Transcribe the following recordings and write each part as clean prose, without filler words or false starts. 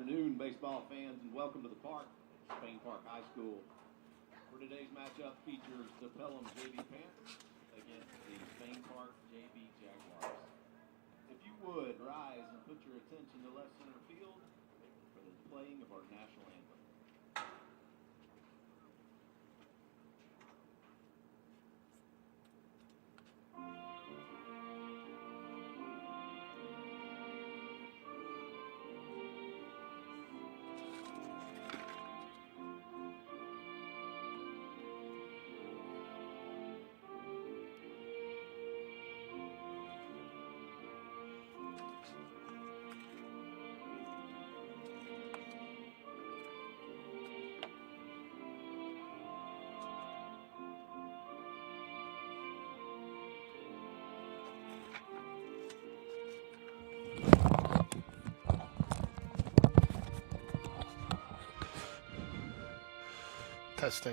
afternoon, baseball fans, and welcome to the park at Spain Park High School. For today's matchup features the Pelham JV Panthers against the Spain Park JV Jaguars. If you would, rise and put your attention to left center field for the playing of our national anthem. Testing.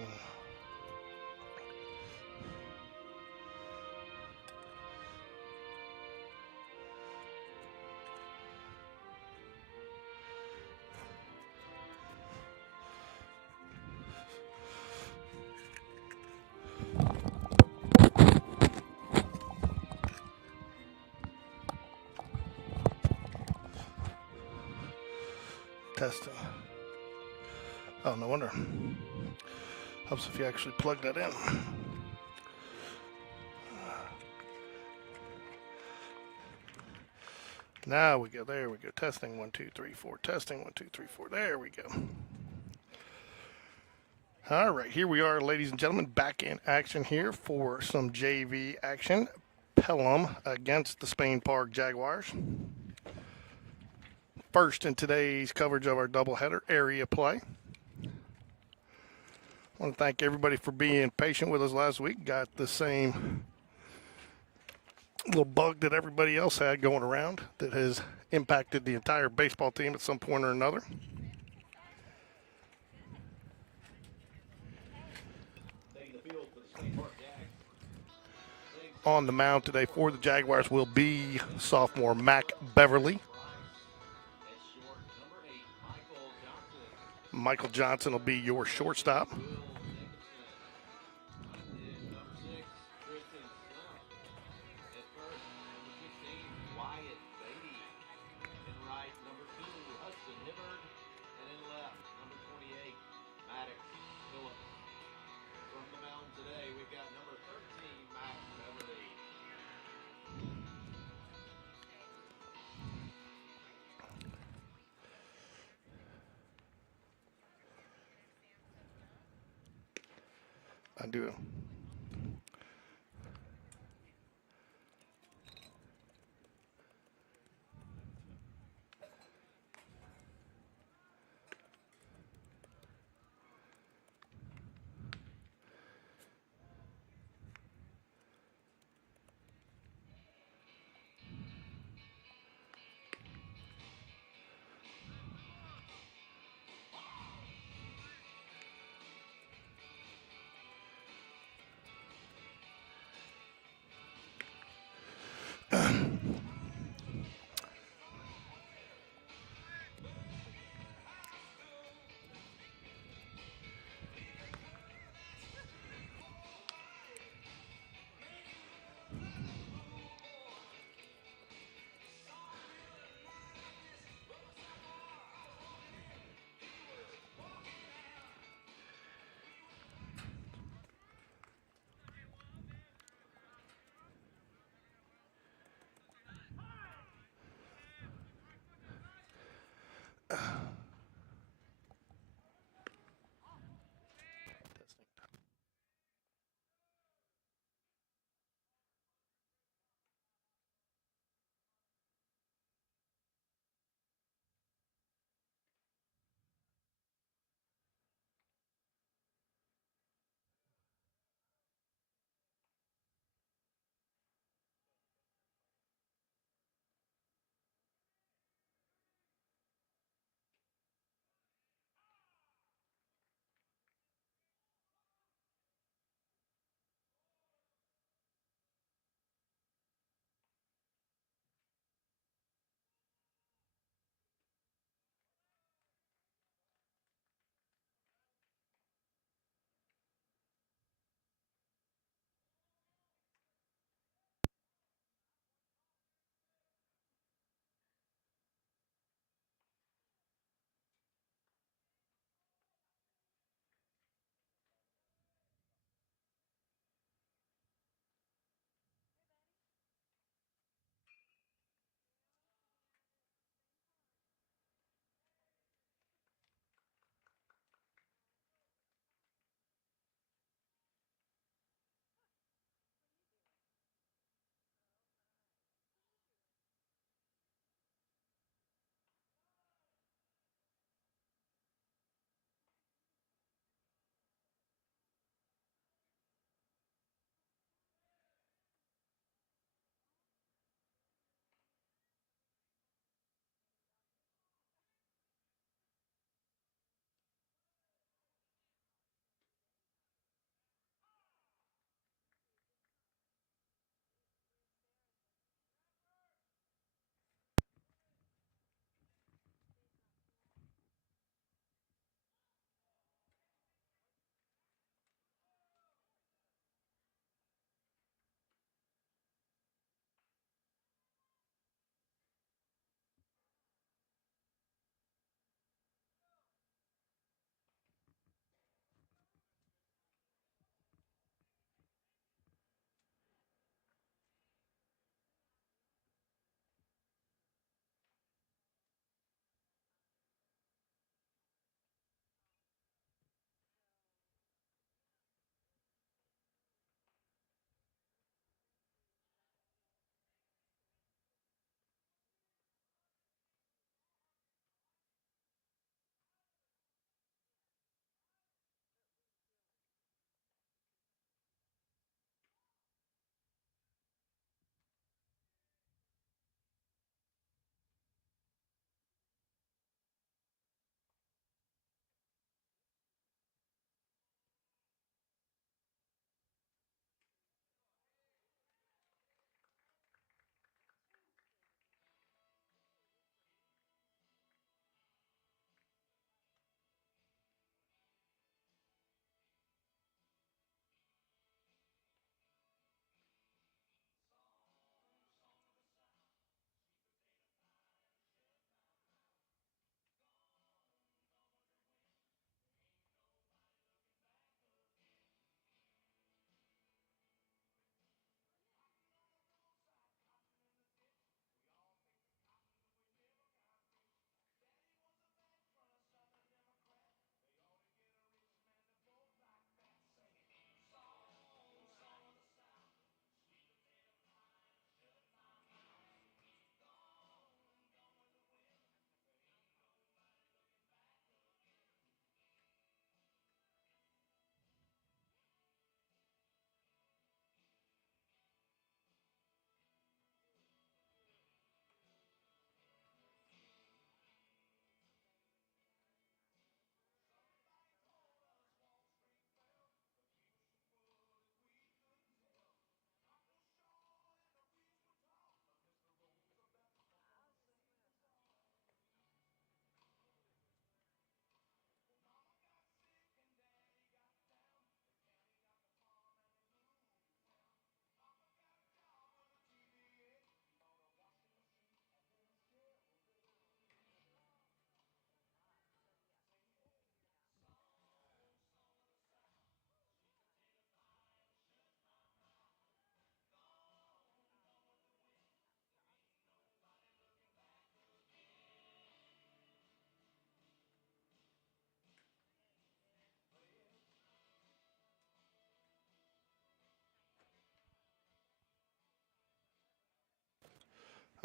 Testing. Oh, no wonder. Helps if you actually plug that in. Now we go. There we go. Testing 1 2 3 4. Testing 1 2 3 4. There we go. All right, here we are, ladies and gentlemen, back in action here for some JV action. Pelham against the Spain Park Jaguars. First in today's coverage of our doubleheader area play. I want to thank everybody for being patient with us last week. Got the same little bug that everybody else had going around that has impacted the entire baseball team at some point or another. On the mound today for the Jaguars will be sophomore Mac Beverly. Michael Johnson will be your shortstop. I do.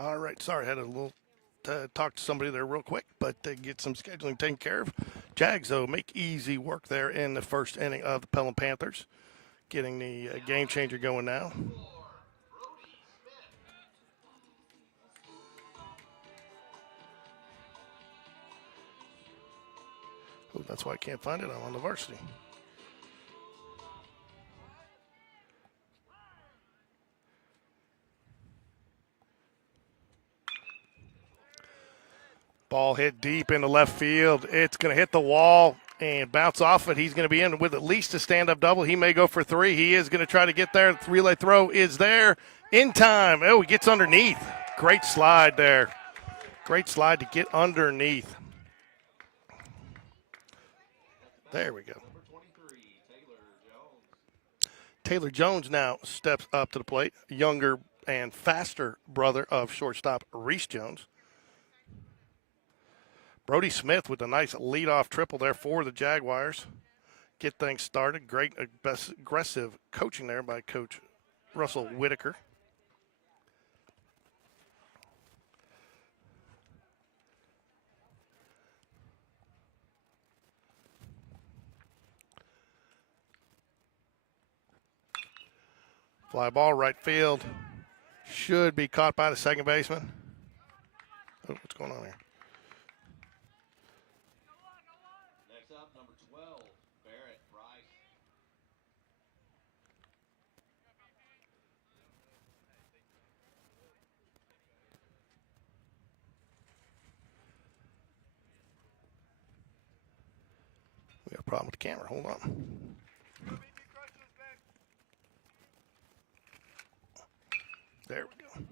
All right, sorry, I had a little talk to somebody there real quick, but get some scheduling taken care of. Jags, though, make easy work there in the first inning of the Pelham Panthers, getting the game changer going now. Oh, that's why I can't find it. I'm on the Varsity. Ball hit deep into left field. It's going to hit the wall and bounce off it. He's going to be in with at least a stand-up double. He may go for 3. He is going to try to get there. The relay throw is there in time. Oh, he gets underneath. Great slide there. Great slide to get underneath. There we go. Taylor Jones now steps up to the plate. Younger and faster brother of shortstop Reese Jones. Brody Smith with a nice leadoff triple there for the Jaguars. Get things started. Great aggressive coaching there by Coach Russell Whitaker. Fly ball right field. Should be caught by the second baseman. Oh, what's going on here? Next up, number 12, Barrett Price. We got a problem with the camera. Hold on. There we go.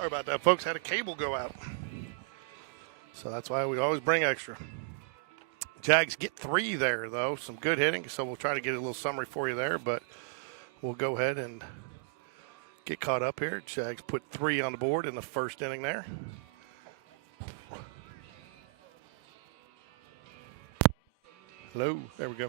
Sorry about that, folks. Had a cable go out. So that's why we always bring extra. Jags get 3 there, though. Some good hitting, so we'll try to get a little summary for you there, but we'll go ahead and get caught up here. Jags put 3 on the board in the first inning there. Hello. There we go.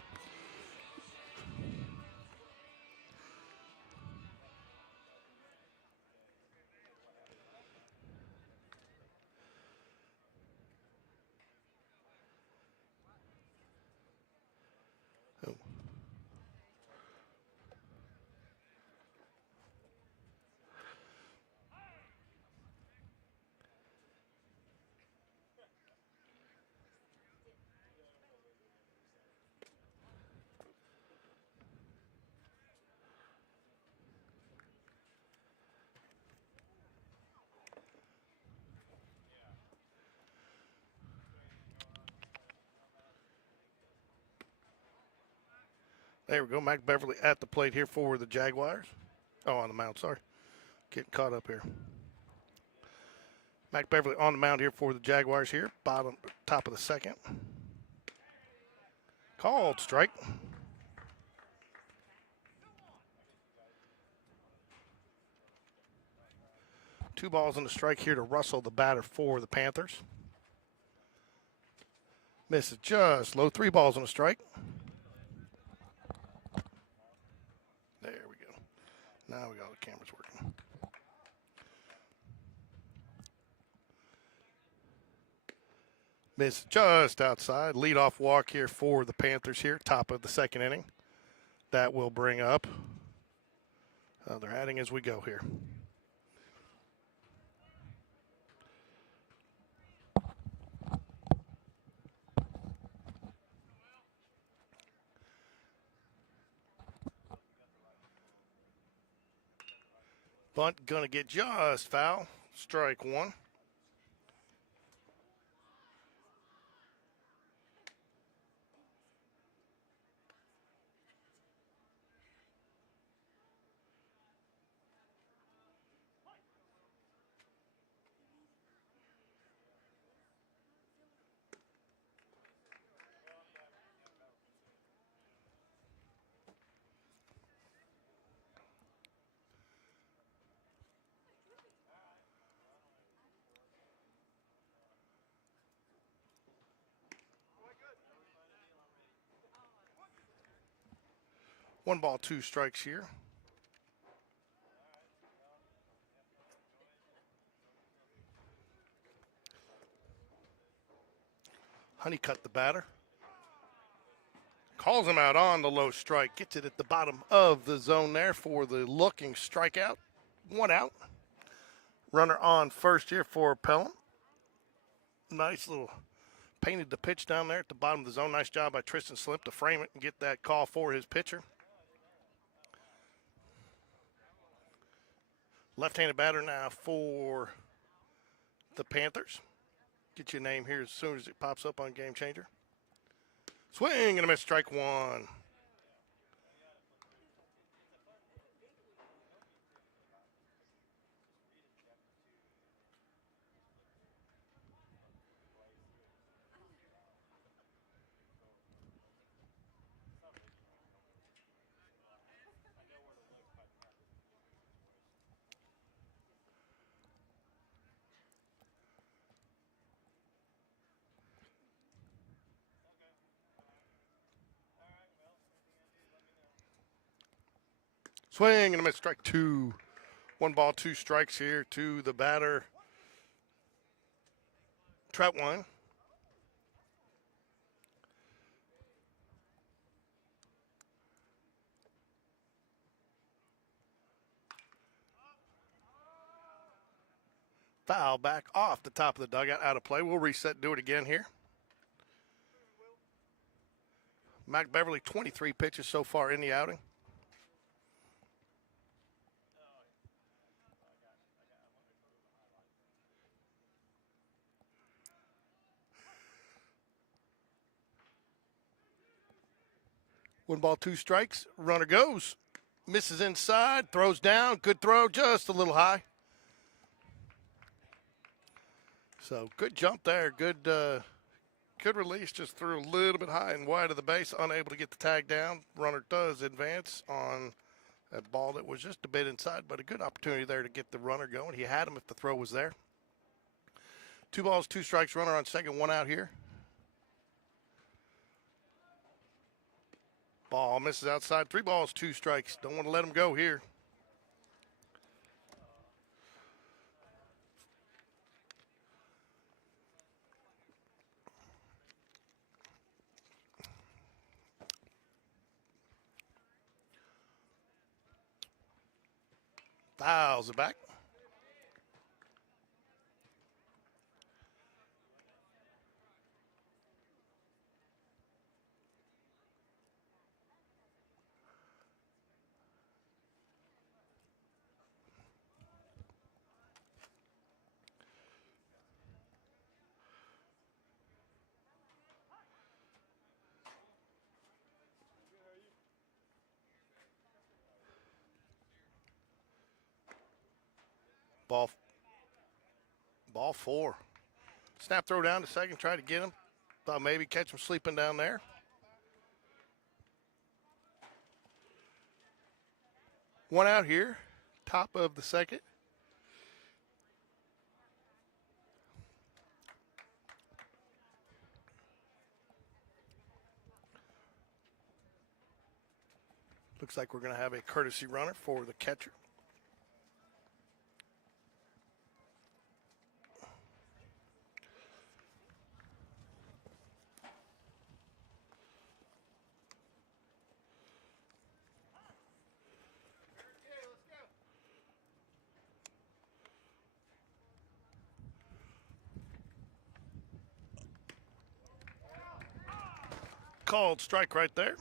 Oh. There we go. Mac Beverly at the plate here for the Jaguars. Oh, on the mound, sorry. Getting caught up here. Mac Beverly on the mound here for the Jaguars here. Top of the second. Called strike. Two balls and a strike here to Russell, the batter for the Panthers. Misses just low. 3 balls and a strike. There we go. Now we got the cameras working. Miss just outside. Leadoff walk here for the Panthers here. Top of the second inning. That will bring up. They're adding as we go here. Bunt gonna get just foul. Strike 1. One ball, 2 strikes here. Honeycutt, the batter. Calls him out on the low strike. Gets it at the bottom of the zone there for the looking strikeout. 1 out. Runner on first here for Pelham. Nice little painted the pitch down there at the bottom of the zone. Nice job by Tristan Slimp to frame it and get that call for his pitcher. Left-handed batter now for the Panthers. Get your name here as soon as it pops up on Game Changer. Swing and a miss, strike 1. Swing and a miss, strike 2. 1 ball, 2 strikes here to the batter, Troutwine. Foul back off the top of the dugout, out of play. We'll reset and do it again here. Mac Beverly, 23 pitches so far in the outing. One ball, 2 strikes. Runner goes. Misses inside. Throws down. Good throw. Just a little high. So good jump there. Good release. Just threw a little bit high and wide of the base. Unable to get the tag down. Runner does advance on a ball that was just a bit inside, but a good opportunity there to get the runner going. He had him if the throw was there. 2 balls, 2 strikes. Runner on second, 1 out here. Ball misses outside. 3 balls, 2 strikes. Don't want to let him go here. Fouls it back. Ball 4. Snap throw down to second, try to get him. Thought maybe catch him sleeping down there. One out here, top of the second. Looks like we're going to have a courtesy runner for the catcher. Called strike right there.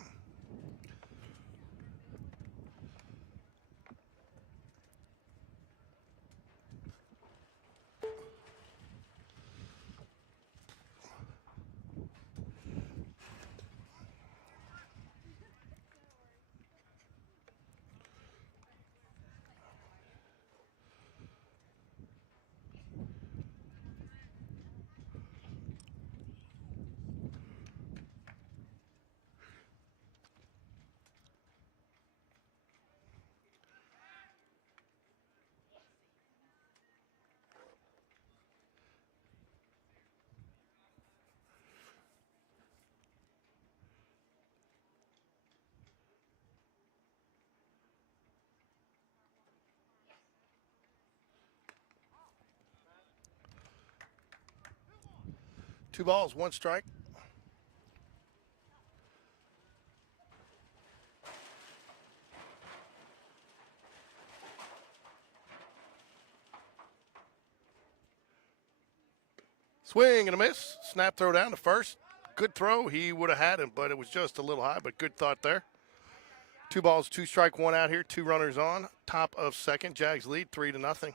Two balls, 1 strike. Swing and a miss. Snap throw down to first. Good throw. He would have had him, but it was just a little high, but good thought there. 2 balls, 2 strike, 1 out here. 2 runners on. Top of second. Jags lead 3-0.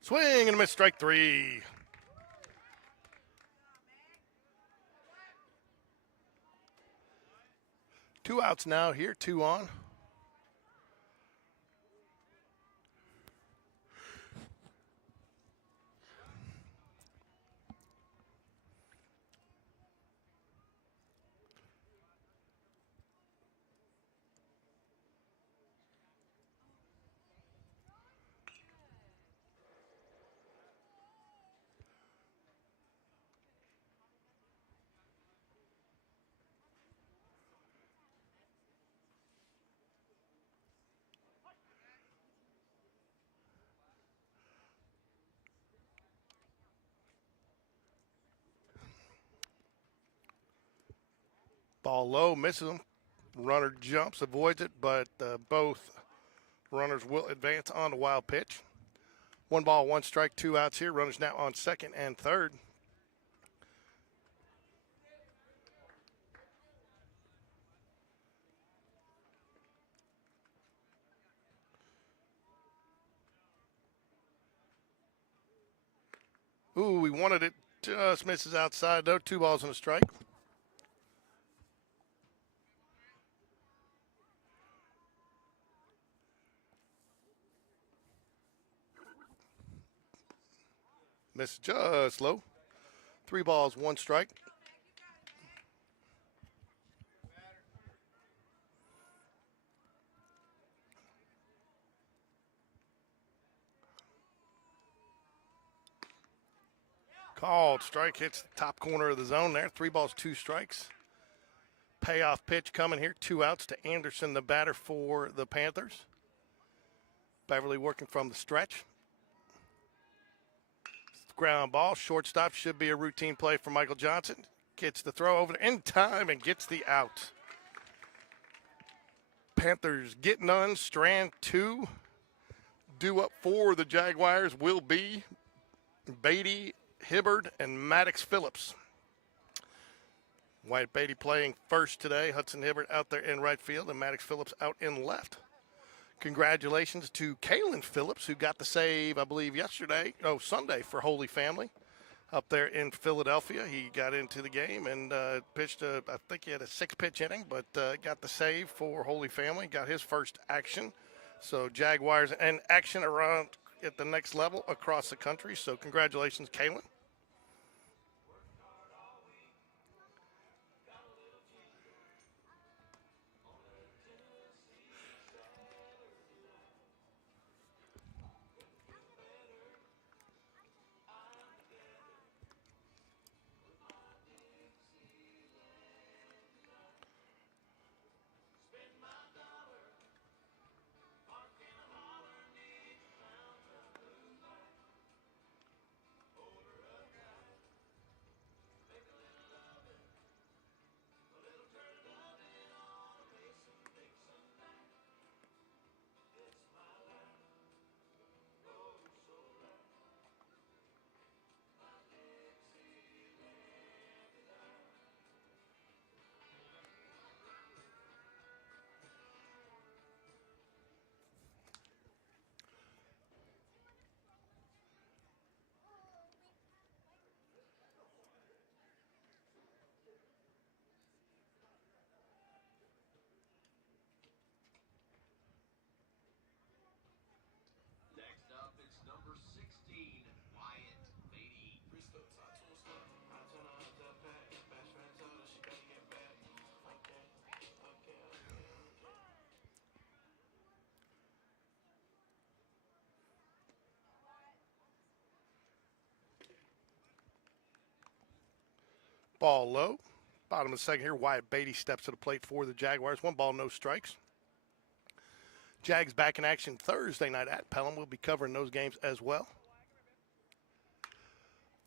Swing and a miss. Strike 3. Two outs now here, 2 on. Ball low, misses him. Runner jumps, avoids it, but both runners will advance on the wild pitch. 1 ball, 1 strike, 2 outs here. Runners now on second and third. Ooh, we wanted it. Just misses outside, though. 2 balls and a strike. Missed just low. 3 balls, 1 strike. Called strike, hits the top corner of the zone there. 3 balls, 2 strikes. Payoff pitch coming here. 2 outs to Anderson, the batter for the Panthers. Beverly working from the stretch. Ground ball, shortstop, should be a routine play for Michael Johnson. Gets the throw over in time and gets the out. Panthers get none, strand 2. Due up for the Jaguars will be Beatty, Hibbard, and Maddox Phillips. Wyatt Beatty playing first today. Hudson Hibbard out there in right field, and Maddox Phillips out in left. Congratulations to Kalen Phillips, who got the save, I believe, Sunday for Holy Family up there in Philadelphia. He got into the game and pitched, I think he had a 6-pitch inning, but got the save for Holy Family, got his first action. So Jaguars and action around at the next level across the country. So congratulations, Kalen. Ball low. Bottom of the second here, Wyatt Beatty steps to the plate for the Jaguars. 1 ball, no strikes. Jags back in action Thursday night at Pelham. We'll be covering those games as well.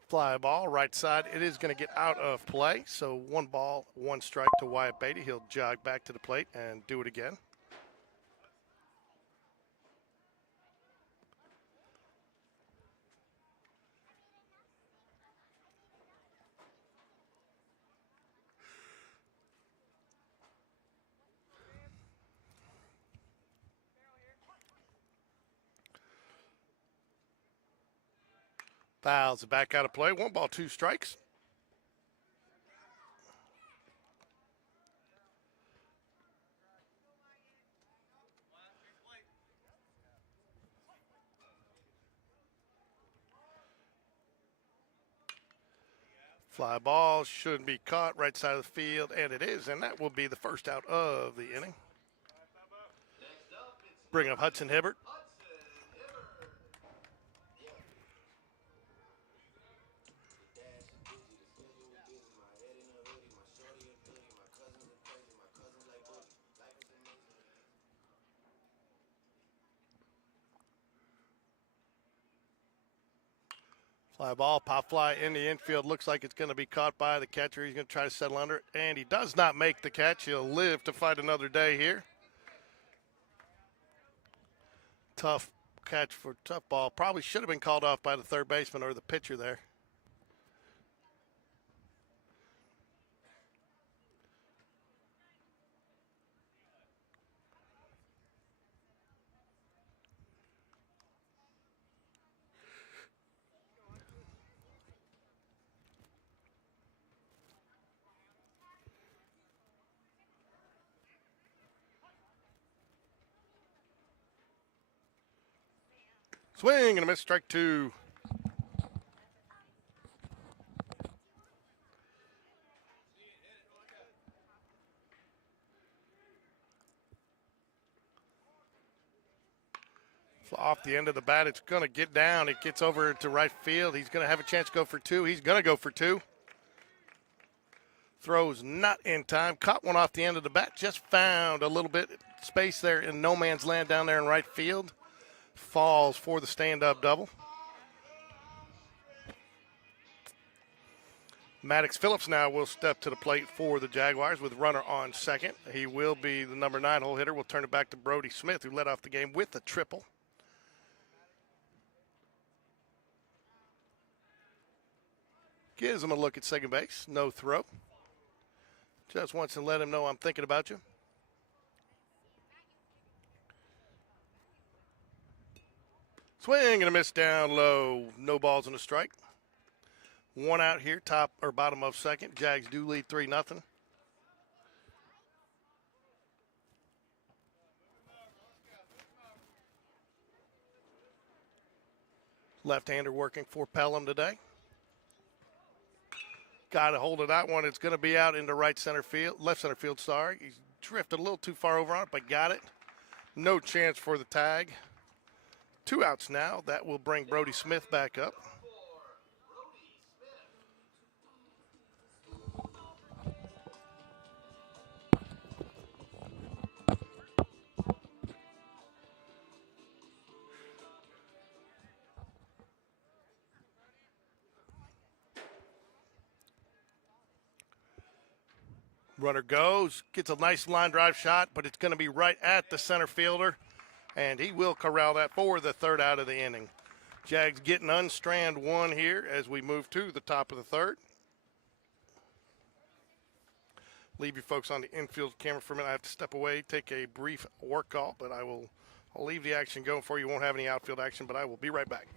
Fly ball, right side. It is going to get out of play. So 1 ball, 1 strike to Wyatt Beatty. He'll jog back to the plate and do it again. Fouls back out of play. 1 ball, 2 strikes. Fly ball shouldn't be caught, right side of the field, and it is, and that will be the first out of the inning. Bring up Hudson Hibbert. Fly ball, pop fly in the infield. Looks like it's going to be caught by the catcher. He's going to try to settle under it, and he does not make the catch. He'll live to fight another day here. Tough catch for tough ball. Probably should have been called off by the third baseman or the pitcher there. Swing and a miss, strike 2. Off the end of the bat, it's going to get down. It gets over to right field. He's going to have a chance to go for two. He's going to go for two. Throws not in time. Caught one off the end of the bat. Just found a little bit space there in no man's land down there in right field. Falls for the stand-up double. Maddox Phillips now will step to the plate for the Jaguars with runner on second. He will be the number 9 hole hitter. We'll turn it back to Brody Smith, who led off the game with a triple. Gives him a look at second base. No throw. Just wants to let him know I'm thinking about you. Swing and a miss down low. No balls and a strike. One out here, top or bottom of second. Jags do lead 3-0. Left-hander working for Pelham today. Got a hold of that one. It's going to be out into left center field, sorry. He's drifted a little too far over on it, but got it. No chance for the tag. 2 outs now. That will bring Brody Smith back up. Runner goes, gets a nice line drive shot, but it's going to be right at the center fielder, and he will corral that for the 3rd out of the inning. Jags getting unstrand 1 here as we move to the top of the 3rd. Leave you folks on the infield camera for a minute. I have to step away, take a brief work call, but I'll leave the action going for you. Won't have any outfield action, but I will be right back.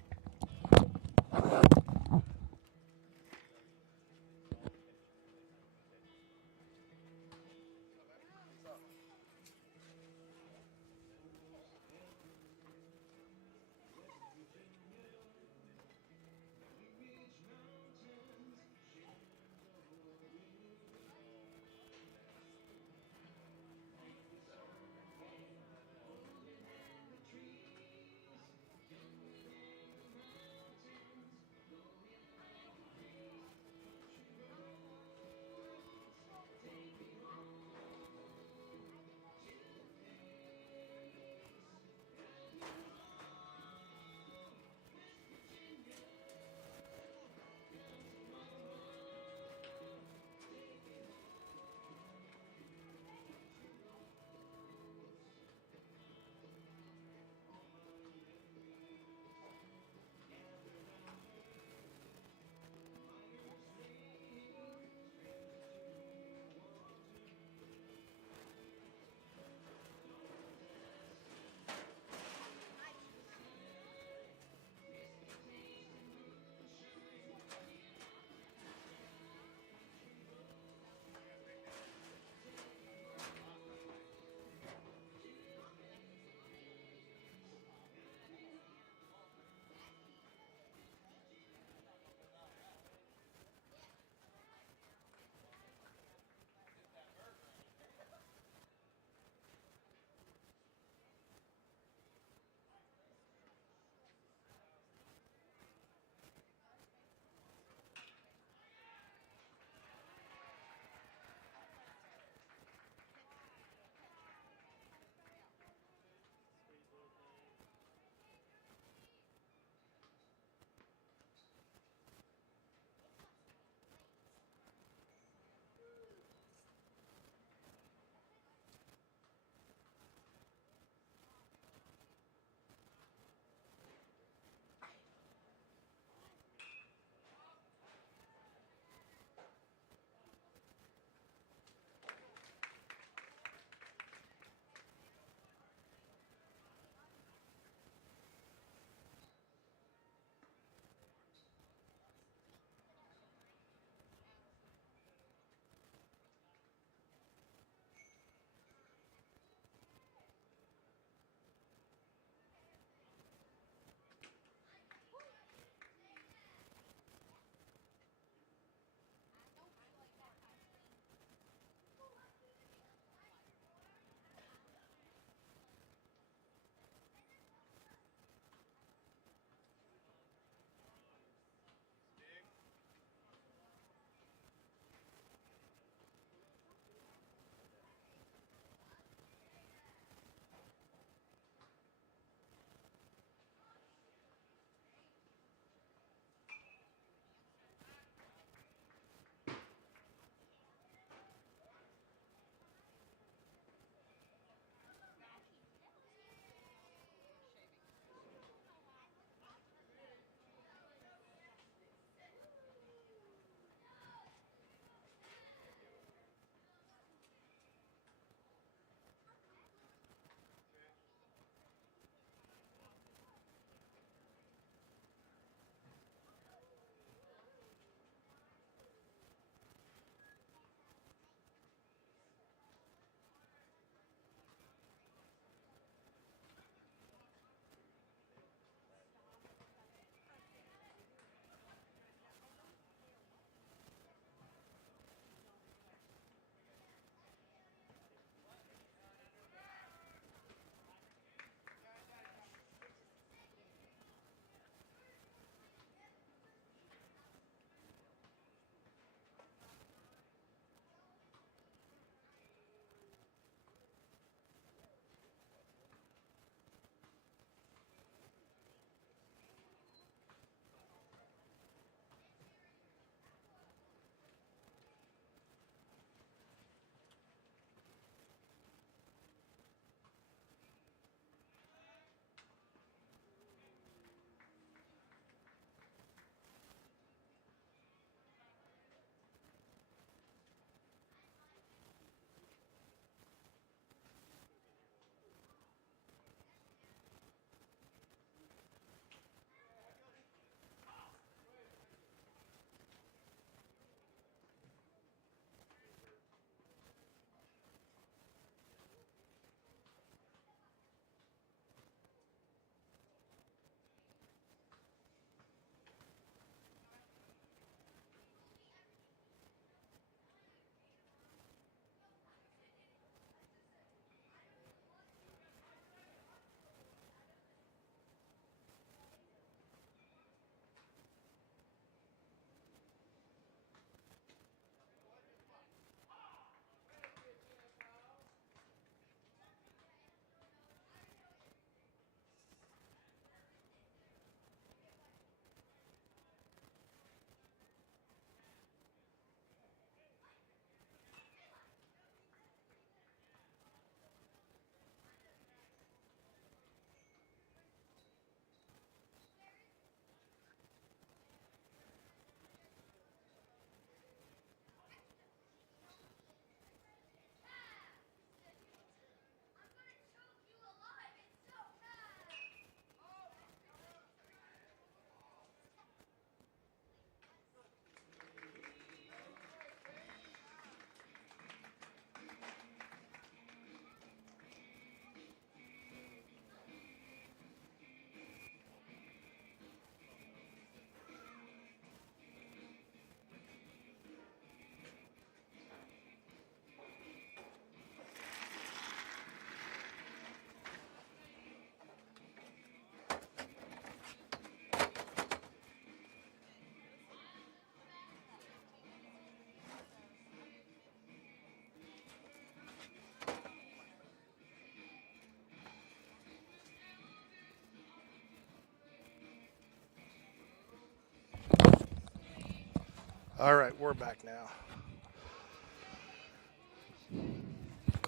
All right, we're back now.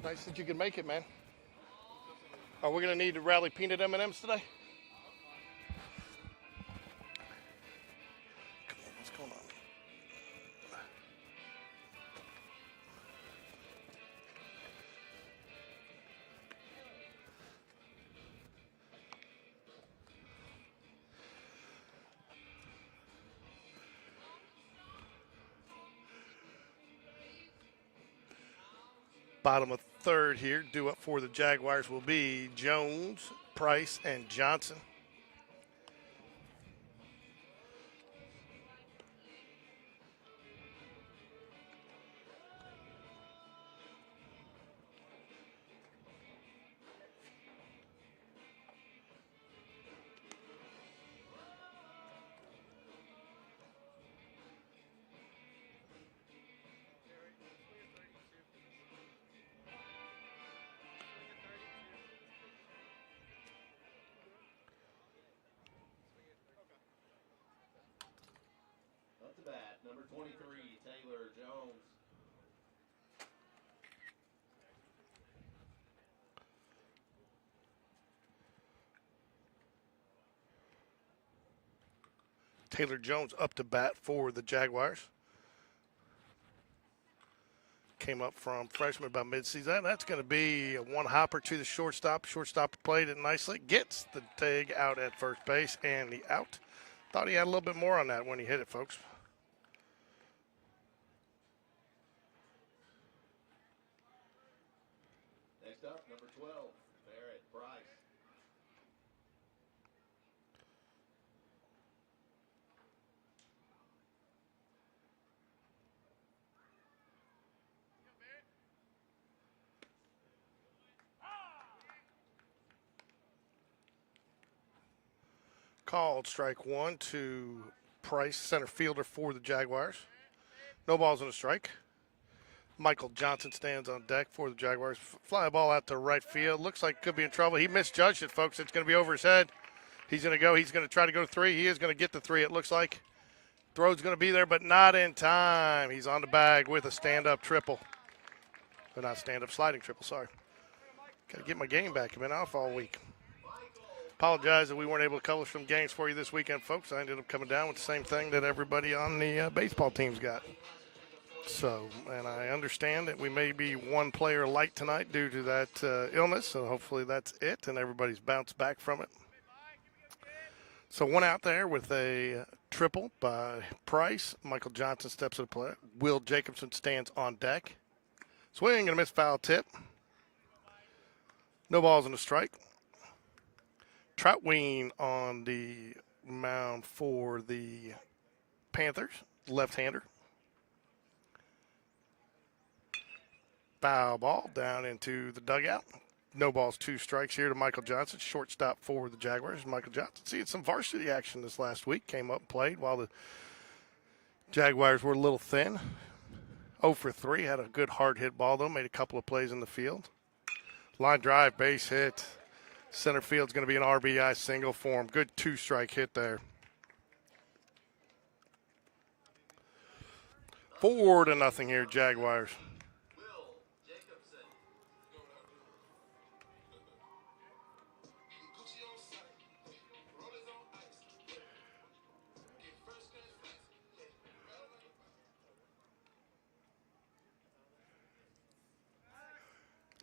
Nice that you could make it, man. Are we going to need to rally peanut M&Ms today? What's going on? Bottom of third here, due up for the Jaguars will be Jones, Price, and Johnson. Up to bat, number 23, Taylor Jones. Taylor Jones up to bat for the Jaguars. Came up from freshman by midseason. That's going to be a one hopper to the shortstop. Shortstop played it nicely. Gets the tag out at first base and the out. Thought he had a little bit more on that when he hit it, folks. Next up, number 12, Barrett Price. Called strike one to Price, center fielder for the Jaguars. No balls and a strike. Michael Johnson stands on deck for the Jaguars. Fly ball out to right field. Looks like could be in trouble. He misjudged it, folks. It's going to be over his head. He's going to go. He's going to try to go to three. He is going to get the three, it looks like. Throw's going to be there, but not in time. He's on the bag with a stand-up triple. Or not stand-up, sliding triple, sorry. Got to get my game back. I've been off all week. Apologize that we weren't able to cover some games for you this weekend, folks. I ended up coming down with the same thing that everybody on the baseball team's got. So, and I understand that we may be one player light tonight due to that illness, so hopefully that's it, and everybody's bounced back from it. So one out there with a triple by Price. Michael Johnson steps to the plate. Will Jacobson stands on deck. Swing and a miss, foul tip. No balls and a strike. Troutween on the mound for the Panthers, left-hander. Foul ball down into the dugout. No balls, two strikes here to Michael Johnson, shortstop for the Jaguars. Michael Johnson seeing some varsity action this last week. Came up and played while the Jaguars were a little thin. 0 for 3, had a good hard hit ball though, made a couple of plays in the field. Line drive, base hit. Center field's going to be an RBI single for him. Good two-strike hit there. 4-0 here, Jaguars.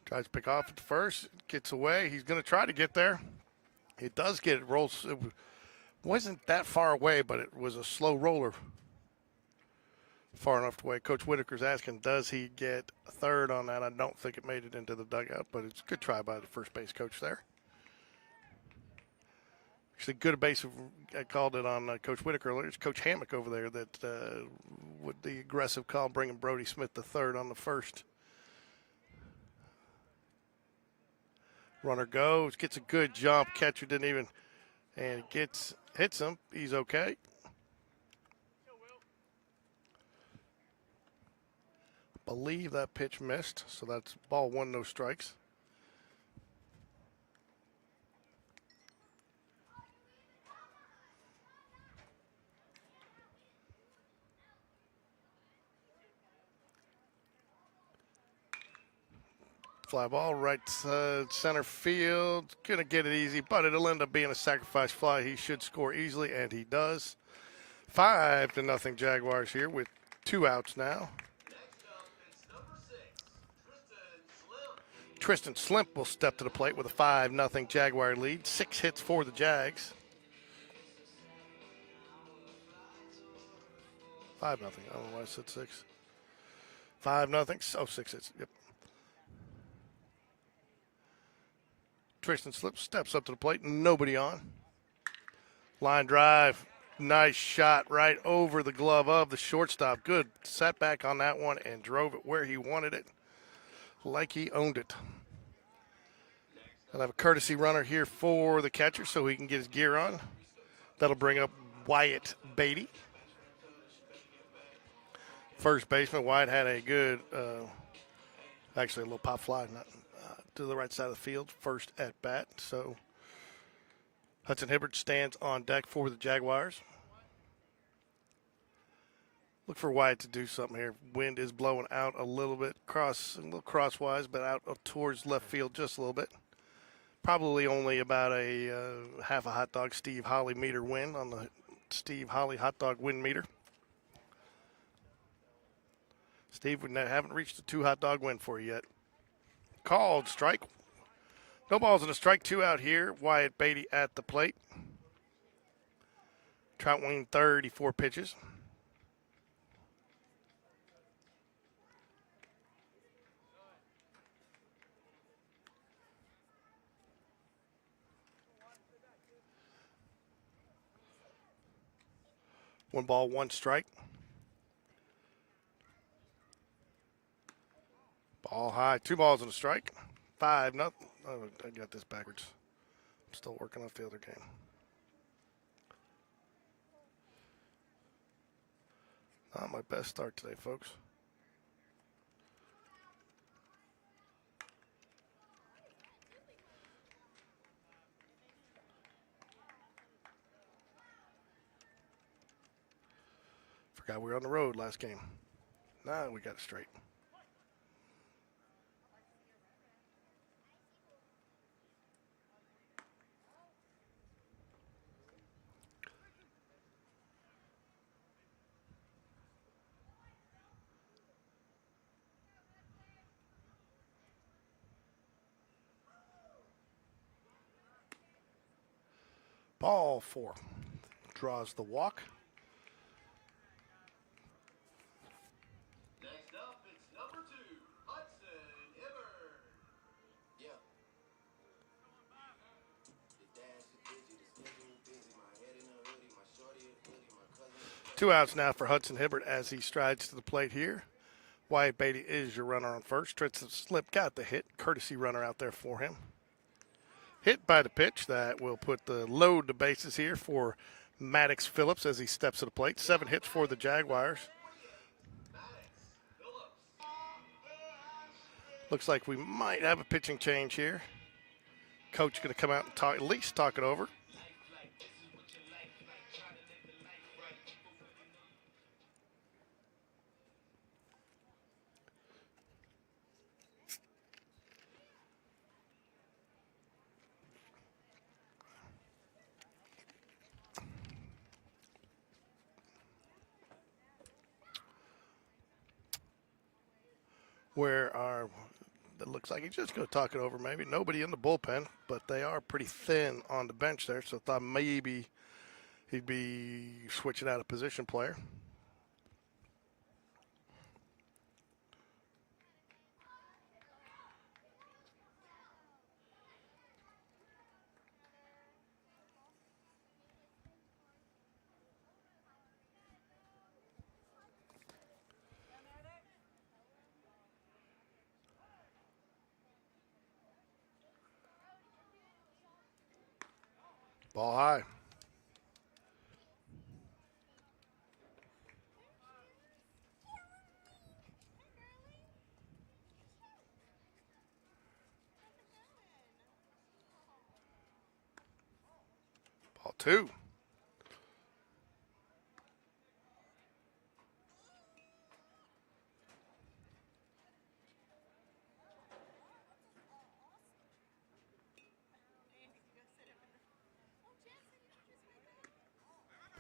Tries to pick off at the first, gets away. He's going to try to get there. It does get it, rolls. It wasn't that far away, but it was a slow roller far enough away. Coach Whitaker's asking, does he get a third on that? I don't think it made it into the dugout, but it's a good try by the first base coach there. Actually, good base. I called it on Coach Whitaker earlier. It's Coach Hammock over there that with the aggressive call, bringing Brody Smith the third on the first. Runner goes, gets a good jump. Catcher didn't even, and hits him. He's okay. I believe that pitch missed, so that's ball one, no strikes. Fly ball, right center field. Gonna get it easy, but it'll end up being a sacrifice fly. He should score easily, and he does. 5-0 Jaguars here with 2 outs now. Tristan Slimp will step to the plate with a 5-0 Jaguar lead. 6 hits for the Jags. 5-0. I don't know why I said 6. 5-0. Oh, 6 hits. Yep. Tristan Slimp steps up to the plate. Nobody on. Line drive. Nice shot right over the glove of the shortstop. Good setback on that one and drove it where he wanted it, like he owned it. I'll have a courtesy runner here for the catcher so he can get his gear on. That'll bring up Wyatt Beatty. First baseman, Wyatt had a good, actually a little pop fly to the right side of the field, first at bat. So Hudson Hibbert stands on deck for the Jaguars. Look for Wyatt to do something here. Wind is blowing out a little bit, a little crosswise, but out towards left field just a little bit. Probably only about a half a hot dog Steve Holly meter win on the Steve Holly hot dog win meter. Steve, we haven't reached a 2 hot dog win for you yet. Called strike. No balls and a strike, 2 out here. Wyatt Beatty at the plate. Troutwing 34 pitches. One ball, 1 strike. Ball high, 2 balls and a strike. 5-0. Oh, I got this backwards. I'm still working on the other game. Not my best start today, folks. Forgot we were on the road last game. Nah, we got it straight. Ball 4. Draws the walk. Next up, it's number 2, Hudson Hibbert. Yeah. The dash is busy, the schedule busy. My head in a hoodie, my shorty a hoodie, my cousin. 2 outs now for Hudson Hibbert as he strides to the plate here. Wyatt Beatty is your runner on first. Tristan Slimp got the hit. Courtesy runner out there for him. Hit by the pitch. That will put the load to bases here for Maddox Phillips as he steps to the plate. 7 hits for the Jaguars. Looks like we might have a pitching change here. Coach going to come out and at least talk it over. That looks like he's just going to talk it over maybe. Nobody in the bullpen, but they are pretty thin on the bench there, so I thought maybe he'd be switching out a position player. Ball high. Ball 2.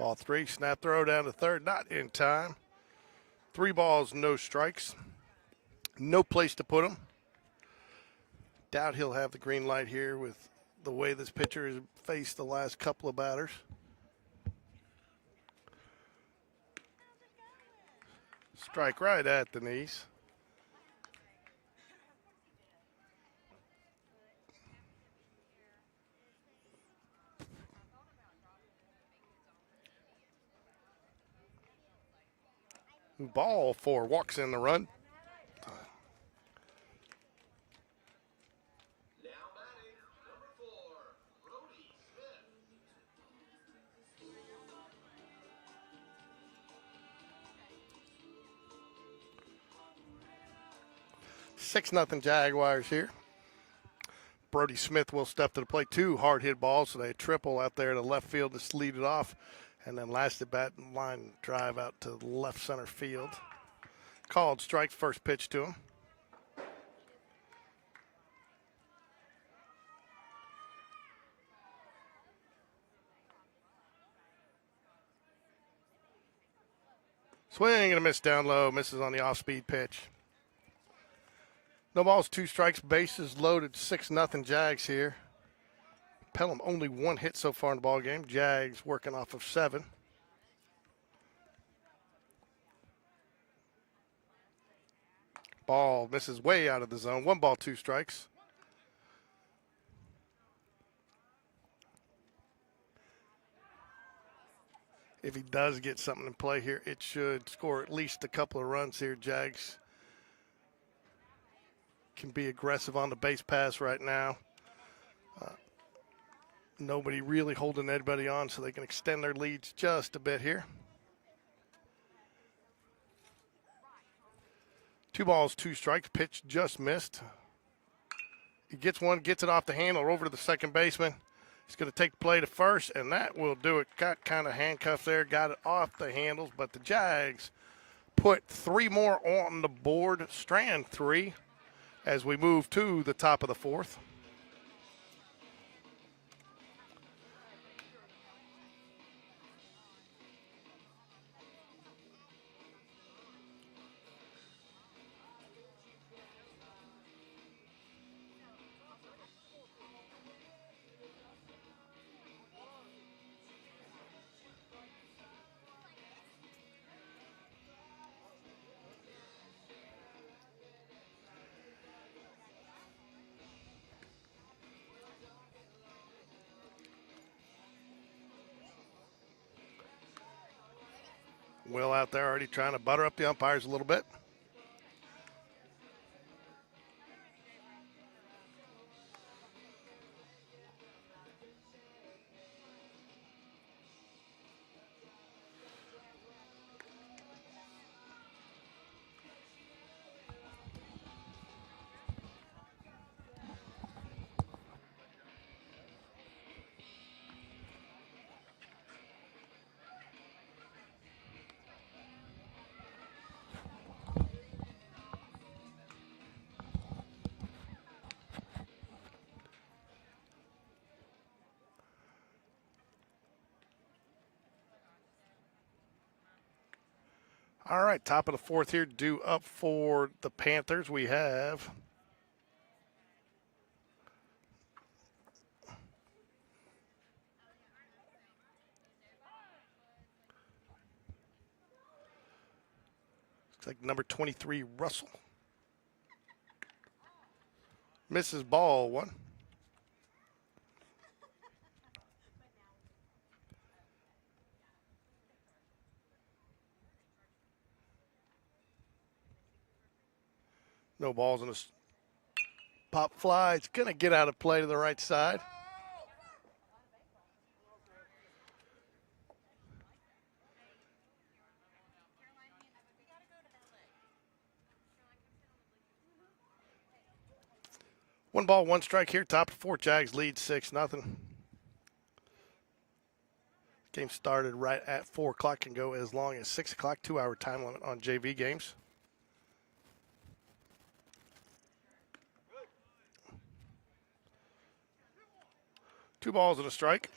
Ball 3, snap throw down to third, not in time. 3 balls, no strikes. No place to put him. Doubt he'll have the green light here with the way this pitcher has faced the last couple of batters. Strike right at the knees. Ball 4, walks in the run. Six nothing Jaguars here. Brody Smith will step to the plate. 2 hard hit balls, so they triple out there to left field to lead it off. And then last at bat, line drive out to left center field. Called strike, first pitch to him. Swing and a miss down low, misses on the off-speed pitch. No balls, 2 strikes, bases loaded, 6-0 Jags here. Pelham only 1 hit so far in the ball game. Jags working off of 7. Ball misses way out of the zone. 1 ball, 2 strikes. If he does get something in play here, it should score at least a couple of runs here. Jags can be aggressive on the base pass right now. Nobody really holding anybody on, so they can extend their leads just a bit here. 2 balls, 2 strikes. Pitch just missed. He gets one, gets it off the handle over to the second baseman. He's going to take the play to first, and that will do it. Got kind of handcuffed there, got it off the handles, but the Jags put 3 more on the board, strand 3, as we move to the top of the 4th. Will out there already trying to butter up the umpires a little bit. All right, top of the 4th here, due up for the Panthers. We have looks like number 23, Russell. Misses ball 1. No balls in a pop fly. It's going to get out of play to the right side. One ball, 1 strike here. Top of 4. Jags lead 6-0. Game started right at 4 o'clock and go as long as 6 o'clock. 2-hour time limit on JV games. Two balls and a strike.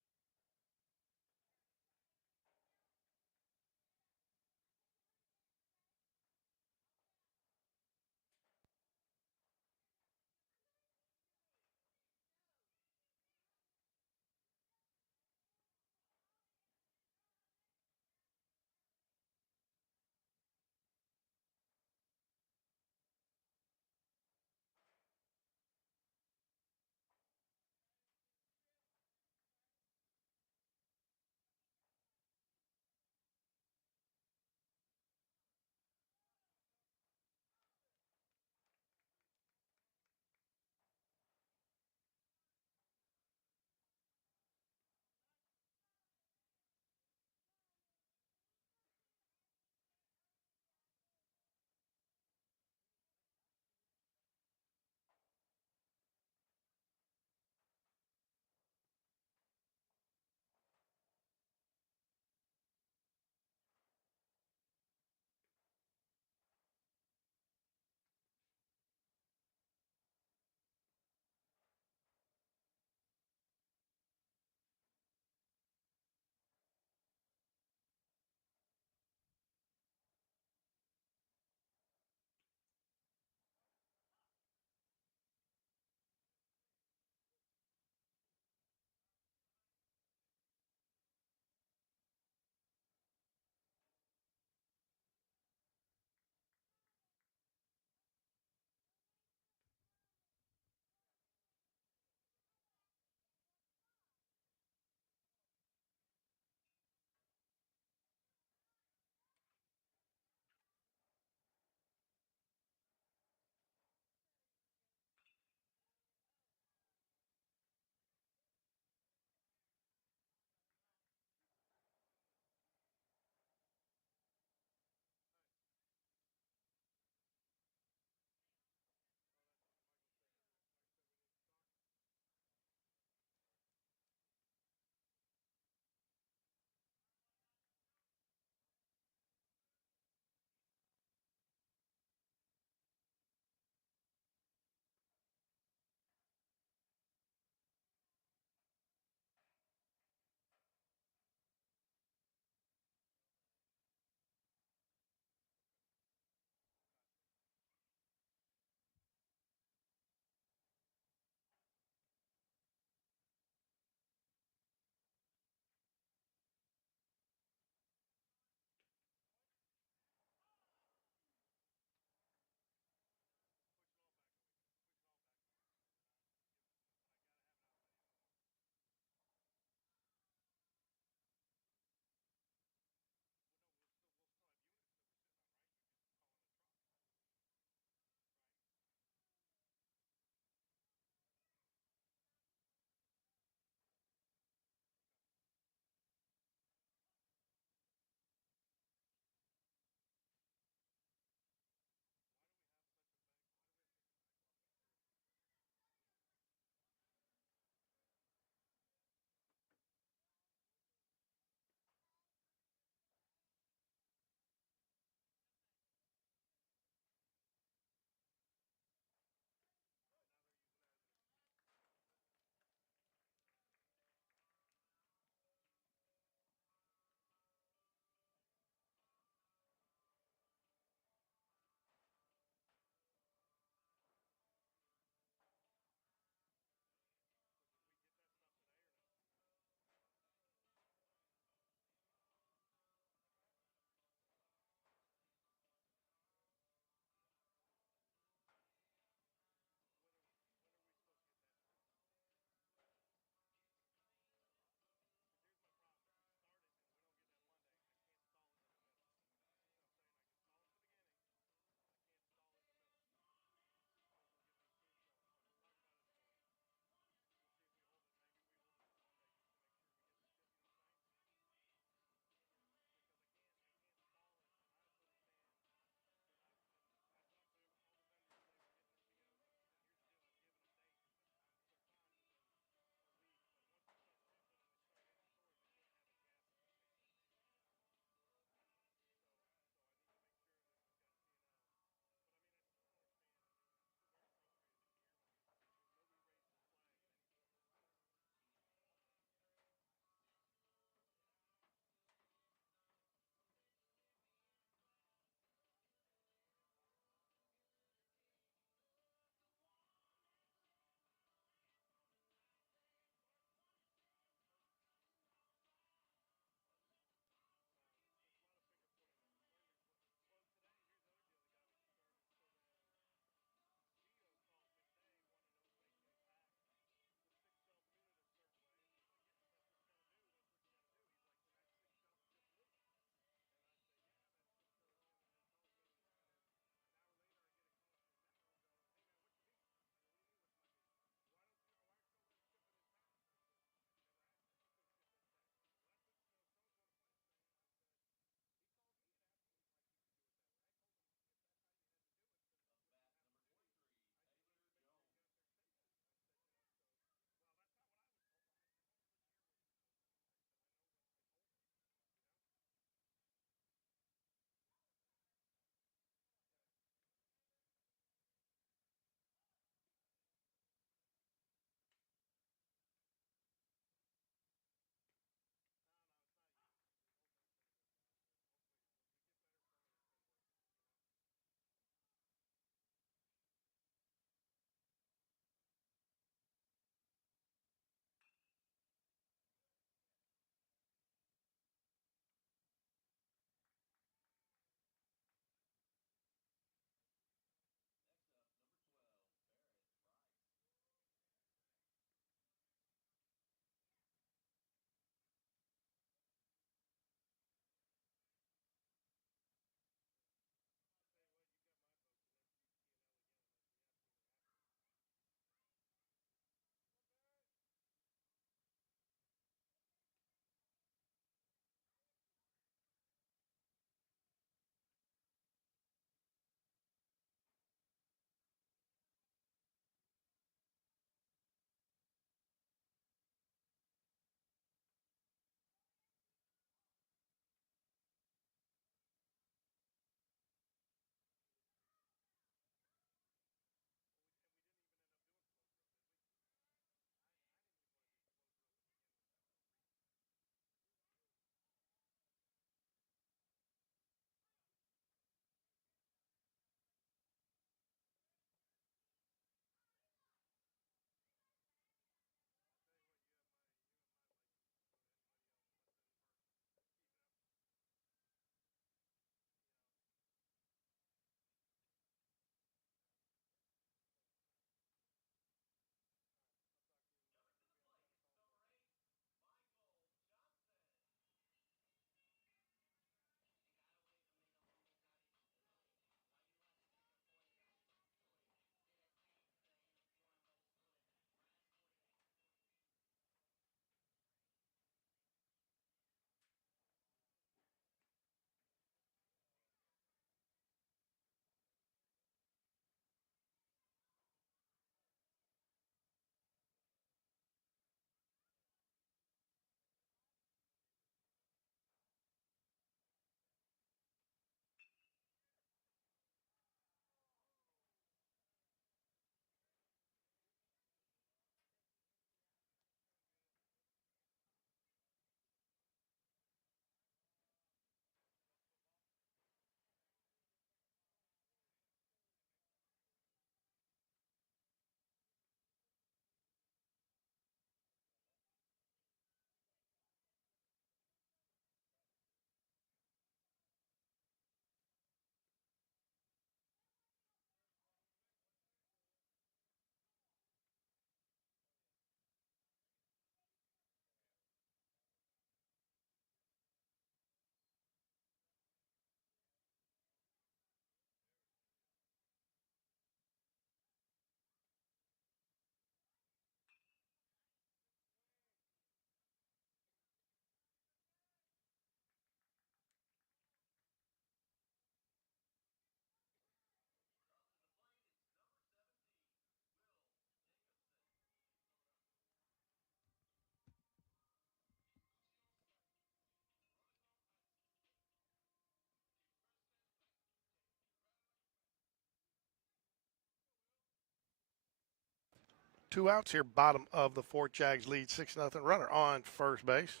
2 outs here, bottom of the fourth. Jags lead 6-0. Runner on first base.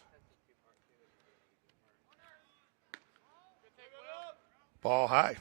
Ball high.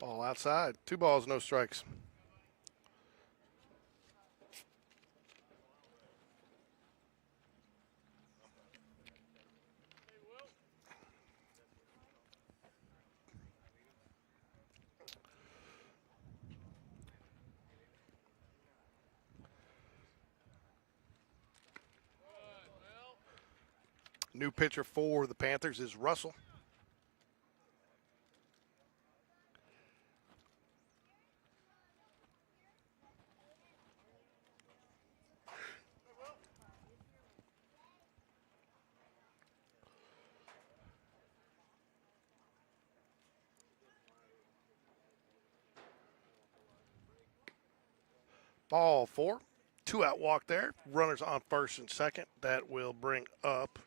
Ball outside. 2 balls, no strikes. New pitcher for the Panthers is Russell. Ball 4. 2 out walk there. Runners on first and second. That will bring up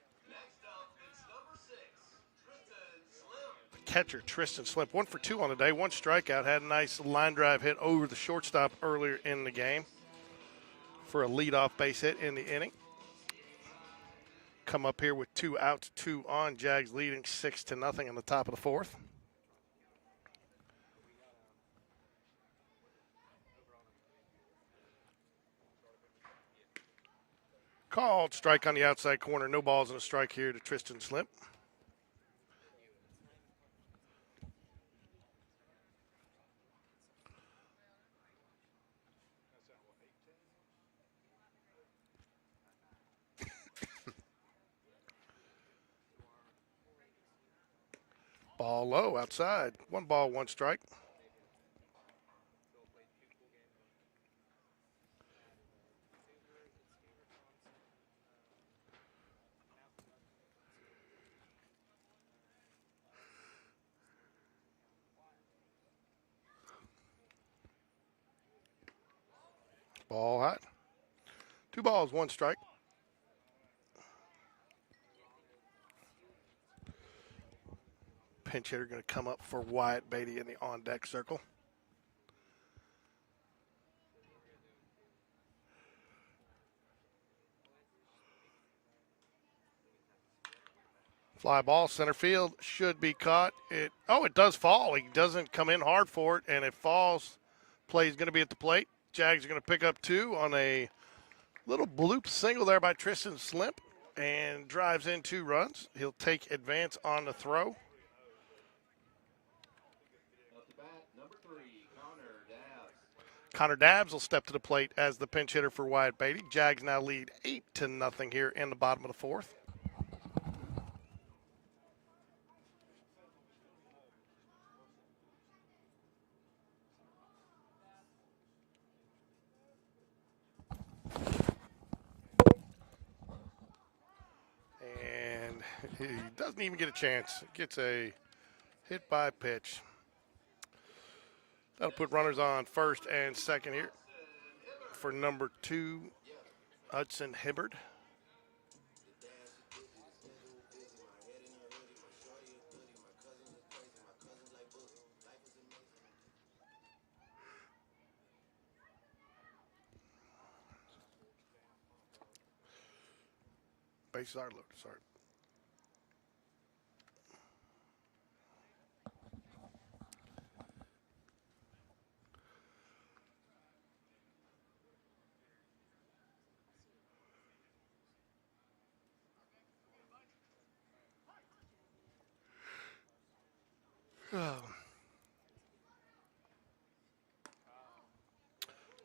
the catcher, Tristan Slimp. 1 for 2 on the day. 1 strikeout. Had a nice line drive hit over the shortstop earlier in the game for a leadoff base hit in the inning. Come up here with 2 outs, 2 on. Jags leading 6-0 in the top of the fourth. Called strike on the outside corner. No balls and a strike here to Tristan Slimp. Ball low outside. 1 ball, 1 strike. Ball hot. 2 balls, 1 strike. Pinch hitter going to come up for Wyatt Beatty in the on-deck circle. Fly ball, center field, should be caught. It does fall. He doesn't come in hard for it, and it falls. Play's going to be at the plate. Jags are going to pick up 2 on a little bloop single there by Tristan Slimp, and drives in 2 runs. He'll take advance on the throw. Connor Dabbs will step to the plate as the pinch hitter for Wyatt Beatty. Jags now lead 8-0 here in the bottom of the fourth. And he doesn't even get a chance. Gets a hit by pitch. That'll put runners on first and second here for number 2, Hudson Hibbard. Bases are loaded, sorry.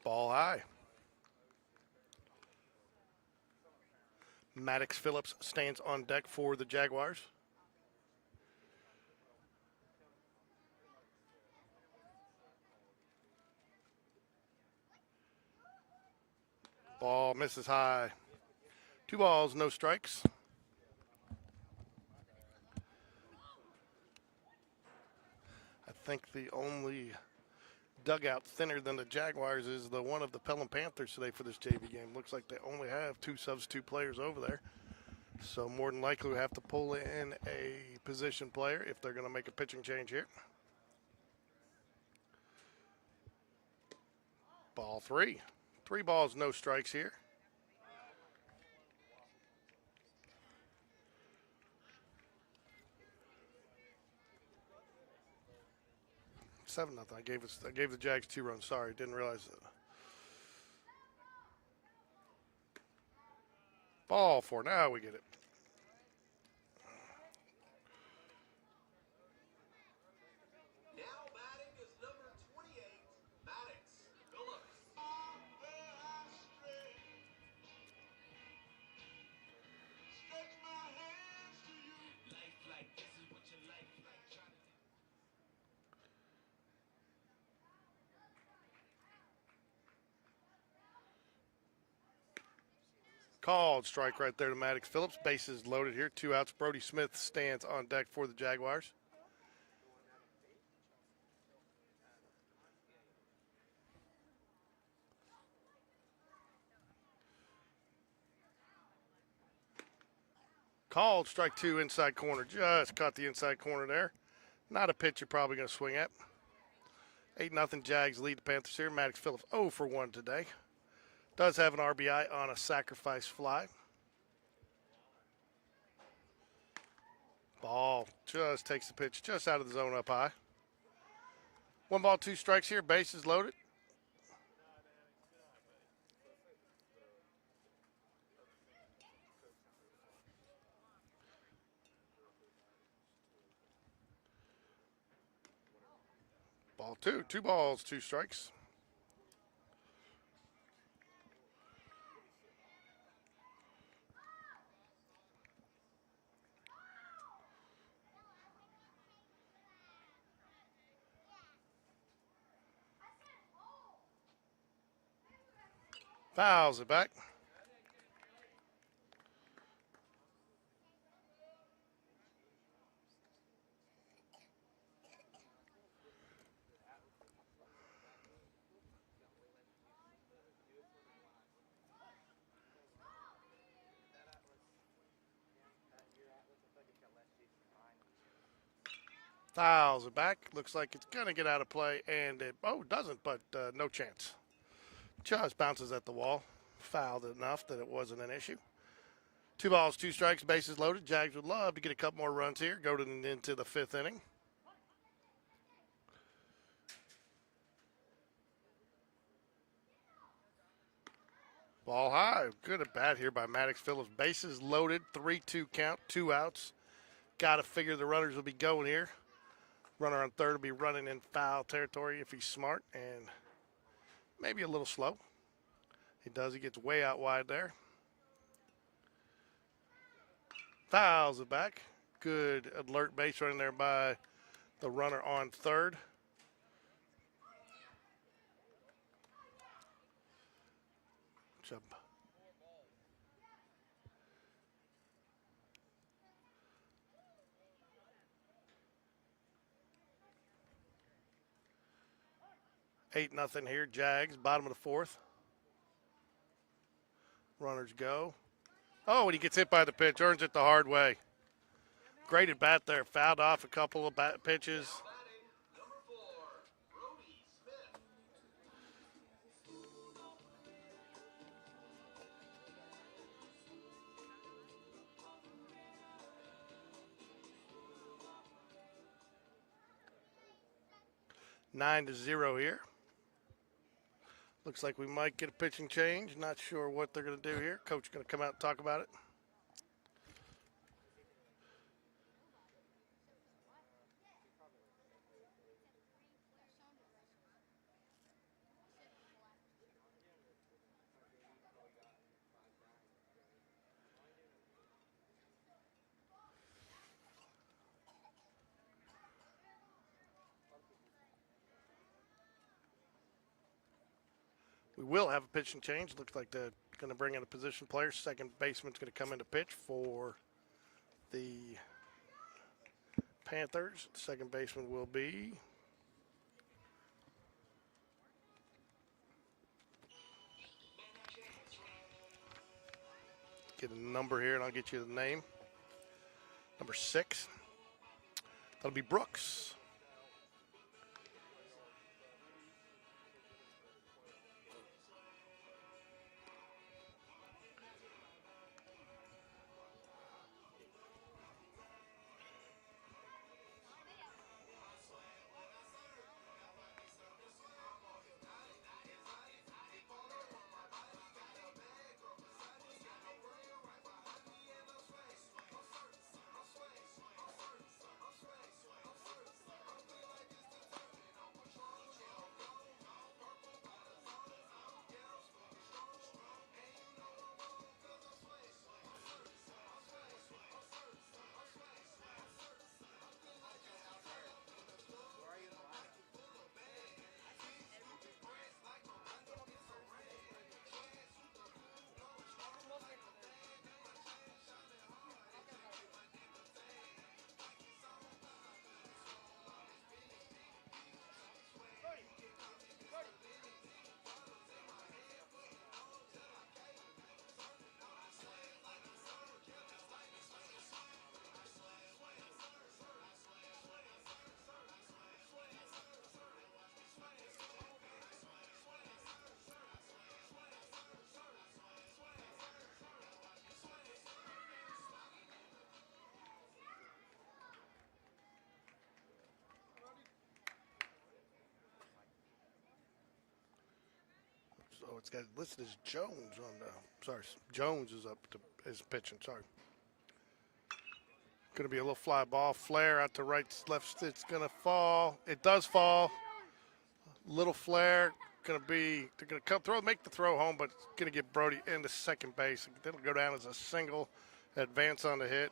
Ball high. Maddox Phillips stands on deck for the Jaguars. Ball misses high. 2 balls, no strikes. I think the only dugout thinner than the Jaguars is the one of the Pelham Panthers today for this JV game. Looks like they only have 2 substitute players over there. So more than likely we have to pull in a position player if they're going to make a pitching change here. Ball 3. 3 balls, no strikes here. 7-0. I gave the Jags 2 runs. Sorry, didn't realize that. Ball 4. Now we get it. Now batting is number 28, Maddox Phillips. Stretch my hands to you. Life like this is what your life like. Try to Called strike right there to Maddox Phillips. Bases loaded here. 2 outs. Brody Smith stands on deck for the Jaguars. Called strike 2 inside corner. Just caught the inside corner there. Not a pitch you're probably going to swing at. 8-0 Jags lead the Panthers here. Maddox Phillips 0 for 1 today. Does have an RBI on a sacrifice fly. Ball just takes the pitch just out of the zone up high. 1 ball, 2 strikes here. Bases loaded. Ball 2. 2 balls, 2 strikes. Fouls it back. Fouls it back. Looks like it's going to get out of play, and it doesn't, but no chance. Just bounces at the wall. Fouled it enough that it wasn't an issue. 2 balls, 2 strikes, bases loaded. Jags would love to get a couple more runs here. Go into the 5th inning. Ball high. Good at bat here by Maddox Phillips. Bases loaded. 3-2 count. 2 outs. Got to figure the runners will be going here. Runner on third will be running in foul territory if he's smart and maybe a little slow. He does. He gets way out wide there. Fouls it back. Good alert base running there by the runner on third. Chubb. Eight nothing here. Jags, bottom of the 4th. Runners go. Oh, and he gets hit by the pitch. Earns it the hard way. Great at bat there. Fouled off a couple of pitches. 9-0 here. Looks like we might get a pitching change. Not sure what they're going to do here. Coach going to come out and talk about it. We will have a pitching change. Looks like they're going to bring in a position player. Second baseman's going to come in to pitch for the Panthers. The second baseman will be get a number here, and I'll get you the name. Number 6. That'll be Brooks. So it's got listed as Jones on the. Sorry, Jones is up to is pitching. Sorry. Going to be a little fly ball, flare out to right, left. It's going to fall. It does fall. Little flare. Going to be. They're going to come throw, make the throw home, but it's going to get Brody into second base. It'll go down as a single. Advance on the hit.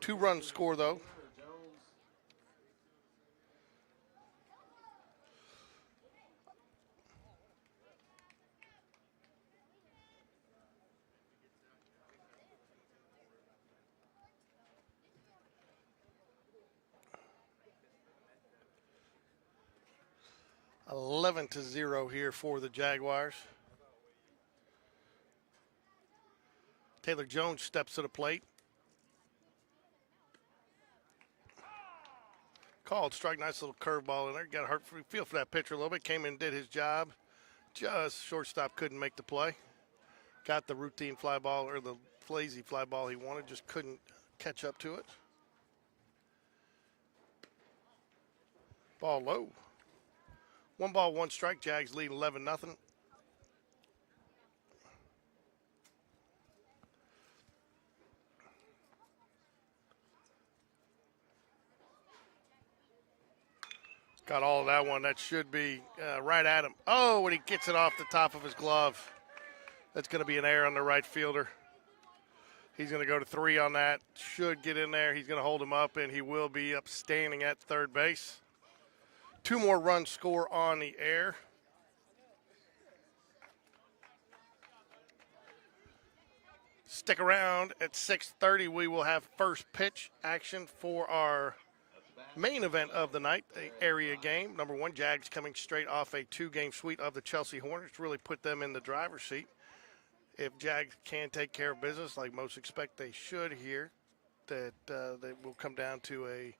Two-run score though. 11-0 here for the Jaguars. Taylor Jones steps to the plate. Called strike, nice little curveball in there. Got hurt. Feel for that pitcher a little bit. Came in and did his job. Just shortstop couldn't make the play. Got the routine fly ball or the lazy fly ball he wanted. Just couldn't catch up to it. Ball low. 1 ball, 1 strike. Jags lead 11-0. Got all of that one. That should be right at him. Oh, when he gets it off the top of his glove. That's going to be an error on the right fielder. He's going to go to 3 on that. Should get in there. He's going to hold him up, and he will be up standing at third base. 2 more runs score on the air. Stick around at 6:30. We will have first pitch action for our main event of the night, the area game. Number 1, Jags coming straight off a 2-game sweep of the Chelsea Hornets. Really put them in the driver's seat. If Jags can take care of business, like most expect they should here, that they will come down to a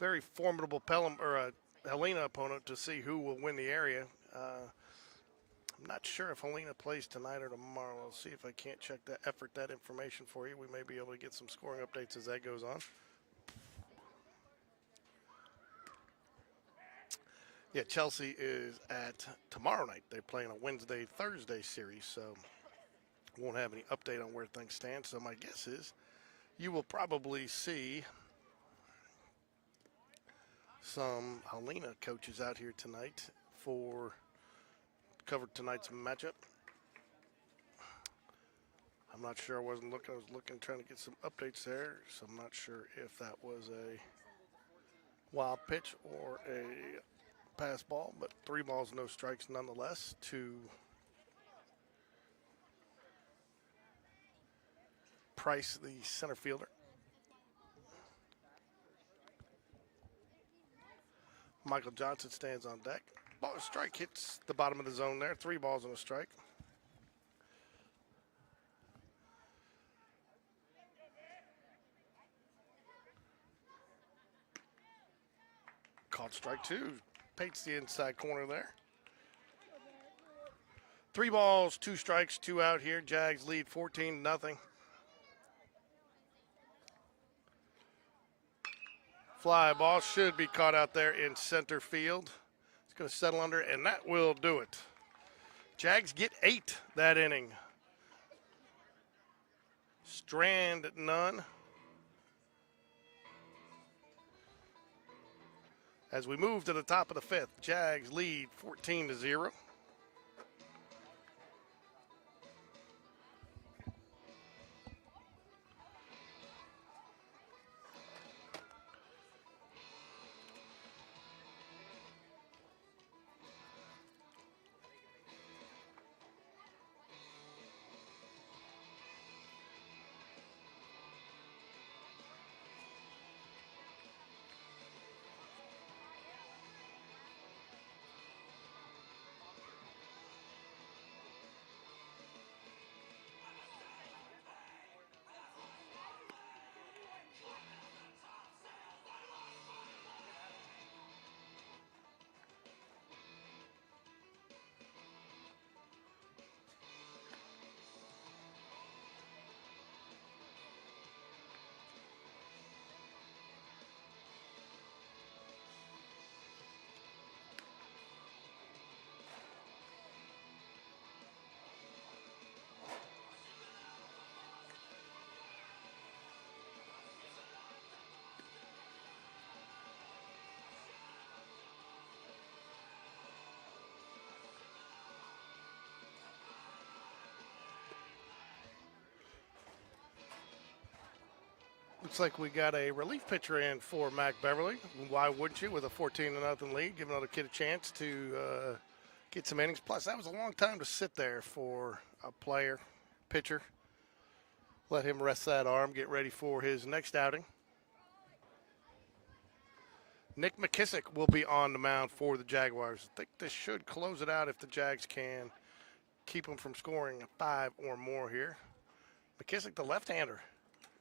very formidable Pelham or a Helena opponent to see who will win the area. I'm not sure if Helena plays tonight or tomorrow. I'll see if I can't check that information for you. We may be able to get some scoring updates as that goes on. Yeah, Chelsea is at tomorrow night. They're playing a Wednesday-Thursday series, so won't have any update on where things stand. So my guess is you will probably see some Helena coaches out here tonight for cover tonight's matchup. I'm not sure. I was looking, trying to get some updates there. So I'm not sure if that was a wild pitch or a pass ball, but 3 balls, no strikes nonetheless to Price, the center fielder. Michael Johnson stands on deck. Ball strike hits the bottom of the zone there. 3 balls and a strike. Called strike 2. Pates the inside corner there. 3 balls, 2 strikes, 2 out here. Jags lead 14-0. Fly ball should be caught out there in center field. It's going to settle under, and that will do it. Jags get 8 that inning. Strand none. As we move to the top of the 5th, Jags lead 14-0. Looks like we got a relief pitcher in for Mac Beverly. Why wouldn't you, with a 14-0 lead, give another kid a chance to get some innings. Plus, that was a long time to sit there for a player, pitcher. Let him rest that arm, get ready for his next outing. Nick McKissick will be on the mound for the Jaguars. I think this should close it out if the Jags can keep them from scoring 5 or more here. McKissick, the left-hander.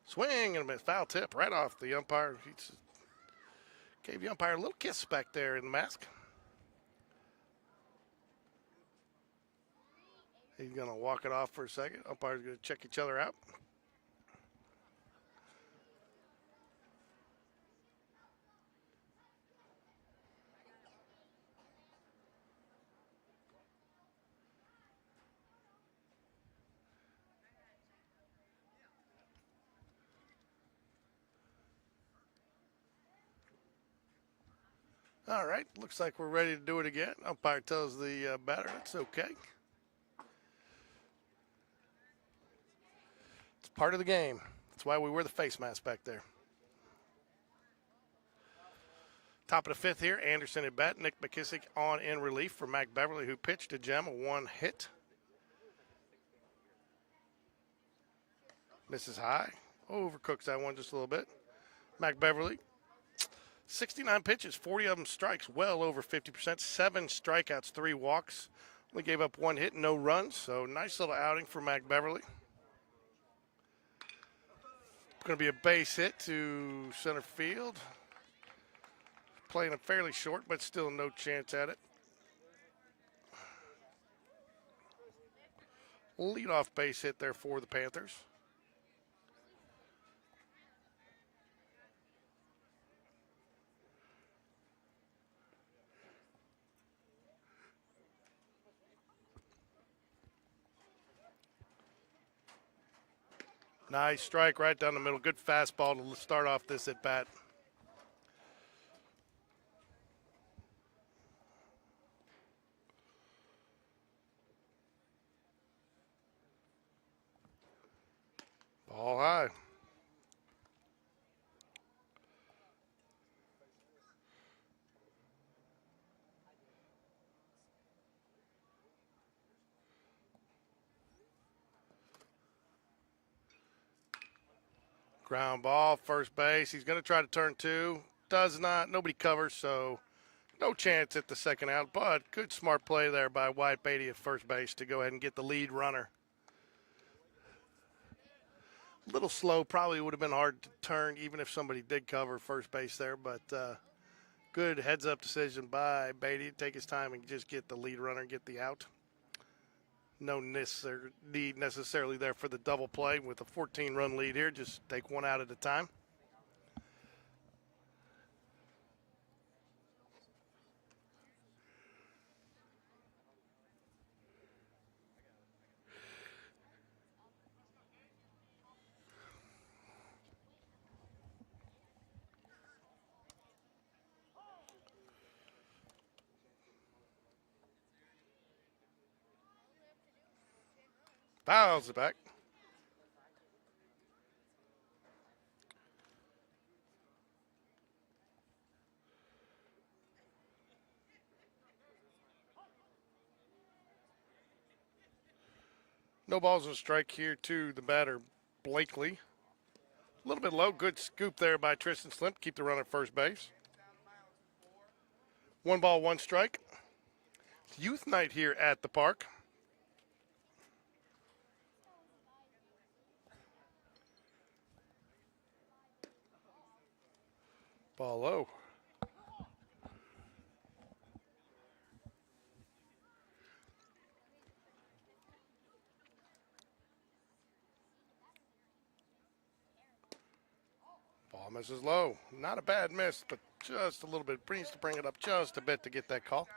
Swing and a foul tip right off the umpire. He gave the umpire a little kiss back there in the mask. He's going to walk it off for a second. Umpire's going to check each other out. All right, looks like we're ready to do it again. Umpire tells the batter it's okay. It's part of the game. That's why we wear the face mask back there. Top of the 5th here, Anderson at bat. Nick McKissick on in relief for Mac Beverly, who pitched to Gem, a 1 hit. Misses high. Overcooks that one just a little bit. Mac Beverly, 69 pitches, 40 of them strikes, well over 50%. 7 strikeouts, 3 walks. Only gave up 1 hit, no runs. So nice little outing for Mac Beverly. Going to be a base hit to center field. Playing it fairly short, but still no chance at it. Leadoff base hit there for the Panthers. Nice strike right down the middle. Good fastball to start off this at bat. Ball high. Ground ball, first base. He's going to try to turn two. Does not. Nobody covers, so no chance at the second out. But good smart play there by Wyatt Beatty at first base to go ahead and get the lead runner. A little slow. Probably would have been hard to turn even if somebody did cover first base there. But good heads-up decision by Beatty to take his time and just get the lead runner and get the out. No need necessarily there for the double play with a 14-run lead here. Just take one out at a time. Fouls it back. No balls and a strike here to the batter, Blakely. A little bit low. Good scoop there by Tristan Slimp. Keep the runner at first base. 1 ball, 1 strike. Youth night here at the park. Ball low. Ball misses low. Not a bad miss, but just a little bit. Needs to bring it up just a bit to get that call.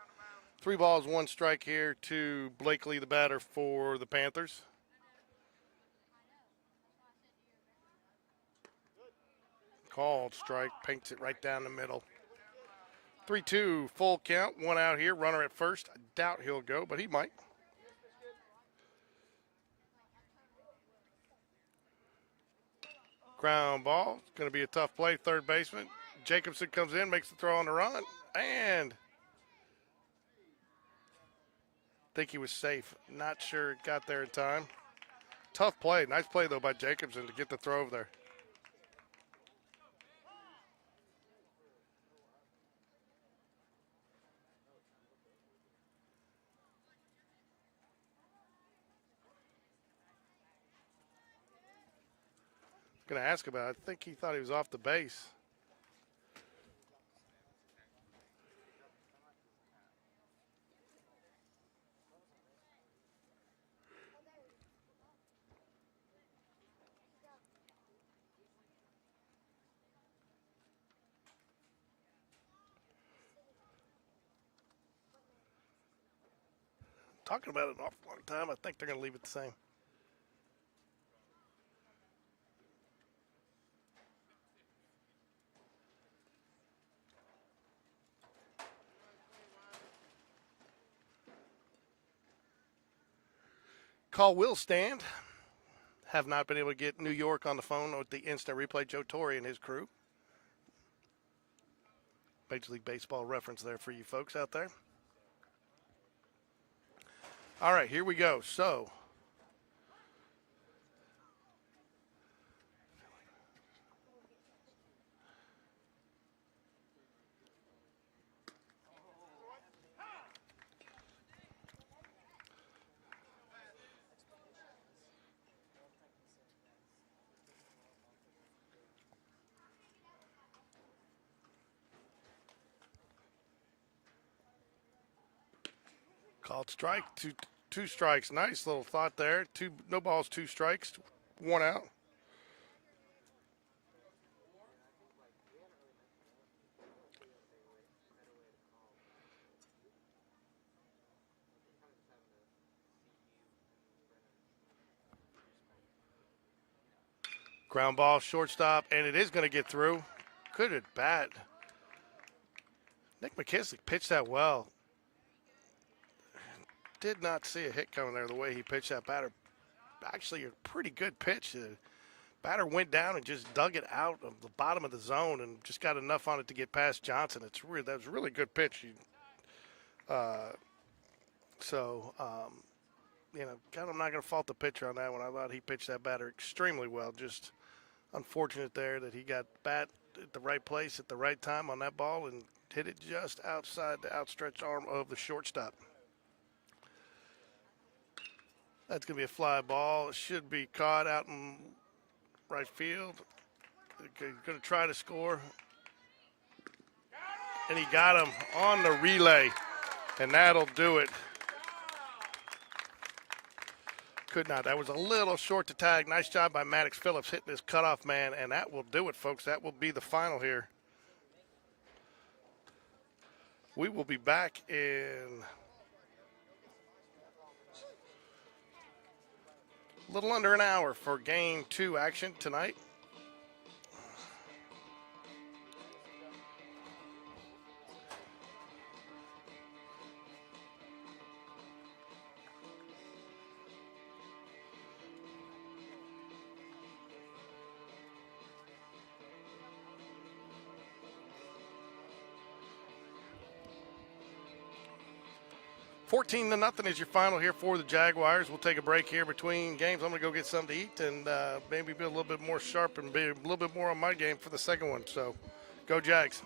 3 balls, 1 strike here to Blakely, the batter for the Panthers. Called strike, paints it right down the middle. 3-2, full count, 1 out here. Runner at first. I doubt he'll go, but he might. Ground ball. It's going to be a tough play. Third baseman. Jacobson comes in, makes the throw on the run, and I think he was safe. Not sure it got there in time. Tough play. Nice play, though, by Jacobson to get the throw over there. Going to ask about it. I think he thought he was off the base. Talking about it an awful long time. I think they're going to leave it the same. Call will stand. Have not been able to get New York on the phone with the instant replay. Joe Torre and his crew. Major League Baseball reference there for you folks out there. All right, here we go. So, called strike, two strikes. Nice little thought there. No balls, 2 strikes, 1 out. Ground ball, shortstop, and it is going to get through. Good at bat. Nick McKissick pitched that well. Did not see a hit coming there the way he pitched that batter. Actually, a pretty good pitch. The batter went down and just dug it out of the bottom of the zone and just got enough on it to get past Johnson. That was a really good pitch. I'm not going to fault the pitcher on that one. I thought he pitched that batter extremely well. Just Unfortunate there that he got bat at the right place at the right time on that ball and hit it just outside the outstretched arm of the shortstop. That's going to be a fly ball. It should be caught out in right field. They're going to try to score. And he got him on the relay, and that'll do it. Could not. That was a little short to tag. Nice job by Maddox Phillips hitting his cutoff man, and that will do it, folks. That will be the final here. We will be back in a little under an hour for Game 2 action tonight. $14-0 is your final here for the Jaguars. We'll take a break here between games. I'm going to go get something to eat and maybe be a little bit more sharp and be a little bit more on my game for the second one. So, go Jags.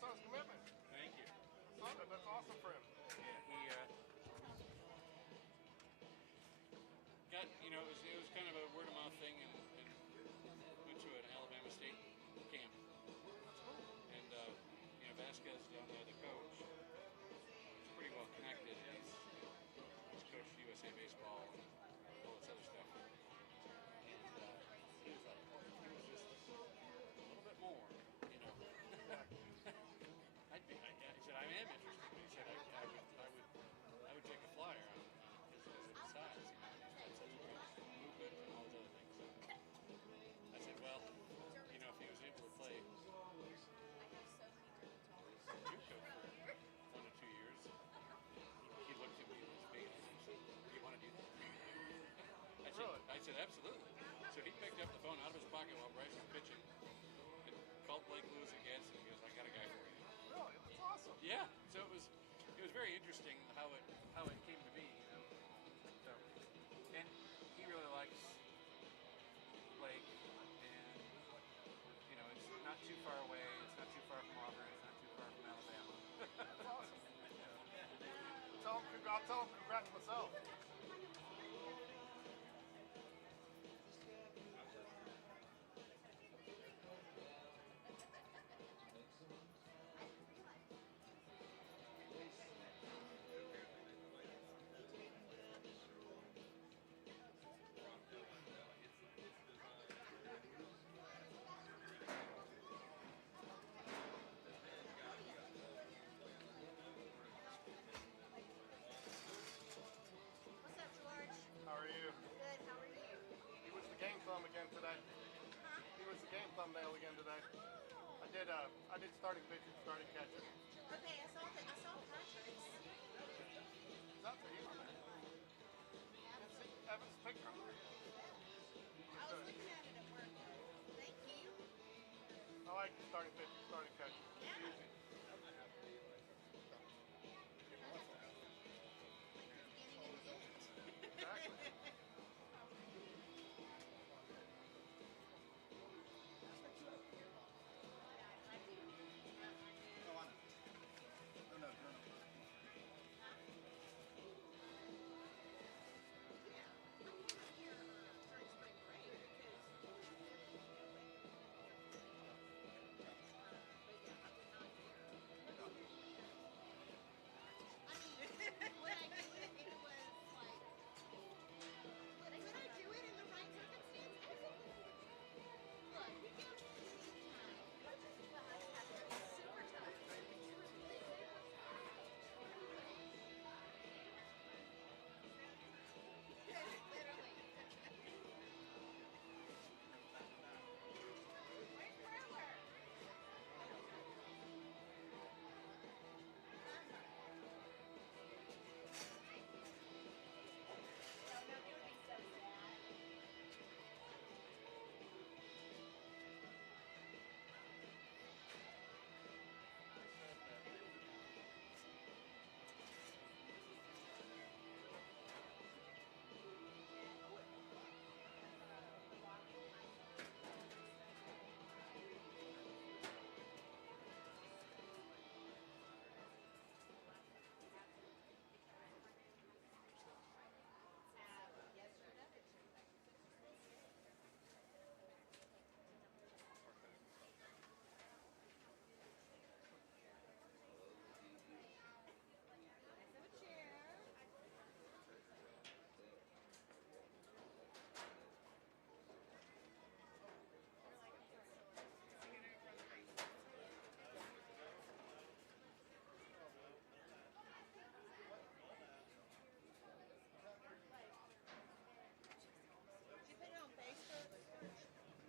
Congrats on his commitment. Thank you. Love it. That's awesome for him. Yeah, he got, you know, it was kind of a word of mouth thing, and went to an Alabama State camp. That's cool. And you know, Vasquez down there, the coach, is pretty well connected. He's coached USA baseball and all this other stuff. And he was like, he was just a little bit more, you know. I said, I am interested. He said, I would take a flyer on his size. You know, he's got such a good movement and all those other things. So I said, well, you know, if he was able to play JUCO for 1 or 2 years, he looked at me in his face and said, do you want to do that? I said, absolutely. So he picked up the phone out of his pocket while Bryce was pitching and called Blake Lewis at Gadsden and he goes, I got a guy for you. Really? That's awesome. Yeah. So it was very interesting how it came to be, you know. So, and he really likes Blake, and you know, it's not too far away. It's not too far from Auburn. It's not too far from Alabama. That's awesome. I'll tell him congrats myself. Thumbnail again today. I did starting pitching, starting catching. Okay, I saw Patrick's. Is that for you? Didn't see Evan's picture. I was looking at it at work. Thank you. I like starting pitching, starting catching. Yeah. Exactly.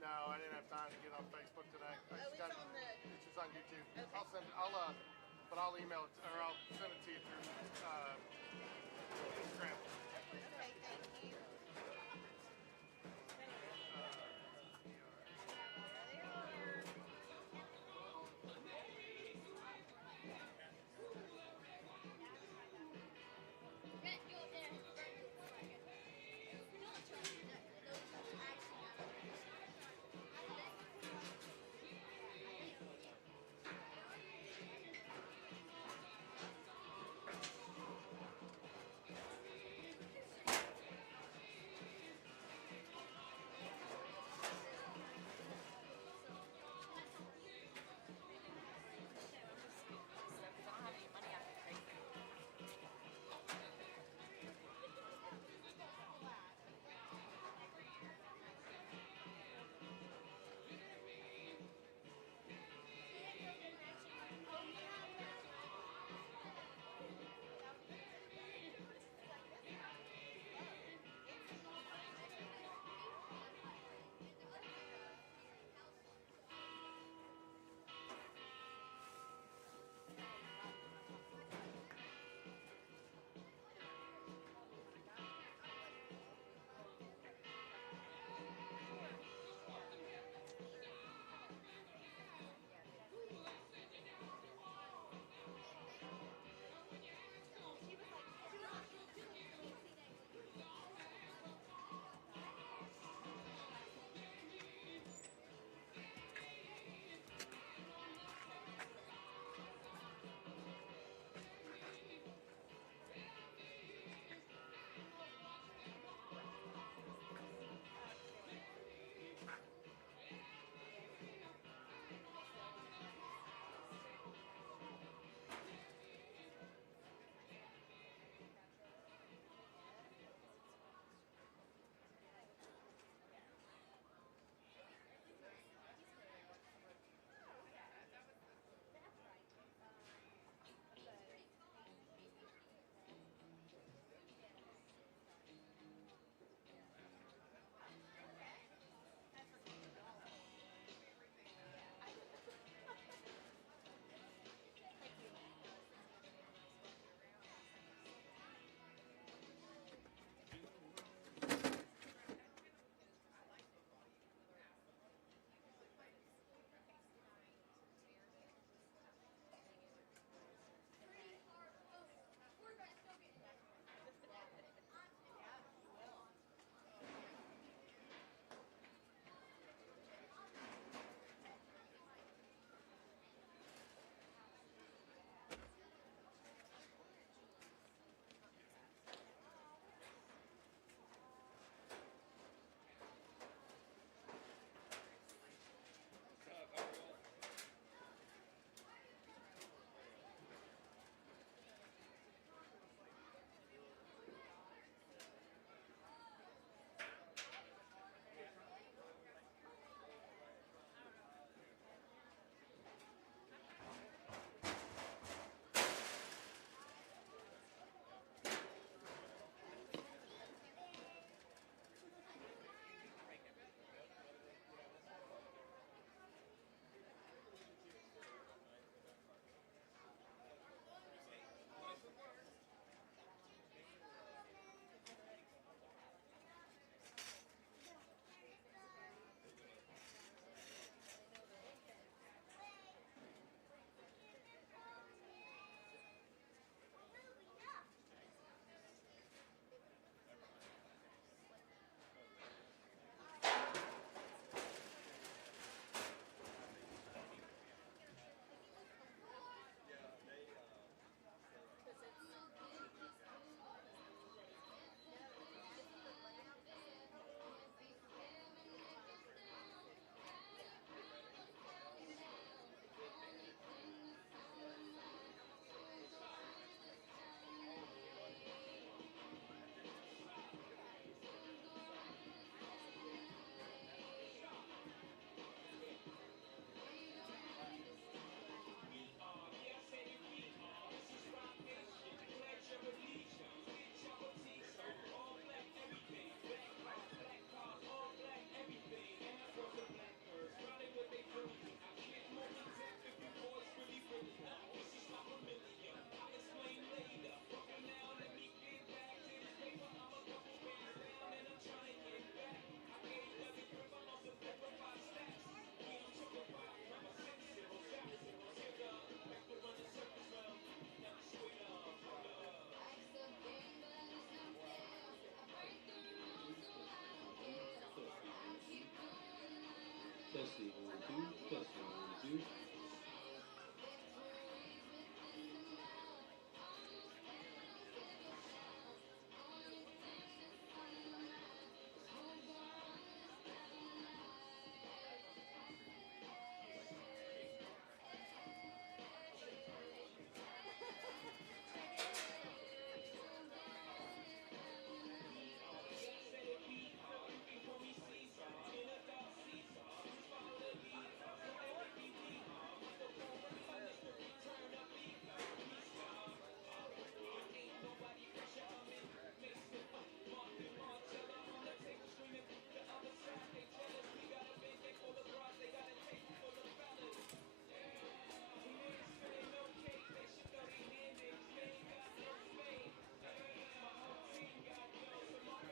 No, I didn't have time to get on Facebook today. It's just on YouTube. Okay. I'll email it, or I'll send it to you through Instagram. Okay, thank you.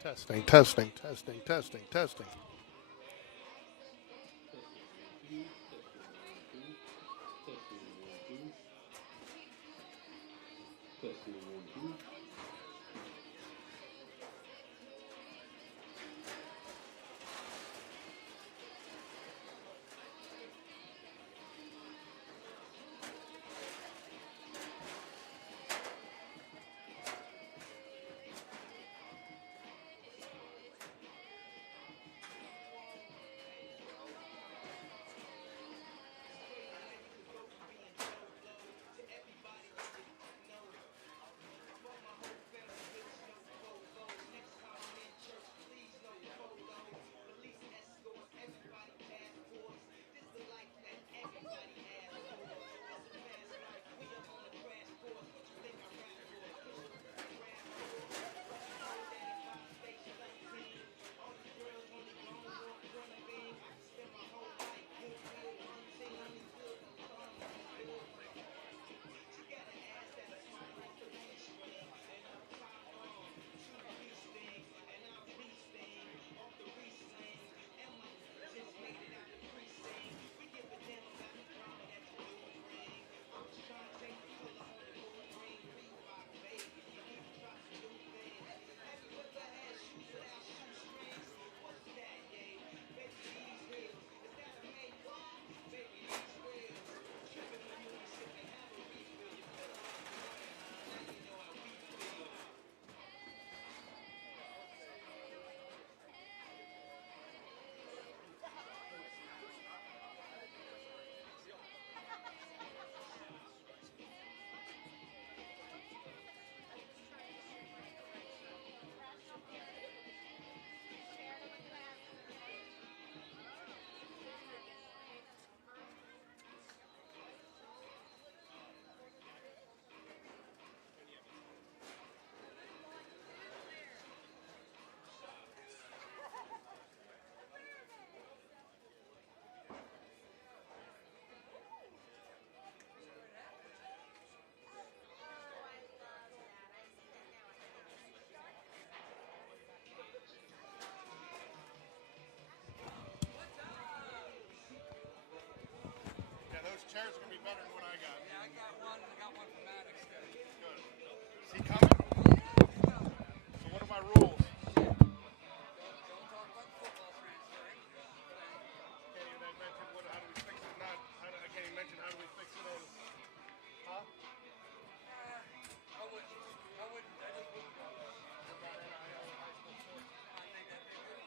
Testing, testing, testing, testing, testing. Yeah, those chairs are going to be better than what I got. Yeah, I got one from Maddox there. Good. Is he coming? So what are my rules? Don't talk about the football transferring. Can't even mention how do we fix it? I can't even mention how do we fix it in. Huh? I wouldn't. I just wouldn't go. About NIL and high school sports. I think that'd be good.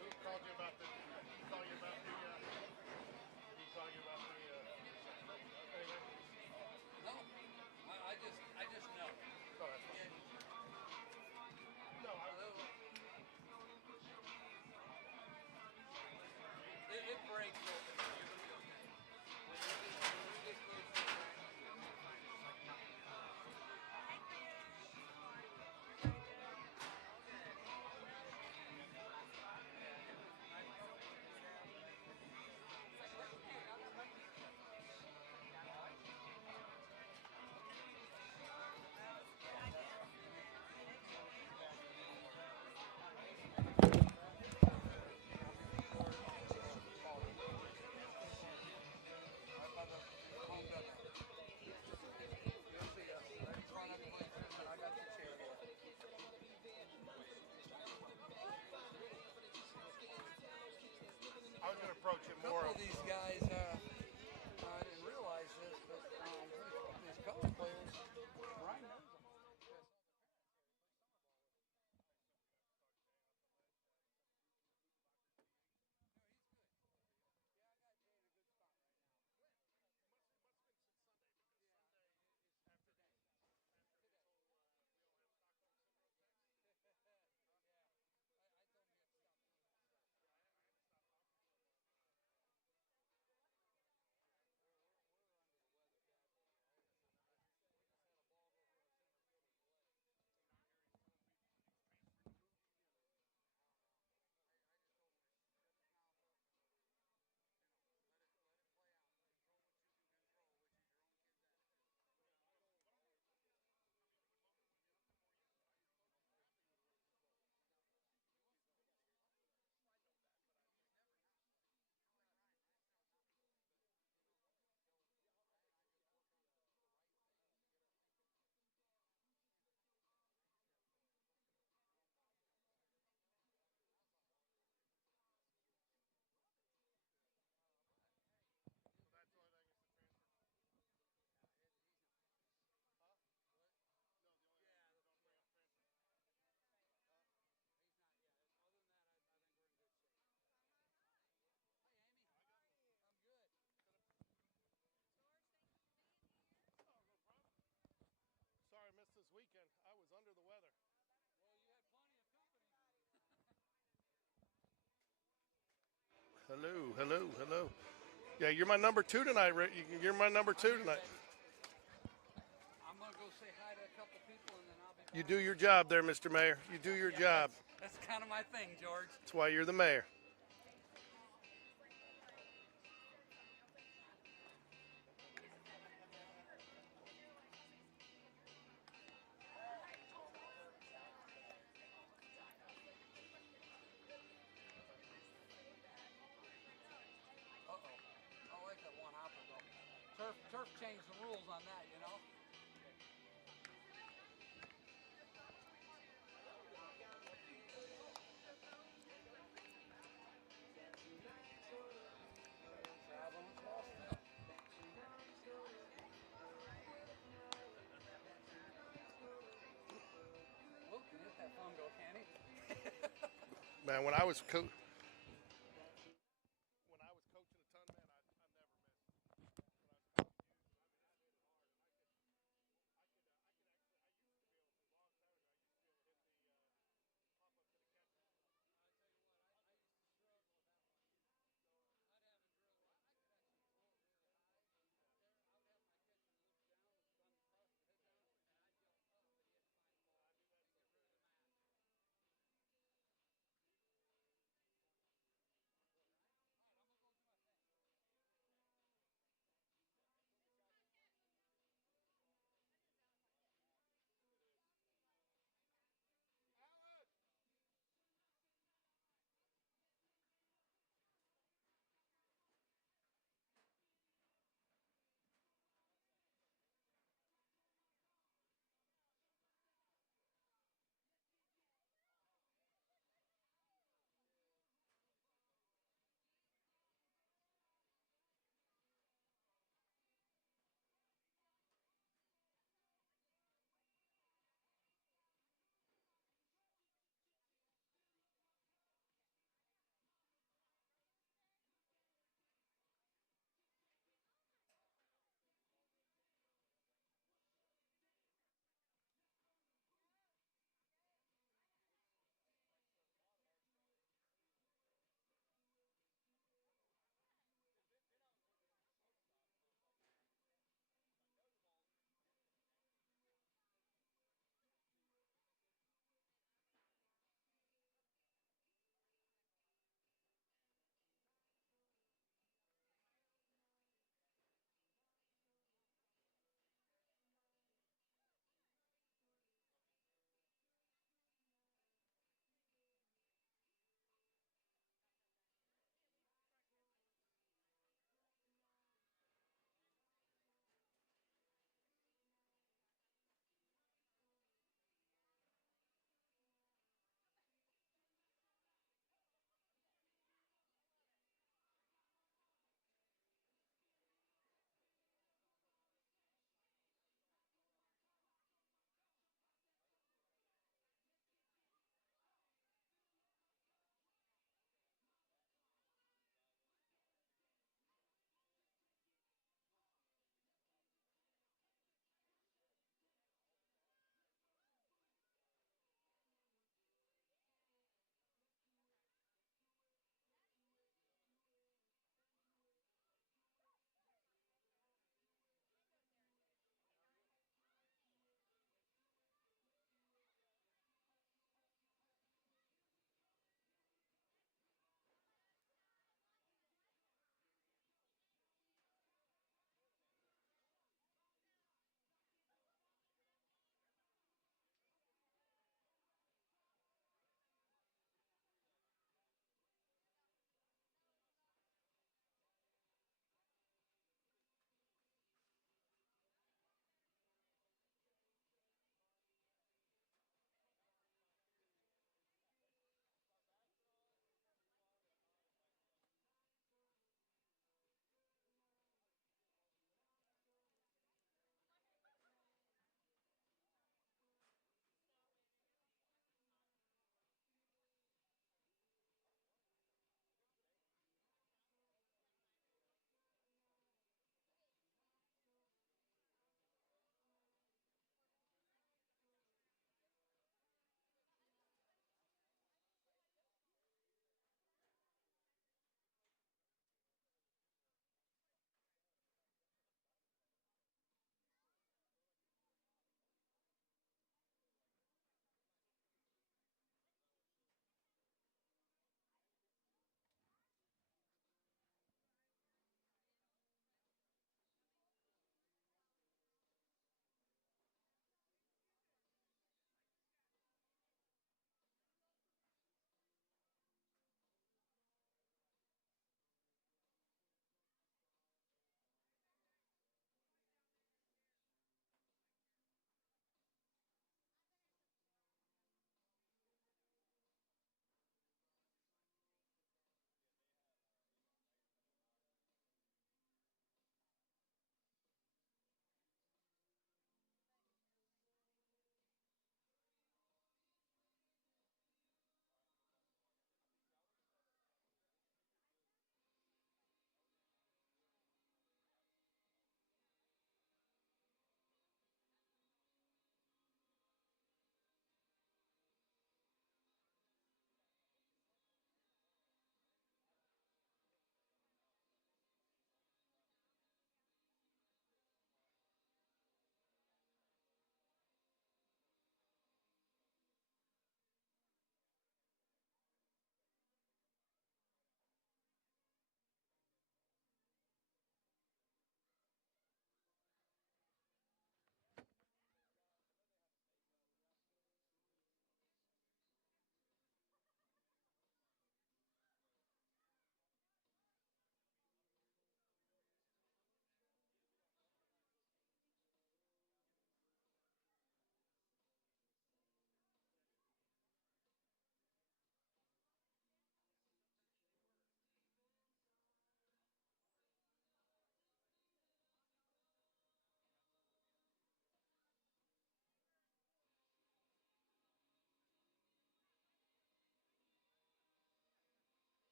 Who called you about the? He called you about the? He called you about the? Anyway. No, I just know. Oh, that's fine. No, It breaks open. I was going to approach it A more. couple of these guys, I didn't realize this, but these college players, Ryan knows them. Hello, hello, hello. Yeah, you're my number 2 tonight, Rick. You're my number 2 tonight. I'm gonna go say hi to a couple people and then I'll be back. You do your job there, Mr. Mayor. You do your job. That's kind of my thing, George. That's why you're the mayor. Uh-oh. I like that one hopper though. Turf changed the rules on that, you know? Traveling with Boston. Look, can hit that phone go, can he? Man, when I was coaching a ton, man, I never missed.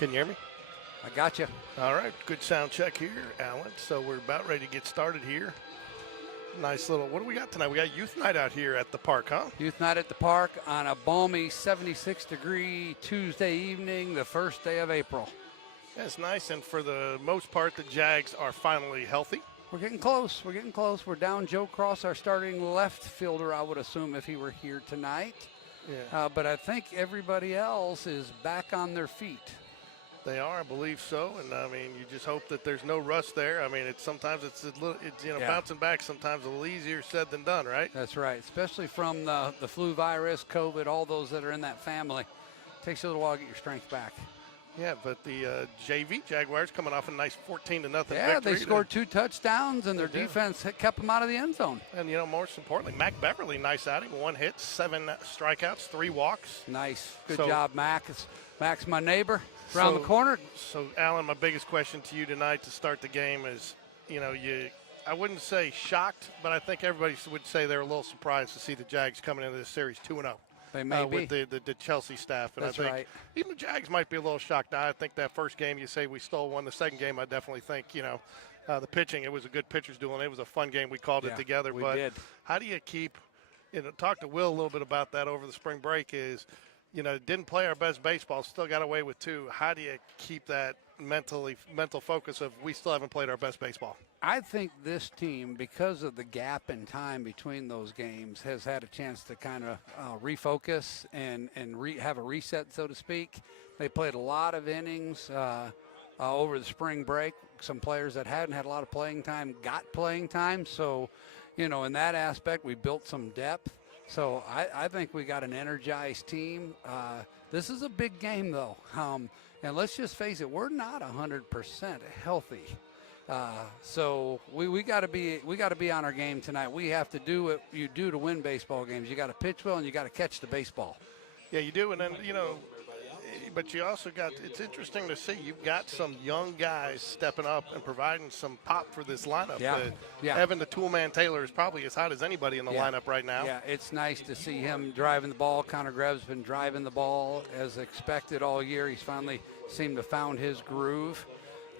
Can you hear me? I got you. All right, good sound check here, Alan. So we're about ready to get started here. Nice little, what do we got tonight? We got youth night out here at the park, huh? Youth night at the park on a balmy 76-degree Tuesday evening, the first day of April. That's nice, and for the most part, the Jags are finally healthy. We're getting close. We're getting close. We're down Joe Cross, our starting left fielder, I would assume, if he were here tonight. Yeah. But I think everybody else is back on their feet. They are, I believe so, and I mean, you just hope that there's no rust there. I mean, sometimes it's bouncing back. Sometimes a little easier said than done, right? That's right, especially from the flu virus, COVID, all those that are in that family. Takes you a little while to get your strength back. Yeah, but the JV Jaguars coming off a nice 14-0 victory. Yeah, they scored 2 touchdowns, and their defense kept them out of the end zone. And, most importantly, Mac Beverly, nice outing. 1 hit, 7 strikeouts, 3 walks. Nice. Good job, Mac. Mac's my neighbor around the corner. So, Alan, my biggest question to you tonight to start the game is, I wouldn't say shocked, but I think everybody would say they're a little surprised to see the Jags coming into this series 2-0. They may be. With the Chelsea staff. And That's I think right. even the Jags might be a little shocked. Now, I think that first game you say we stole one. The second game I definitely think, the pitching, it was a good pitcher's duel, and it was a fun game. We called it together. We but did. How do you keep, talk to Will a little bit about that over the spring break is, didn't play our best baseball, still got away with 2. How do you keep that mental focus of we still haven't played our best baseball? I think this team, because of the gap in time between those games, has had a chance to kind of refocus and have a reset, so to speak. They played a lot of innings over the spring break. Some players that hadn't had a lot of playing time got playing time. So, in that aspect, we built some depth. So I think we got an energized team. This is a big game, though. And let's just face it, we're not 100% healthy. So we got to be on our game tonight. We have to do what you do to win baseball games. You got to pitch well and you got to catch the baseball. Yeah, you do, and then but you also got. It's interesting to see you've got some young guys stepping up and providing some pop for this lineup. Yeah. Evan the Toolman Taylor is probably as hot as anybody in the lineup right now. Yeah, it's nice to see him driving the ball. Connor Greb's been driving the ball as expected all year. He's finally seemed to found his groove.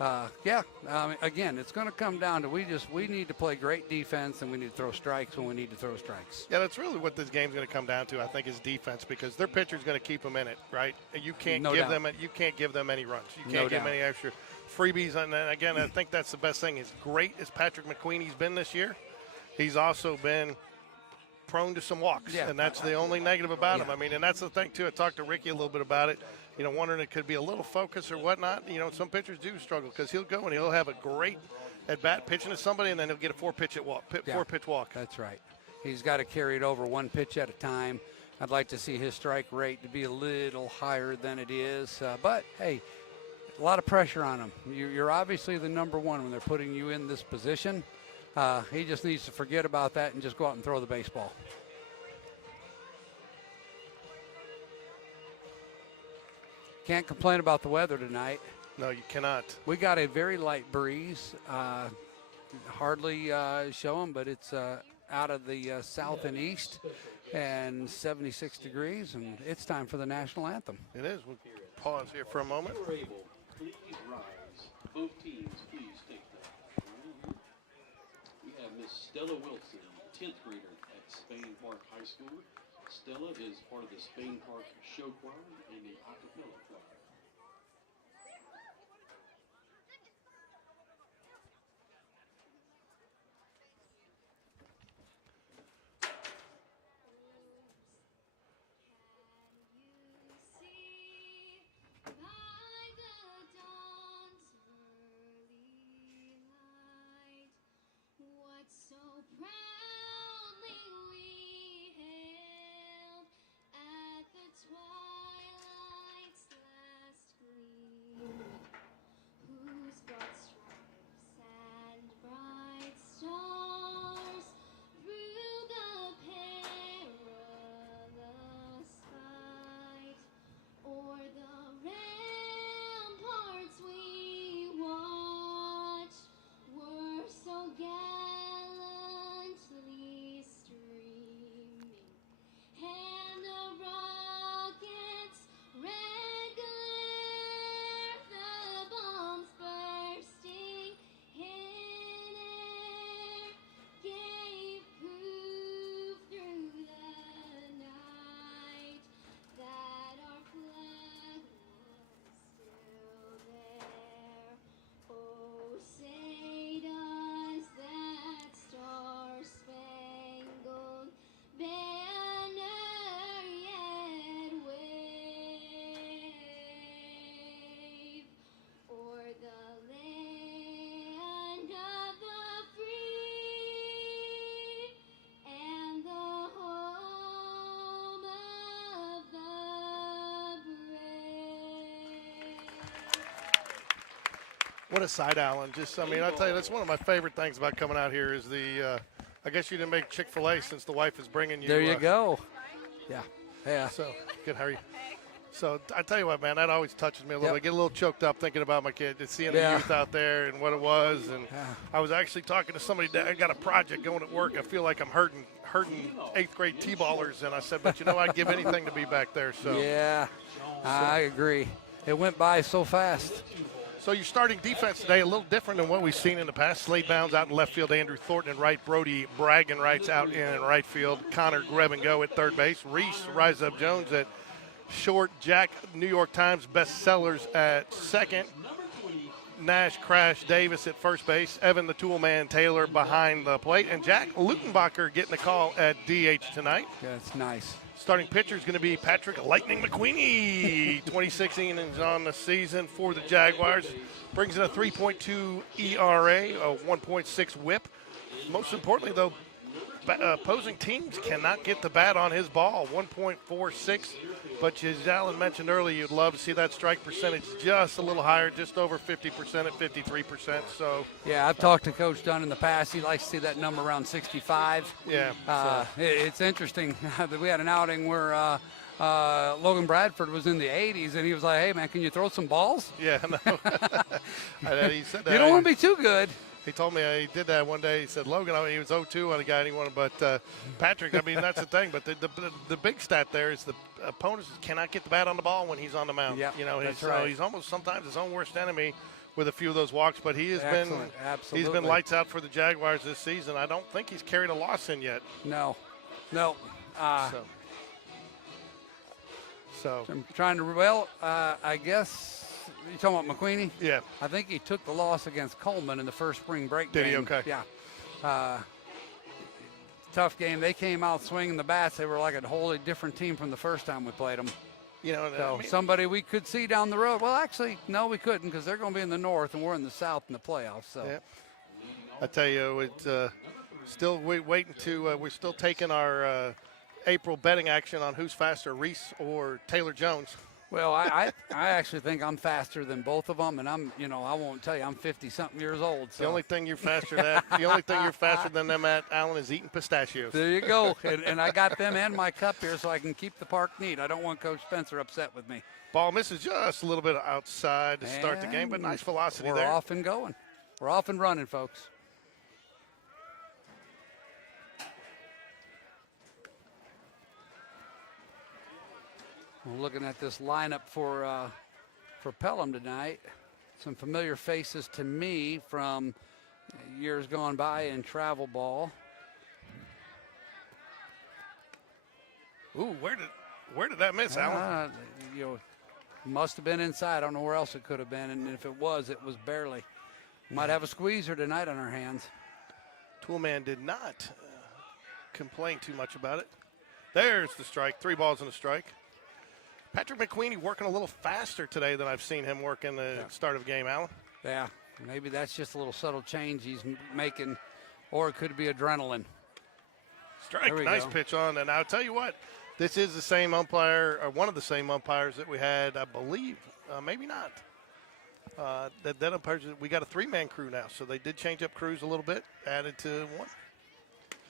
Again, it's going to come down to we need to play great defense and we need to throw strikes when we need to throw strikes. Yeah, that's really what this game's going to come down to. I think is defense because their pitcher's going to keep them in it, right? You can't give them any runs. You can't give them any extra freebies. And then again, I think that's the best thing. As great as Patrick McQueen's been this year, he's also been prone to some walks, and that's the only negative about him. I mean, and that's the thing too. I talked to Ricky a little bit about it. Wondering it could be a little focus or whatnot. Some pitchers do struggle because he'll go and he'll have a great at bat pitching to somebody, and then he'll get a 4-pitch walk. That's right. He's got to carry it over 1 pitch at a time. I'd like to see his strike rate to be a little higher than it is, but hey, a lot of pressure on him. You're obviously the number one when they're putting you in this position. He just needs to forget about that and just go out and throw the baseball. Can't complain about the weather tonight. No, you cannot. We got a very light breeze. Hardly showing, but it's out of the south and east and 76 degrees, and it's time for the national anthem. It is. We'll pause here for a moment. If you're able, please rise. Both teams, please take that. We have Miss Stella Wilson, 10th grader at Spain Park High School. Stella is part of the Spain Park Show Choir and the acapella choir. So proudly we hailed at the twilight's Put aside Allen. I mean, I'll tell you, that's one of my favorite things about coming out here is I guess you didn't make Chick-fil-A since the wife is bringing you. There you go. Yeah. Yeah. So, good. How are you? So, I tell you what, man, that always touches me a little Yep. bit. I get a little choked up thinking about my kid, just seeing the Yeah. youth out there and what it was. And I was actually talking to somebody that I got a project going at work. I feel like I'm hurting 8th grade T-ballers. And I said, but, I'd give anything to be back there. So Yeah, I agree. It went by so fast. So your starting defense today, a little different than what we've seen in the past. Slade Bounds out in left field, Andrew Thornton in right, Brody Bragg-Wright's out in right field, Connor Greb-and-Go at third base, Reese Rise Up Jones at short, Jack New York Times bestsellers at second, Nash Crash Davis at first base, Evan the Toolman Taylor behind the plate, and Jack Lutenbacher getting the call at DH tonight. Yeah, it's nice. Starting pitcher is going to be Patrick Lightning McQueenie. 26 innings on the season for the Jaguars. Brings in a 3.2 ERA, a 1.6 whip. Most importantly, though, opposing teams cannot get the bat on his ball, 1.46. But as Alan mentioned earlier, you'd love to see that strike percentage just a little higher, just over 50% at 53%. So Yeah, I've talked to Coach Dunn in the past. He likes to see that number around 65. yeah, It's interesting that we had an outing where Logan Bradford was in the 80s, and he was like, hey, man, can you throw some balls? yeah, no. He said that. You don't want to be too good. He told me he did that one day. He said, Logan, he was 0-2 on a guy and he wanted, but Patrick, I mean, that's the thing. But the big stat there is the opponents cannot get the bat on the ball when he's on the mound. Yep, that's so right. He's almost sometimes his own worst enemy with a few of those walks. But he has Excellent, he's absolutely. been lights out for the Jaguars this season. I don't think he's carried a loss in yet. No. So I'm trying to, I guess, you talking about McQueenie? yeah, I think he took the loss against Coleman in the first spring break Did he? game. Okay. Yeah. Tough game. They came out swinging the bats. They were like a wholly different team from the first time we played them. So somebody we could see down the road. Well, actually, no, we couldn't because they're going to be in the north and we're in the south in the playoffs. So yeah. I tell you, it's still waiting to. We're still taking our April betting action on who's faster, Reese or Taylor Jones. Well, I actually think I'm faster than both of them, and I won't tell you I'm 50-something years old. So The only thing you're faster than them at, Alan, is eating pistachios. there you go, and I got them and my cup here so I can keep the park neat. I don't want Coach Spencer upset with me. Ball misses just a little bit outside to start the game, but nice velocity We're there. off and going. We're off and running, folks. We're looking at this lineup for Pelham tonight. Some familiar faces to me from years gone by in travel ball. Ooh, where did that miss, Alan? Must have been inside. I don't know where else it could have been, and if it was barely. Might have a squeezer tonight on our hands. Toolman did not complain too much about it. There's the strike. 3 balls and a strike. Patrick McQueenie working a little faster today than I've seen him work in the start of the game, Alan. Yeah, maybe that's just a little subtle change he's making, or it could be adrenaline. Strike, nice pitch on. And I'll tell you what, this is the same umpire, or one of the same umpires that we had, I believe, maybe not. That umpires, we got a 3-man crew now, so they did change up crews a little bit, added to 1.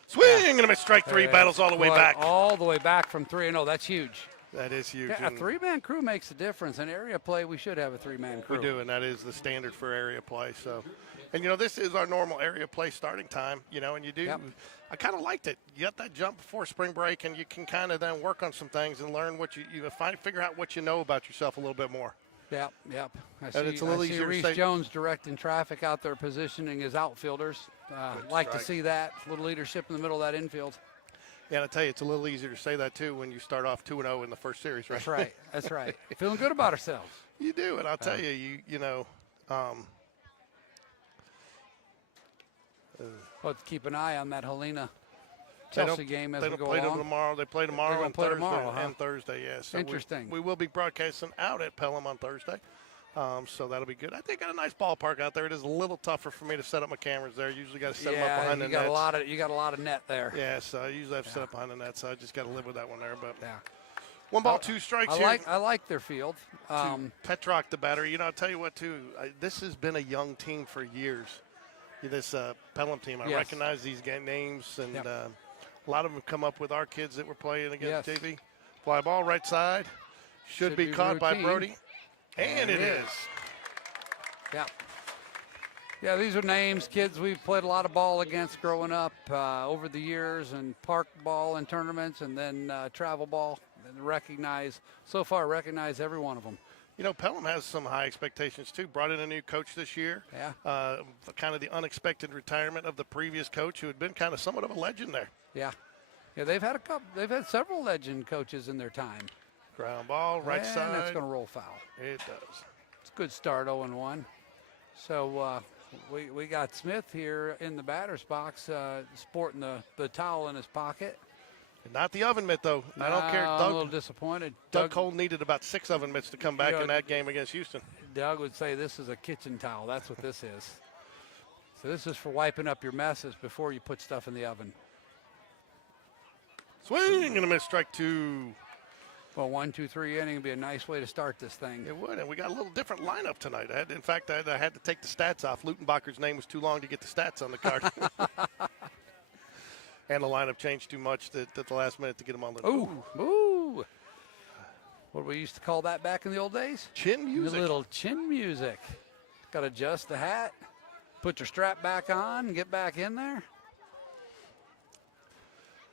Swing and a miss, strike 3, battles all the way back. All the way back from 3-0, that's huge. That is huge. Yeah, a 3-man crew makes a difference. In area play, we should have a 3-man crew. We do, and that is the standard for area play. So, and this is our normal area play starting time. And you do. Yep. I kind of liked it. You got that jump before spring break, and you can kind of then work on some things and learn what you figure out what you know about yourself a little bit more. Yep. It's a little easier to Reese say. Jones directing traffic out there, positioning his outfielders. Like strike. to see that a little leadership in the middle of that infield. Yeah, and I tell you, it's a little easier to say that too when you start off 2-0 in the first series, right? That's right. That's right. Feeling good about ourselves. You do, and I'll tell you, Well, keep an eye on that Helena Chelsea game as we go play along. tomorrow. They play tomorrow gonna and play Thursday. tomorrow, huh? And Thursday, yes. So Interesting. We will be broadcasting out at Pelham on Thursday. So that'll be good. I think got a nice ballpark out there. It is a little tougher for me to set up my cameras there. Usually got to set them up behind the you got nets. a lot of net there. Yeah, so I usually have to set up behind the net, so I just got to live with that one there. But Yeah. 1 ball, 2 strikes here. I like their field. Petrock, the batter. You know, I'll tell you what, too. This has been a young team for years. This Pelham team. I Yes. recognize these names, and a lot of them come up with our kids that were playing against Yes. JV. Fly ball right side. Should be caught by routine. Brody. And it is. Yeah. Yeah, these are names, kids we've played a lot of ball against growing up over the years, and park ball and tournaments, and then travel ball. And recognize every one of them. You know, Pelham has some high expectations, too. Brought in a new coach this year. Yeah. Kind of the unexpected retirement of the previous coach, who had been kind of somewhat of a legend there. Yeah. Yeah, they've had several legend coaches in their time. Ground ball, right and side. that's going to roll foul. It does. It's a good start, 0-1. So we got Smith here in the batter's box, sporting the towel in his pocket. Not the oven mitt, though. I don't care. I'm a little disappointed. Doug Cole needed about 6 oven mitts to come back in that game against Houston. Doug would say this is a kitchen towel. That's what this is. So this is for wiping up your messes before you put stuff in the oven. Swing and a miss, strike 2. Well, 1, 2, 3 inning would be a nice way to start this thing. It would, and we got a little different lineup tonight. In fact, I had to take the stats off. Lutenbacher's name was too long to get the stats on the card. And the lineup changed too much at the last minute to get them on the. Ooh. What we used to call that back in the old days? Chin music. A little chin music. Got to adjust the hat, put your strap back on, and get back in there.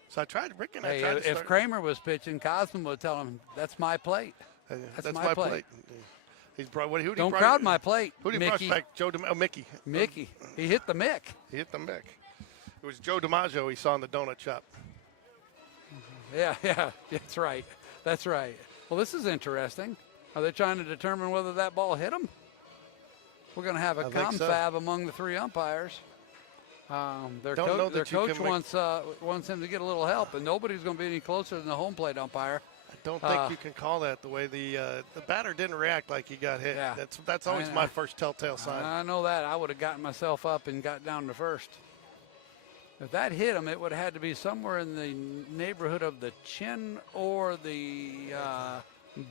So I tried, Rick and Hey, I tried if to start. Kramer was pitching, Cosman would tell him, that's my plate. That's my plate. He's brought. Who did Don't he crowd my plate, Who did he brush Mickey. back? Mickey. Mickey. He hit the Mick. He hit the Mick. It was Joe DiMaggio he saw in the donut shop. Yeah, that's right. That's right. Well, this is interesting. Are they trying to determine whether that ball hit him? We're going to have a I think so. confab among the 3 umpires. Their Don't know that coach you can make- wants him to get a little help, and nobody's going to be any closer than the home plate umpire. I don't think you can call that the way the batter didn't react like he got hit. Yeah. That's always my first telltale sign. I know that. I would have gotten myself up and got down to first. If that hit him, it would have had to be somewhere in the neighborhood of the chin or the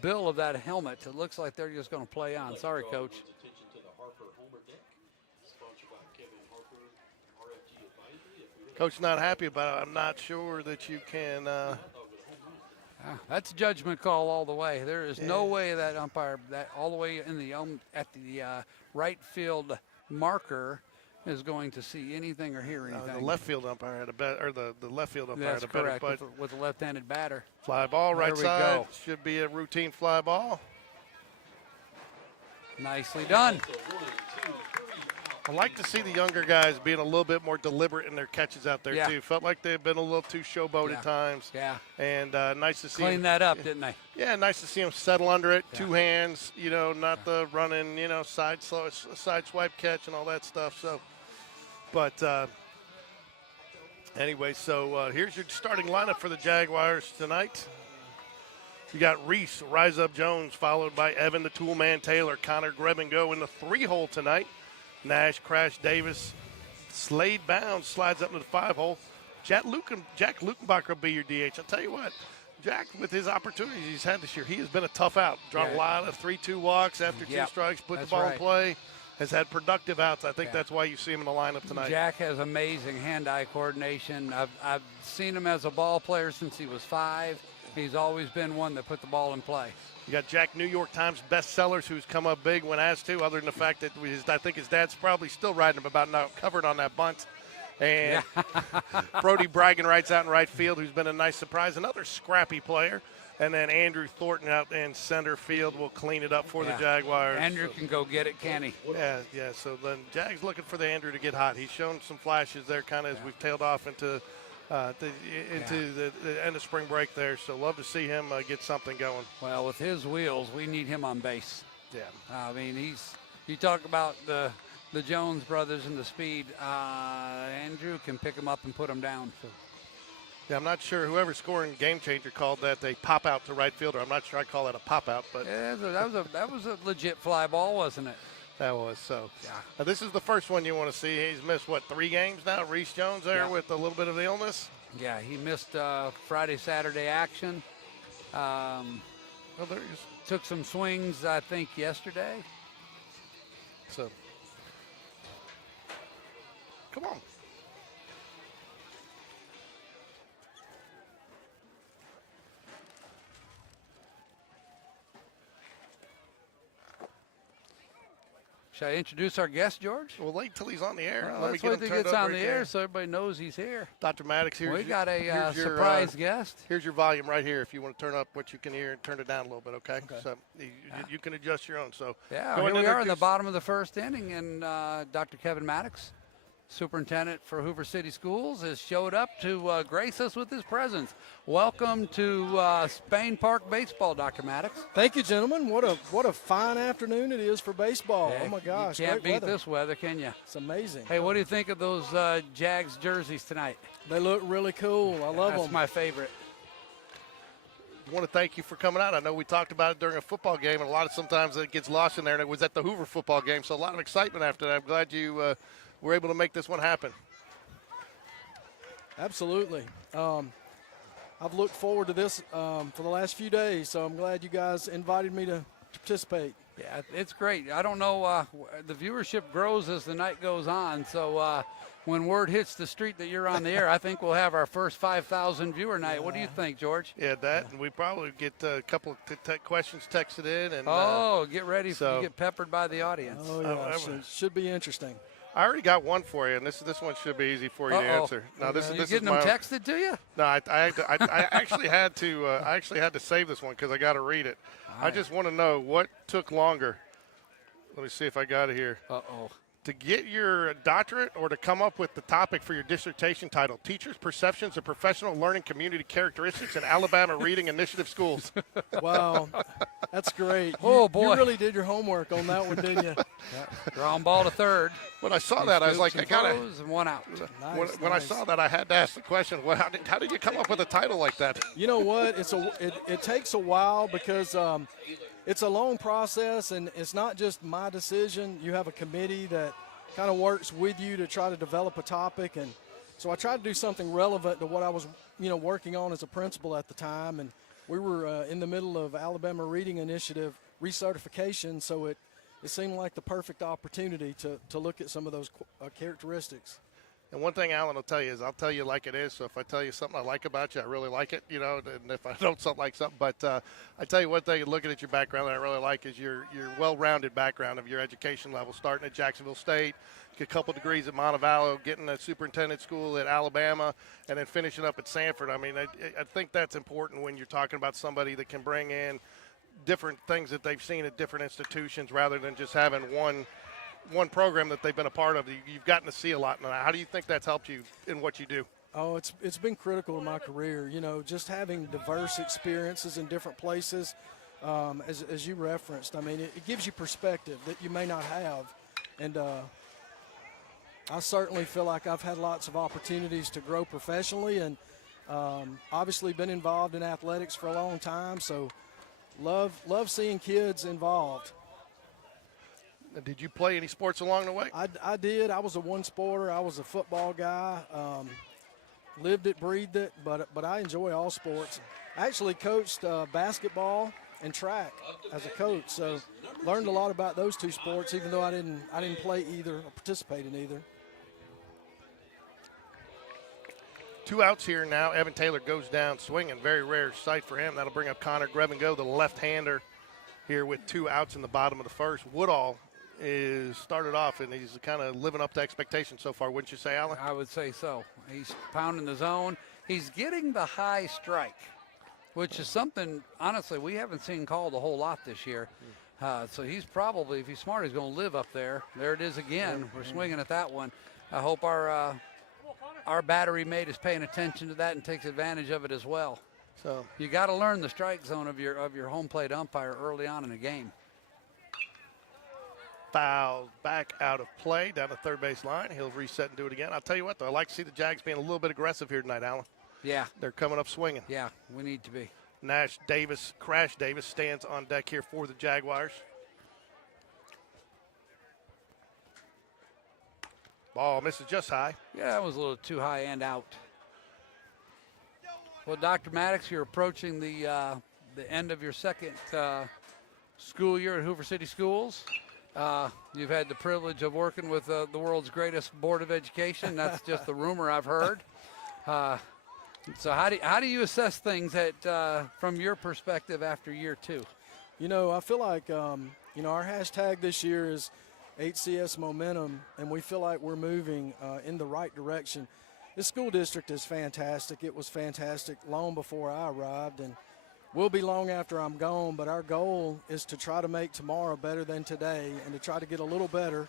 bill of that helmet. It looks like they're just going to play on. Sorry, Coach. Coach not happy about it. I'm not sure that you can. That's a judgment call all the way. There is no way that umpire, that all the way in the at the right field marker, is going to see anything or hear anything. The left field umpire had a better, or the left field umpire That's had a better correct, but with a left-handed batter. fly ball, right There we side. go. Should be a routine fly ball. Nicely done. I like to see the younger guys being a little bit more deliberate in their catches out there, Yeah. too. Felt like they've been a little too showboat Yeah. at times. Yeah. And nice to see Clean him. that up, didn't they? Yeah, nice to see him settle under it. Yeah. 2 hands, not the running, side swipe catch and all that stuff. So, but anyway, so here's your starting lineup for the Jaguars tonight. You got Reese, Rise Up Jones, followed by Evan the Toolman Taylor, Connor Grebengo in the 3-hole tonight. Nash, Crash Davis, Slade Bounds slides up into the 5-hole. Jack Lukenbacher will be your DH. I'll tell you what, Jack, with his opportunities he's had this year, he has been a tough out. Drawn a lot of 3-2 walks after 2 strikes, put the that's ball in right. play, has had productive outs. I think Yeah. that's why you see him in the lineup tonight. Jack has amazing hand-eye coordination. I've seen him as a ball player since he was 5. He's always been one that put the ball in play. You got Jack, New York Times bestsellers, who's come up big when asked to, other than the fact that I think his dad's probably still riding him about not covered on that bunt. And Brody Bragan writes out in right field, who's been a nice surprise. Another scrappy player. And then Andrew Thornton out in center field will clean it up for the Jaguars. Andrew can go get it, can he? Yeah. So then Jags looking for the Andrew to get hot. He's shown some flashes there kind of as we've tailed off into the end of spring break there. So love to see him get something going. Well, with his wheels, we need him on base. Yeah. I mean, you talk about the Jones brothers and the speed. Andrew can pick him up and put him down. So. Yeah, I'm not sure. Whoever scoring game changer called that a pop out to right fielder. I'm not sure I'd call that a pop out, but Yeah, that was a legit fly ball, wasn't it? that was so. Yeah. Now, this is the first one you want to see. He's missed 3 games now. Reese Jones there with a little bit of illness. Yeah, he missed Friday, Saturday action. Well, there is. Took some swings, I think, yesterday. So, come on. Shall I introduce our guest, George? We'll wait till he's on the air. Well, let's wait till he gets on the air so everybody knows he's here. Dr. Maddox, We got a surprise guest. Here's your volume right here. If you want to turn up what you can hear and turn it down a little bit, okay? So you can adjust your own. So yeah, here we are in the bottom of the first inning, and Dr. Kevin Maddox, superintendent for Hoover City Schools, has showed up to grace us with his presence. Welcome to Spain Park Baseball, Dr. Maddox. Thank you, gentlemen. What a fine afternoon it is for baseball. Yeah, oh my gosh, you can't beat weather. this weather, can you? It's amazing. Hey, what do you think of those JAGS jerseys tonight? They look really cool. I love them. That's my favorite. I want to thank you for coming out. I know we talked about it during a football game, and sometimes it gets lost in there, and it was at the Hoover football game, so a lot of excitement after that. I'm glad you were able to make this one happen. Absolutely. I've looked forward to this for the last few days, so I'm glad you guys invited me to participate. Yeah, it's great. I don't know, the viewership grows as the night goes on, so when word hits the street that you're on the air, I think we'll have our first 5,000 viewer night. What do you think, George? Yeah, and we probably get a couple of questions texted in. And get ready to get peppered by the audience. Oh, yeah, should be interesting. I already got one for you, and this one should be easy for you to answer. Now, this you is getting them texted to you? No, I actually had to. I actually had to save this one because I got to read it. I just want to know what took longer. Let me see if I got it here. To get your doctorate or to come up with the topic for your dissertation title, Teachers' Perceptions of Professional Learning Community Characteristics in Alabama Reading Initiative Schools. Wow, that's great. Oh, boy. You really did your homework on that one, didn't you? Ground ball to third. When I saw that, I was like, I got to. And one out. When I saw that, I had to ask the question, how did you come up with a title like that? You know what? It takes a while because it's a long process, and it's not just my decision. You have a committee that kind of works with you to try to develop a topic, and so I tried to do something relevant to what I was, working on as a principal at the time, and we were in the middle of Alabama Reading Initiative recertification, so it seemed like the perfect opportunity to look at some of those characteristics. And one thing Alan will tell you is I'll tell you like it is. So if I tell you something I like about you, I really like it, and if I don't like something. But I tell you one thing, looking at your background that I really like is your well-rounded background of your education level, starting at Jacksonville State, a couple degrees at Montevallo, getting a superintendent school at Alabama, and then finishing up at Sanford. I mean, I think that's important when you're talking about somebody that can bring in different things that they've seen at different institutions rather than just having one program that they've been a part of. You've gotten to see a lot. How do you think that's helped you in what you do? Oh, it's been critical in my career, just having diverse experiences in different places, as you referenced. I mean, it gives you perspective that you may not have. And I certainly feel like I've had lots of opportunities to grow professionally, and obviously been involved in athletics for a long time, so love seeing kids involved. Did you play any sports along the way? I did. I was a one-sporter. I was a football guy. Lived it, breathed it, but I enjoy all sports. I actually coached basketball and track as a coach, so learned a lot about those two sports, even though I didn't play either or participate in either. 2 outs here now. Evan Taylor goes down swinging. Very rare sight for him. That'll bring up Connor Grevengo, the left-hander, here with 2 outs in the bottom of the first. Woodall is started off, and he's kind of living up to expectations so far, wouldn't you say, Alan? I would say so. He's pounding the zone. He's getting the high strike, which is something, honestly, we haven't seen called a whole lot this year. So he's probably, if he's smart, he's going to live up there. There it is again. We're swinging at that one. I hope our battery mate is paying attention to that and takes advantage of it as well. So you got to learn the strike zone of your home plate umpire early on in a game. Foul back out of play down the third base line. He'll reset and do it again. I'll tell you what, though, I like to see the Jags being a little bit aggressive here tonight, Alan. Yeah. They're coming up swinging. Yeah, we need to be. Crash Davis stands on deck here for the Jaguars. Ball misses just high. Yeah, that was a little too high and out. Well, Dr. Maddox, you're approaching the the end of your second school year at Hoover City Schools. You've had the privilege of working with the world's greatest board of education. That's just the rumor I've heard. So how do you assess things from your perspective after year 2? You know, I feel like, our hashtag this year is HCS Momentum, and we feel like we're moving in the right direction. This school district is fantastic. It was fantastic long before I arrived, and will be long after I'm gone, but our goal is to try to make tomorrow better than today and to try to get a little better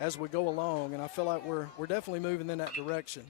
as we go along, and I feel like we're definitely moving in that direction.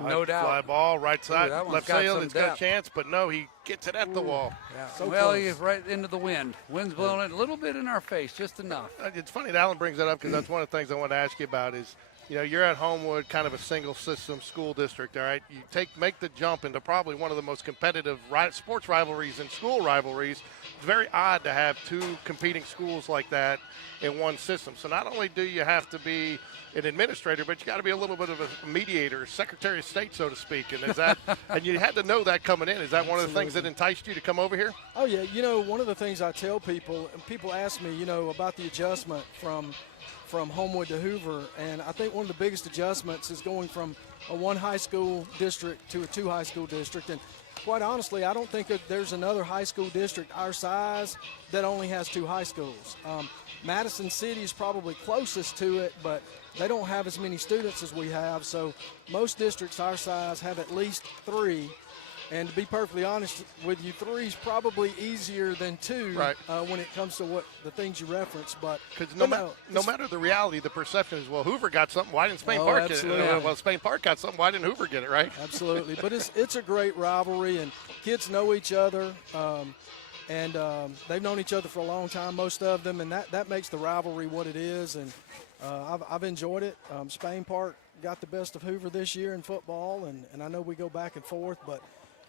No doubt. Fly ball, right side, that one's left got field. some It's got a depth. chance, but no, he gets it at the wall. Yeah. So Well, close. he's right into the wind. Wind's blowing it a little bit in our face, just enough. It's funny that Alan brings that up because that's one of the things I wanted to ask you about is, you're at Homewood, kind of a single system school district, all right? You make the jump into probably one of the most competitive sports rivalries and school rivalries. It's very odd to have 2 competing schools like that in one system. So not only do you have to be an administrator, but you got to be a little bit of a mediator, Secretary of State, so to speak. And is that, and you had to know that coming in. Is that one of the things that enticed you to come over here? Oh, yeah. One of the things I tell people, and people ask me, about the adjustment from Homewood to Hoover, and I think one of the biggest adjustments is going from a 1 high school district to a 2 high school district. And quite honestly, I don't think that there's another high school district our size that only has 2 high schools. Madison City is probably closest to it, but they don't have as many students as we have. So most districts our size have at least 3. And to be perfectly honest with you, 3 is probably easier than 2 Right. When it comes to what the things you reference. But Because no matter the reality, the perception is, well, Hoover got something. Why didn't Spain Park get absolutely. it? Well, Spain Park got something. Why didn't Hoover get it, right? Absolutely. But it's a great rivalry, and kids know each other. And they've known each other for a long time, most of them, and that makes the rivalry what it is. And I've enjoyed it. Spain Park got the best of Hoover this year in football, and I know we go back and forth, but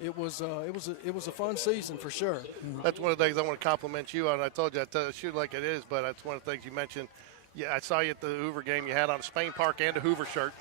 it was a fun season for sure. That's one of the things I want to compliment you on. I told you I'd shoot like it is, but that's one of the things you mentioned. Yeah, I saw you at the Hoover game. You had on a Spain Park and a Hoover shirt.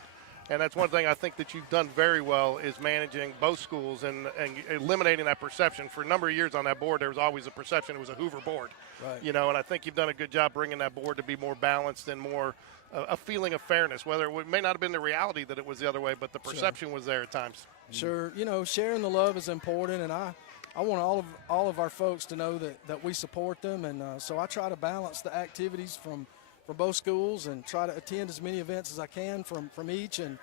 And that's one thing I think that you've done very well is managing both schools and eliminating that perception. For a number of years on that board, there was always a perception it was a Hoover board. Right. And I think you've done a good job bringing that board to be more balanced and more a feeling of fairness, whether it may not have been the reality that it was the other way, but the perception was there at times. Sure. Sharing the love is important, and I want all of our folks to know that we support them, and so I try to balance the activities from both schools and try to attend as many events as I can from each, and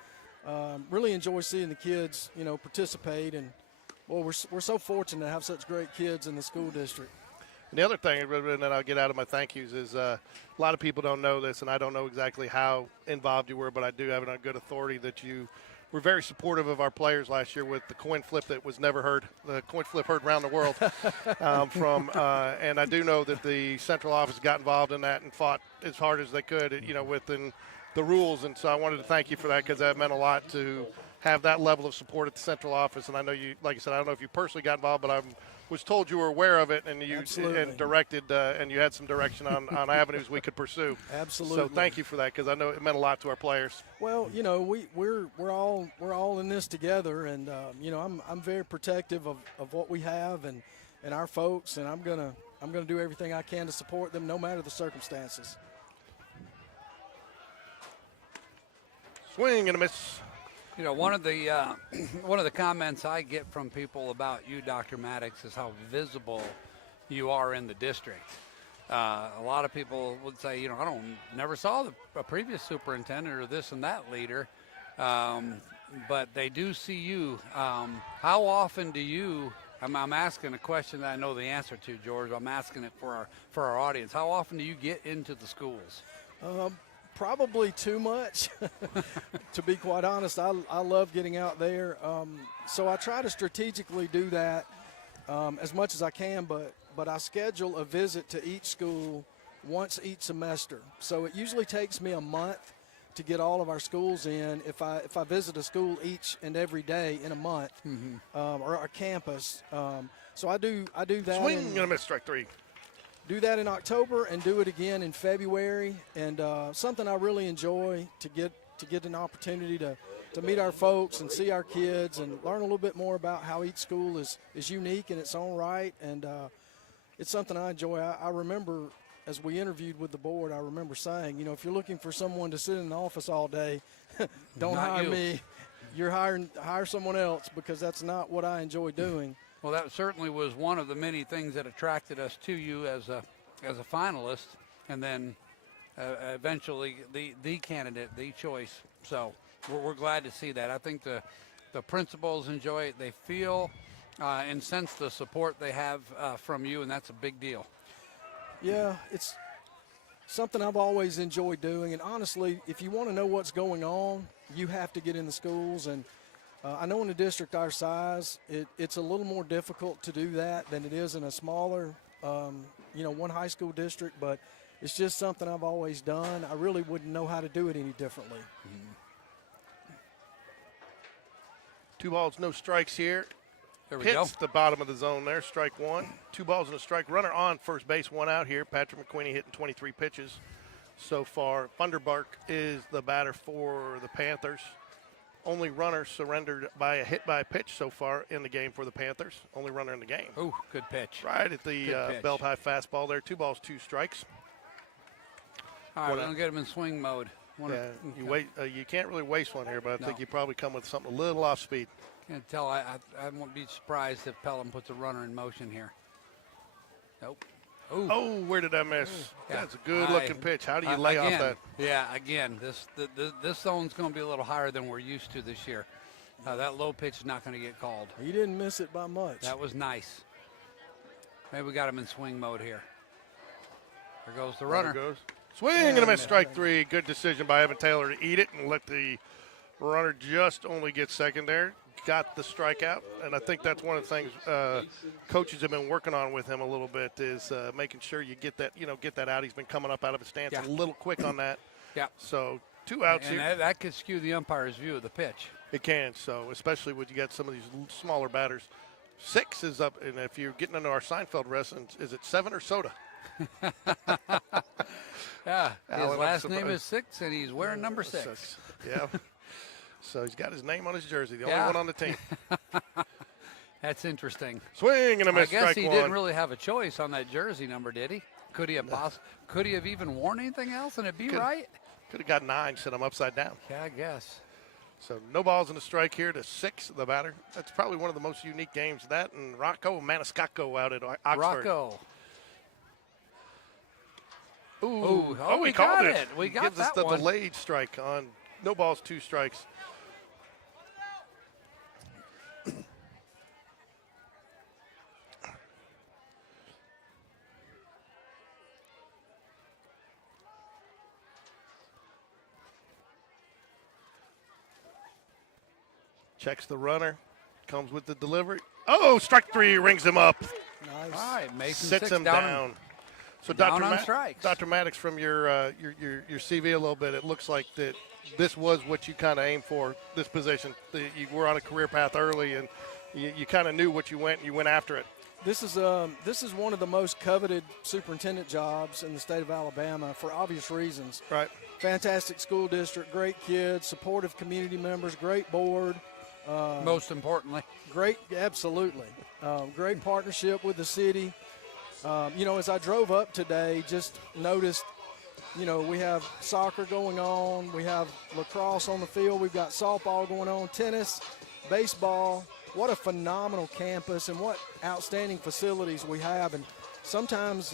really enjoy seeing the kids, participate. And well, we're so fortunate to have such great kids in the school district. And the other thing, and then I'll get out of my thank yous, is a lot of people don't know this, and I don't know exactly how involved you were, but I do have it on good authority that you were very supportive of our players last year with the coin flip that was never heard, the coin flip heard around the world. And I do know that the central office got involved in that and fought as hard as they could, within the rules. And so I wanted to thank you for that because that meant a lot to have that level of support at the central office. And I know you, like I said, I don't know if you personally got involved, but I was told you were aware of it and you and directed and you had some direction on avenues we could pursue. Absolutely. So thank you for that because I know it meant a lot to our players. Well, we're all in this together, and I'm very protective of what we have and our folks, and I'm gonna do everything I can to support them no matter the circumstances. Swing and a miss. One of the comments I get from people about you, Dr. Maddox, is how visible you are in the district. A lot of people would say, I never saw a previous superintendent or this and that leader, but they do see you. How often do you? I'm asking a question that I know the answer to, George. I'm asking it for our audience. How often do you get into the schools? Probably too much, to be quite honest. I love getting out there, so I try to strategically do that as much as I can. But I schedule a visit to each school once each semester. So it usually takes me a month to get all of our schools in. If I visit a school each and every day in a month, or a campus, so I do that. Swing and a miss, strike 3. Do that in October and do it again in February, and something I really enjoy to get an opportunity to meet our folks and see our kids and learn a little bit more about how each school is unique in its own right, and it's something I enjoy. I remember as we interviewed with the board, I remember saying, if you're looking for someone to sit in the office all day, don't Not hire you. me. Hire someone else, because that's not what I enjoy doing. Well, that certainly was one of the many things that attracted us to you as a finalist, and then eventually the candidate, the choice. So we're glad to see that. I think the principals enjoy it. They feel and sense the support they have from you, and that's a big deal. Yeah, it's something I've always enjoyed doing. And honestly, if you want to know what's going on, you have to get in the schools. And I know in a district our size, it's a little more difficult to do that than it is in a smaller, one high school district. But it's just something I've always done. I really wouldn't know how to do it any differently. 2 balls, no strikes here. There we go. Hits the bottom of the zone there, strike one. 2 balls and a strike. Runner on first base, 1 out here. Patrick McQueenie hitting 23 pitches so far. Thunderbark is the batter for the Panthers. Only runner surrendered by a hit by a pitch so far in the game for the Panthers. Only runner in the game. Ooh, good pitch. Right at the pitch. belt high fastball there. 2 balls, 2 strikes. All right, we're going to get him in swing mode. You can't really waste one here, but I think No. you probably come with something a little off speed. Can't tell. I won't be surprised if Pelham puts a runner in motion here. Nope. Ooh. Oh, where did I miss? Yeah. That's a good-looking pitch. How do you lay off again, that? Yeah, again, this zone's going to be a little higher than we're used to this year. That low pitch is not going to get called. You didn't miss it by much. That was nice. Maybe we got him in swing mode here. There goes the runner. Goes. Swing and a miss, strike 3. Good decision by Evan Taylor to eat it and let the runner just only get second there. Got the strikeout, and I think that's one of the things coaches have been working on with him a little bit is making sure you get that out. He's been coming up out of his stance a little quick on that. Yeah. So 2 outs and here. that could skew the umpire's view of the pitch. It can, so especially when you got some of these smaller batters. 6 is up, and if you're getting into our Seinfeld wrestling, is it 7 or soda? Yeah, Alan, his I'm last name surprised. is 6, and he's wearing number 6. Yeah. So he's got his name on his jersey, the Yeah. only one on the team. That's interesting. Swing and a I miss, guess strike he 1. didn't really have a choice on that jersey number, did he? Could he have even worn anything else and it'd be right? Could have got 9, set him upside down. Yeah, I guess. So no balls and a strike here to 6, the batter. That's probably one of the most unique games. That and Rocco Maniscalco out at Oxford. Rocco. Ooh, oh, we we called got it. it. We got Gives us that the one. delayed strike on no balls, 2 strikes. Checks the runner, comes with the delivery. Oh, strike 3 rings him up. Nice. All right, Mason Sits 6 him down. So down Dr. on strikes. Dr. Maddox, from your CV a little bit, it looks like that this was what you kind of aimed for, this position. You were on a career path early, and you kind of knew what you went after it. This is one of the most coveted superintendent jobs in the state of Alabama for obvious reasons. Right. Fantastic school district, great kids, supportive community members, great board. Most importantly. Absolutely. Great partnership with the city. As I drove up today, just noticed, we have soccer going on. We have lacrosse on the field. We've got softball going on, tennis, baseball. What a phenomenal campus and what outstanding facilities we have. And sometimes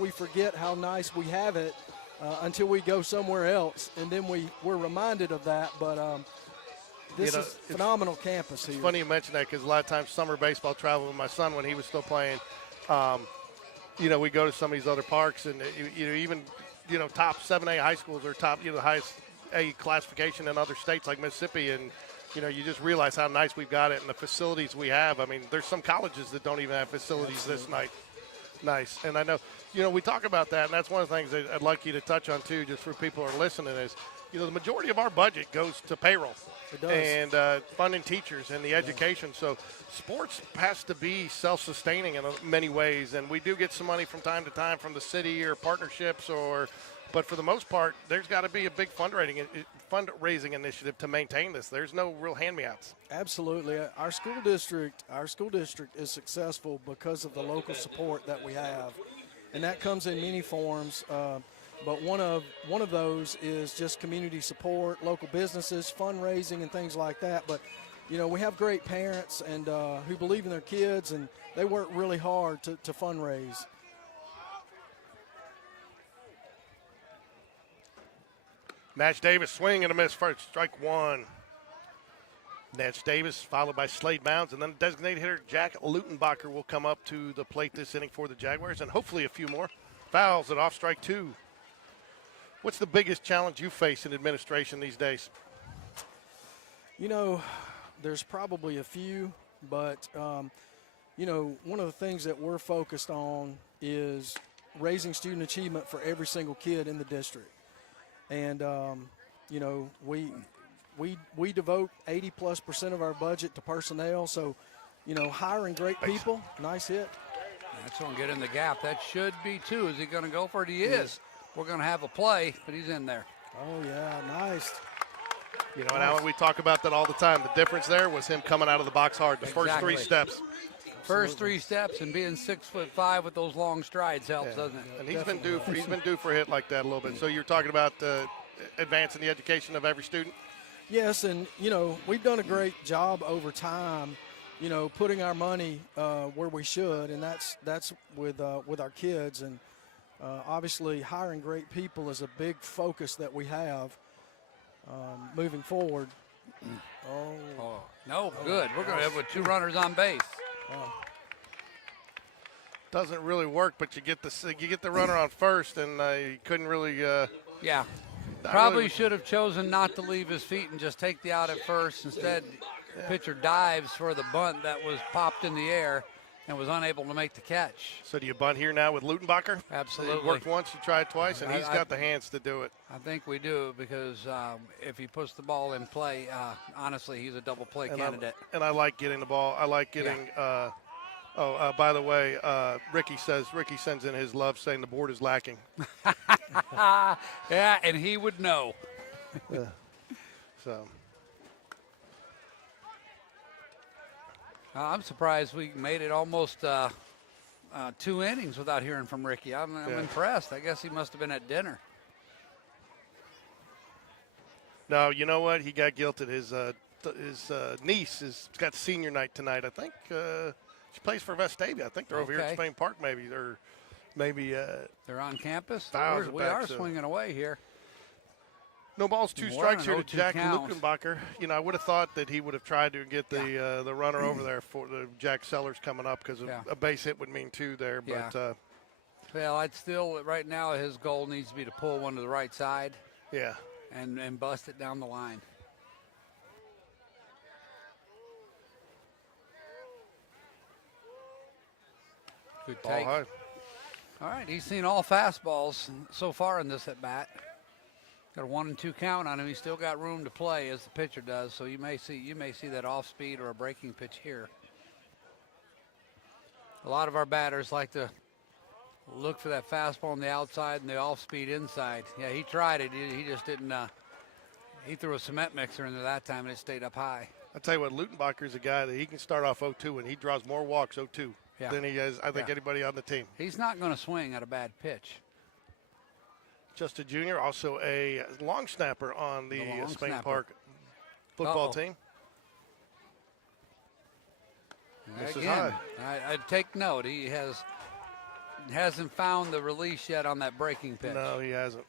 we forget how nice we have it until we go somewhere else, and then we're reminded of that. But this is phenomenal campus here. It's funny you mention that because a lot of times summer baseball travel with my son when he was still playing. We go to some of these other parks, and even top 7A high schools or top the highest A classification in other states like Mississippi, and you just realize how nice we've got it and the facilities we have. I mean, there's some colleges that don't even have facilities this nice. And I know we talk about that, and that's one of the things that I'd like you to touch on too, just for people who are listening, is the majority of our budget goes to payroll. It does. And funding teachers and the education. So sports has to be self-sustaining in many ways, and we do get some money from time to time from the city or partnerships, but for the most part, there's got to be a big fundraising initiative to maintain this. There's no real hand-me-outs. Absolutely. Our school district is successful because of the local support that we have, and that comes in many forms. But one of those is just community support, local businesses, fundraising, and things like that. But you know, we have great parents and who believe in their kids, and they work really hard to fundraise. Natch Davis swing and a miss for strike one. Natch Davis followed by Slade Bounds, and then designated hitter Jack Lutenbacher will come up to the plate this inning for the Jaguars, and hopefully a few more. Fouls it off, strike two. What's the biggest challenge you face in administration these days? You know, there's probably a few, but, you know, one of the things that we're focused on is raising student achievement for every single kid in the district. And, you know, we devote 80+% of our budget to personnel. So, you know, hiring great people, nice hit. That's going to get in the gap. That should be two. Is he going to go for it? He is. We're going to have a play, but he's in there. Oh, yeah, nice. You know, and Alan, we talk about that all the time. The difference there was him coming out of the box hard. The first three steps. First three steps, and being 6'5" with those long strides helps, doesn't it? And he's been due for a hit like that a little bit. So you're talking about advancing the education of every student? Yes, and, you know, we've done a great job over time, you know, putting our money where we should, and that's with our kids. And obviously hiring great people is a big focus that we have moving forward. No, good. We're going to have with two runners on base. Doesn't really work, but you get the runner on first, and you couldn't really. Yeah, probably should have chosen not to leave his feet and just take the out at first. Instead, the pitcher dives for the bunt that was popped in the air and was unable to make the catch. So do you bunt here now with Lutenbacher? Absolutely. It worked once, you tried twice, and he's got the hands to do it. I think we do, because if he puts the ball in play, honestly, he's a double play candidate. I like getting the ball. I like getting by the way, Ricky sends in his love saying the board is lacking. Yeah, and he would know. So. I'm surprised we made it almost 2 innings without hearing from Ricky. I'm impressed. I guess he must have been at dinner. No, you know what? He got guilted. His niece has got senior night tonight. I think she plays for Vestavia. I think they're over here at Spain Park, maybe. They're on campus. We back, are so. swinging away here. No balls, 2 strikes here to Jack Lukenbacher. You know, I would have thought that he would have tried to get the runner over there for the Jack Sellers coming up, because a base hit would mean 2 there. But well, I'd still right now his goal needs to be to pull one to the right side. Yeah. And bust it down the line. Good take. High. All right, he's seen all fastballs so far in this at bat. Got a 1-2 count on him. He's still got room to play, as the pitcher does. So you may see that off speed or a breaking pitch here. A lot of our batters like to look for that fastball on the outside and the off speed inside. Yeah, he tried it. He just didn't. He threw a cement mixer into that time, and it stayed up high. I tell you what, Lutenbacher's a guy that he can start off 0-2, and he draws more walks 0-2 than he has, I think, anybody on the team. He's not going to swing at a bad pitch. Justin Jr., also a long snapper on the Spain Park football team. This is high. I'd take note. He hasn't found the release yet on that breaking pitch. No, he hasn't.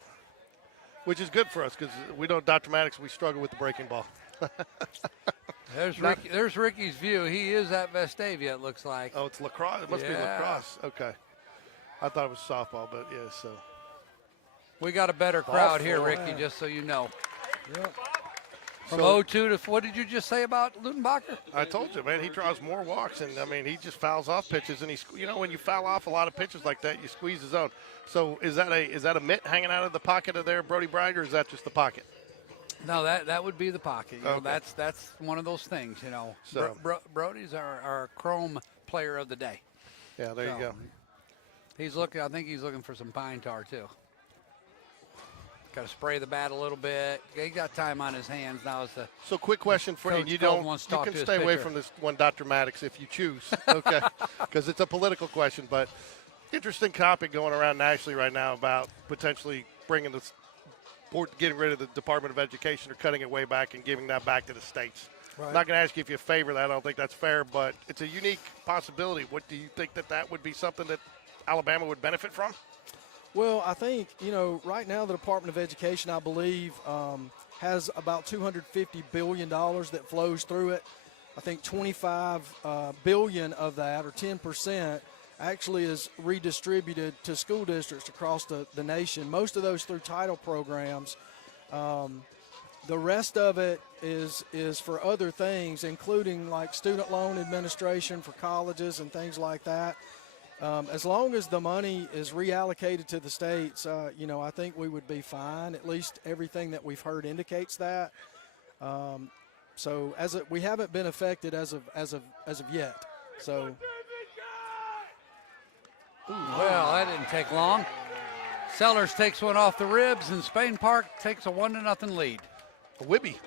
Which is good for us, because we know Dr. Maddox, we struggle with the breaking ball. There's Ricky's view. He is at Vestavia, it looks like. Oh, it's lacrosse. It must be lacrosse. Okay. I thought it was softball, but yeah, so. We got a better crowd here, Ricky, just so you know. Yep. From 0-2 to, what did you just say about Lutenbacher? I told you, man, he draws more walks, and I mean, he just fouls off pitches, and when you foul off a lot of pitches like that, you squeeze the zone. So is that a mitt hanging out of the pocket of there, Brody Bragg, or is that just the pocket? No, that would be the pocket. You know, Okay. that's one of those things. You know, So- Brody's our chrome player of the day. Yeah, there you go. He's looking. I think he's looking for some pine tar too. Got to spray the bat a little bit. He got time on his hands now. As the So quick question for you. Coach You Pelham don't. wants to You talk can to his stay away pitcher. from this one, Dr. Maddox, if you choose. Okay, because it's a political question. But interesting topic going around nationally right now about potentially bringing the board, getting rid of the Department of Education or cutting it way back and giving that back to the states. Right. I'm not going to ask you if you favor that. I don't think that's fair, but it's a unique possibility. What do you think that would be something that Alabama would benefit from? Well, I think, right now the Department of Education, I believe, has about $250 billion that flows through it. I think $25 billion of that, or 10%, actually is redistributed to school districts across the nation. Most of those through title programs. The rest of it is for other things, including like student loan administration for colleges and things like that. As long as the money is reallocated to the states, I think we would be fine. At least everything that we've heard indicates that. So we haven't been affected as of yet. So. Well, that didn't take long. Sellers takes one off the ribs, and Spain Park takes a 1-0 lead. A whibby.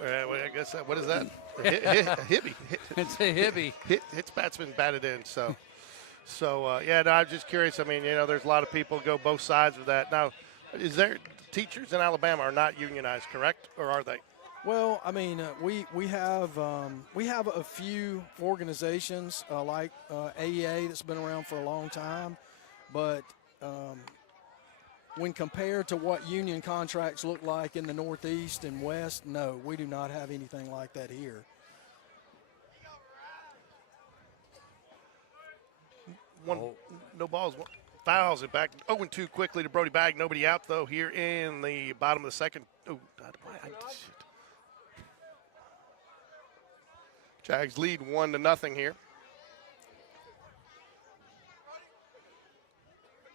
I guess what is that? A hibby. It's a hibby. Hits batsman batted in. So yeah. No, I'm just curious. I mean, there's a lot of people go both sides of that. Now, is there teachers in Alabama are not unionized, correct, or are they? Well, I mean, we have a few organizations like AEA that's been around for a long time, but when compared to what union contracts look like in the Northeast and West, no, we do not have anything like that here. No balls. Fouls it back. 0-2 quickly to Brody Bagg. Nobody out, though, here in the bottom of the second. Oh, shit. Jags lead 1-0 here.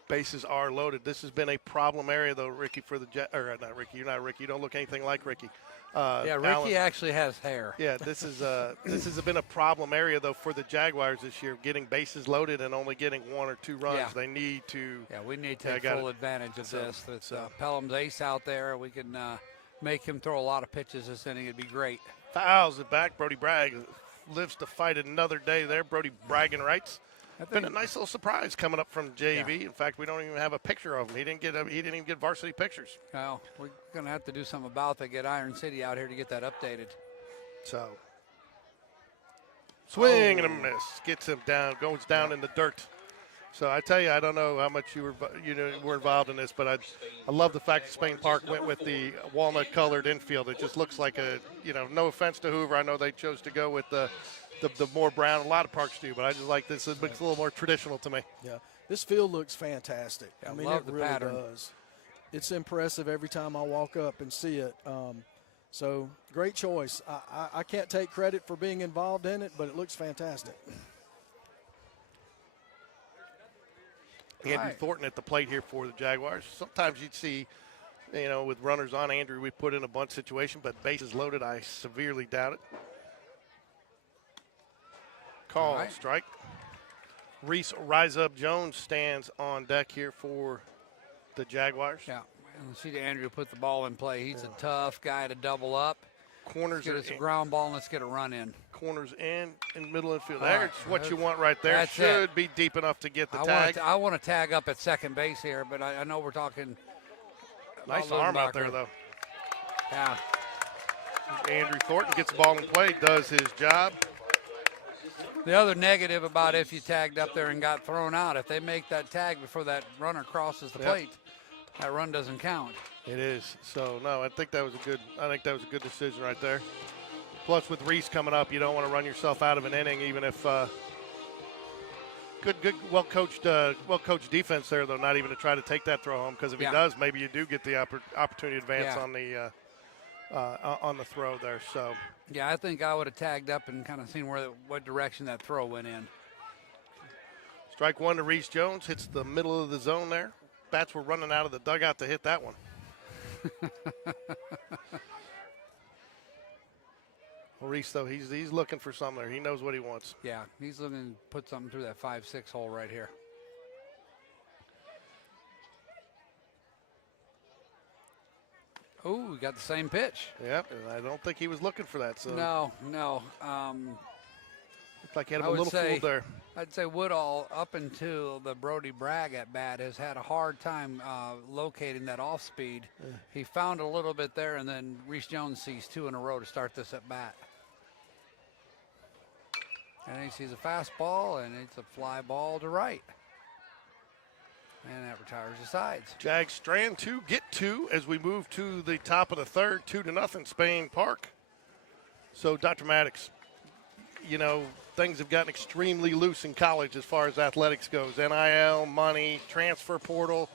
Bases are loaded. This has been a problem area, though, Ricky, for the not Ricky. You're not Ricky. You don't look anything like Ricky. Yeah, Ricky Allen. actually has hair. Yeah, this has been a problem area, though, for the Jaguars this year, getting bases loaded and only getting 1 or 2 runs. Yeah. They need to. Yeah, we need to take full advantage of this. With Pelham's ace out there, we can make him throw a lot of pitches this inning. It'd be great. Fouls it back. Brody Bragg lives to fight another day there. Brody bragging rights. Been a nice little surprise coming up from JV. Yeah. In fact, we don't even have a picture of him. He didn't even get varsity pictures. Well, we're going to have to do something about that. Get Iron City out here to get that updated. So, swing and a miss. Gets him down. Goes down in the dirt. So I tell you, I don't know how much you were involved in this, but I love the fact that Spain Park went with the walnut-colored infield. It just looks like no offense to Hoover. I know they chose to go with the more brown. A lot of parks do, but I just like this. It looks a little more traditional to me. Yeah, this field looks fantastic. Yeah, I mean, love it the really pattern. does. It's impressive every time I walk up and see it. So great choice. I can't take credit for being involved in it, but it looks fantastic. Andrew Thornton at the plate here for the Jaguars. Sometimes you'd see, with runners on Andrew, we put in a bunt situation, but bases loaded, I severely doubt it. Call, strike. Reese Rise Up Jones stands on deck here for the Jaguars. Yeah, and see Andrew put the ball in play. He's a tough guy to double up. Corners Let's get us a ground ball and let's get a run in. Corners in middle infield. There's what you want right there. That's Should be deep enough to get the tag. I want to tag up at second base here, but I know we're talking. Nice arm out there, though. Yeah. Andrew Thornton gets the ball in play, does his job. The other negative about if you tagged up there and got thrown out, if they make that tag before that runner crosses the plate, that run doesn't count. It is. So no, I think that was a good decision right there. Plus with Reese coming up, you don't want to run yourself out of an inning, even if good, well coached defense there, though. Not even to try to take that throw home, because if he does, maybe you do get the opportunity to advance on the throw there. So. Yeah, I think I would have tagged up and kind of seen what direction that throw went in. Strike one to Reese Jones. Hits the middle of the zone there. Bats were running out of the dugout to hit that one. Well, Reese, though, he's looking for something there. He knows what he wants. Yeah, he's looking to put something through that 5-6 hole right here. Oh, we got the same pitch. Yep, and I don't think he was looking for that. So No. looked like he had him I a would little say- fooled there. I'd say Woodall, up until the Brody Bragg at bat, has had a hard time locating that off speed. He found a little bit there, and then Reese Jones sees 2 in a row to start this at bat. And he sees a fastball, and it's a fly ball to right. And that retires the sides. Jags strand 2, get 2 as we move to the top of the third, 2-0, Spain Park. So, Dr. Maddox, you know, things have gotten extremely loose in college as far as athletics goes. NIL, money, transfer portal,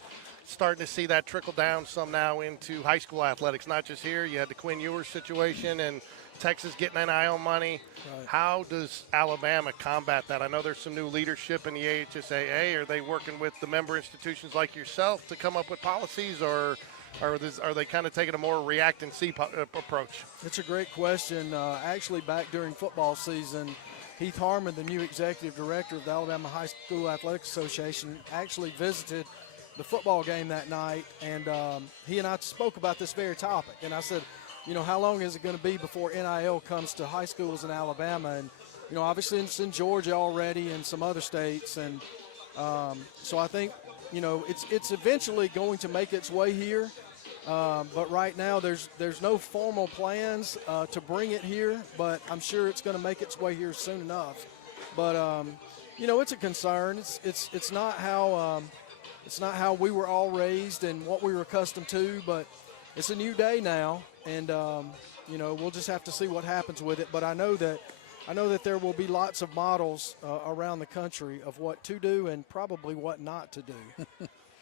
starting to see that trickle down some now into high school athletics, not just here. You had the Quinn Ewers situation and Texas getting NIL money. Right. How does Alabama combat that? I know there's some new leadership in the AHSAA. Are they working with the member institutions like yourself to come up with policies, or are they kind of taking a more react and see approach? It's a great question. Actually, back during football season, Heath Harmon, the new executive director of the Alabama High School Athletics Association, actually visited the football game that night, and he and I spoke about this very topic. And I said, you know, how long is it going to be before NIL comes to high schools in Alabama? And, you know, obviously it's in Georgia already and some other states. And so I think, you know, it's eventually going to make its way here. But right now there's no formal plans to bring it here, but I'm sure it's going to make its way here soon enough. But, you know, it's a concern. It's not how we were all raised and what we were accustomed to, but it's a new day now. And, you know, we'll just have to see what happens with it. But I know that there will be lots of models around the country of what to do and probably what not to do.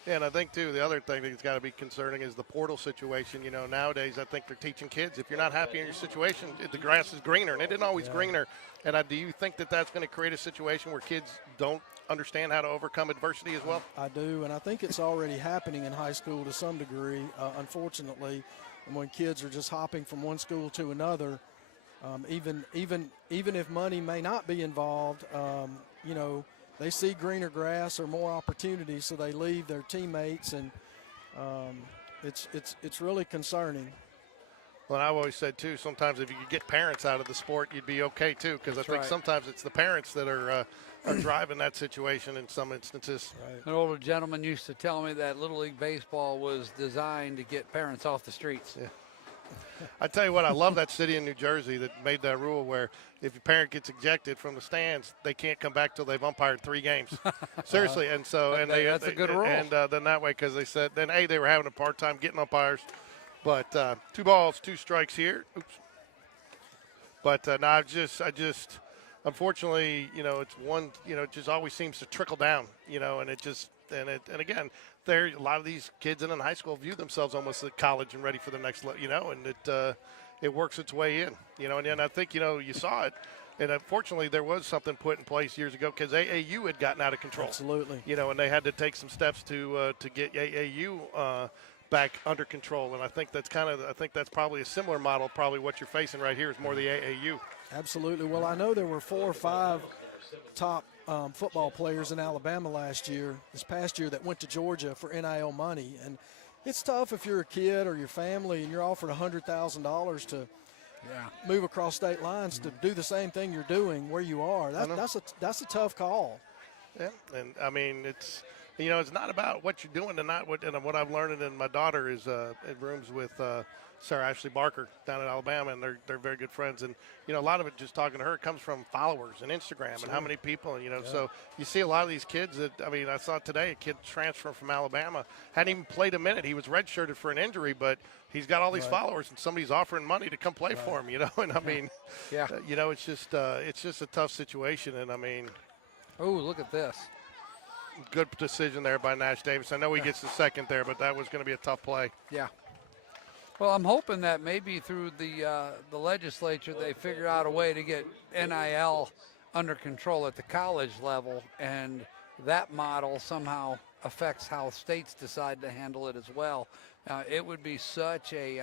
Yeah, and I think, too, the other thing that's got to be concerning is the portal situation. You know, nowadays I think they're teaching kids, if you're not happy in your situation, the grass is greener, and it isn't always greener. And do you think that that's going to create a situation where kids don't understand how to overcome adversity as well? I do, and I think it's already happening in high school to some degree, unfortunately. And when kids are just hopping from one school to another, even if money may not be involved, you know, they see greener grass or more opportunities, so they leave their teammates, and it's really concerning. Well, I've always said, too, sometimes if you could get parents out of the sport, you'd be okay, too, because I think right. sometimes it's the parents that are driving that situation in some instances. Right. An older gentleman used to tell me that Little League Baseball was designed to get parents off the streets. Yeah. I tell you what, I love that city in New Jersey that made that rule where if your parent gets ejected from the stands, they can't come back till they've umpired 3 games. Seriously, and so that's a good rule. And then that way, because they said then they were having a hard time getting umpires, but 2 balls, 2 strikes here. Oops. But no, I just unfortunately, you know, it's one, you know, it just always seems to trickle down, you know, and and again, a lot of these kids in high school view themselves almost at college and ready for the next, you know, and it works its way in, you know, and I think, you know, you saw it, and unfortunately there was something put in place years ago because AAU had gotten out of control. Absolutely. You know, and they had to take some steps to get AAU back under control, and I think that's probably a similar model. Probably what you're facing right here is more the AAU. Absolutely. Well, I know there were 4 or 5 top football players in Alabama this past year that went to Georgia for NIL money. And it's tough if you're a kid or your family and you're offered $100,000 to move across state lines to do the same thing you're doing where you are. That's a tough call. Yeah, and I mean, it's, you know, it's not about what you're doing and what I've learned, and my daughter is in rooms with Sarah Ashley Barker down in Alabama, and they're very good friends. And, you know, a lot of it, just talking to her, comes from followers and Instagram and how many people, you know. Yeah. So you see a lot of these kids that, I mean, I saw today a kid transfer from Alabama, hadn't even played a minute. He was redshirted for an injury, but he's got all these followers, and somebody's offering money to come play for him, you know. And, I mean, you know, it's just a tough situation. And, I mean. Oh, look at this. Good decision there by Nash Davis. I know he gets the second there, but that was going to be a tough play. Yeah. Well, I'm hoping that maybe through the legislature they figure out a way to get NIL under control at the college level, and that model somehow affects how states decide to handle it as well. It would be such a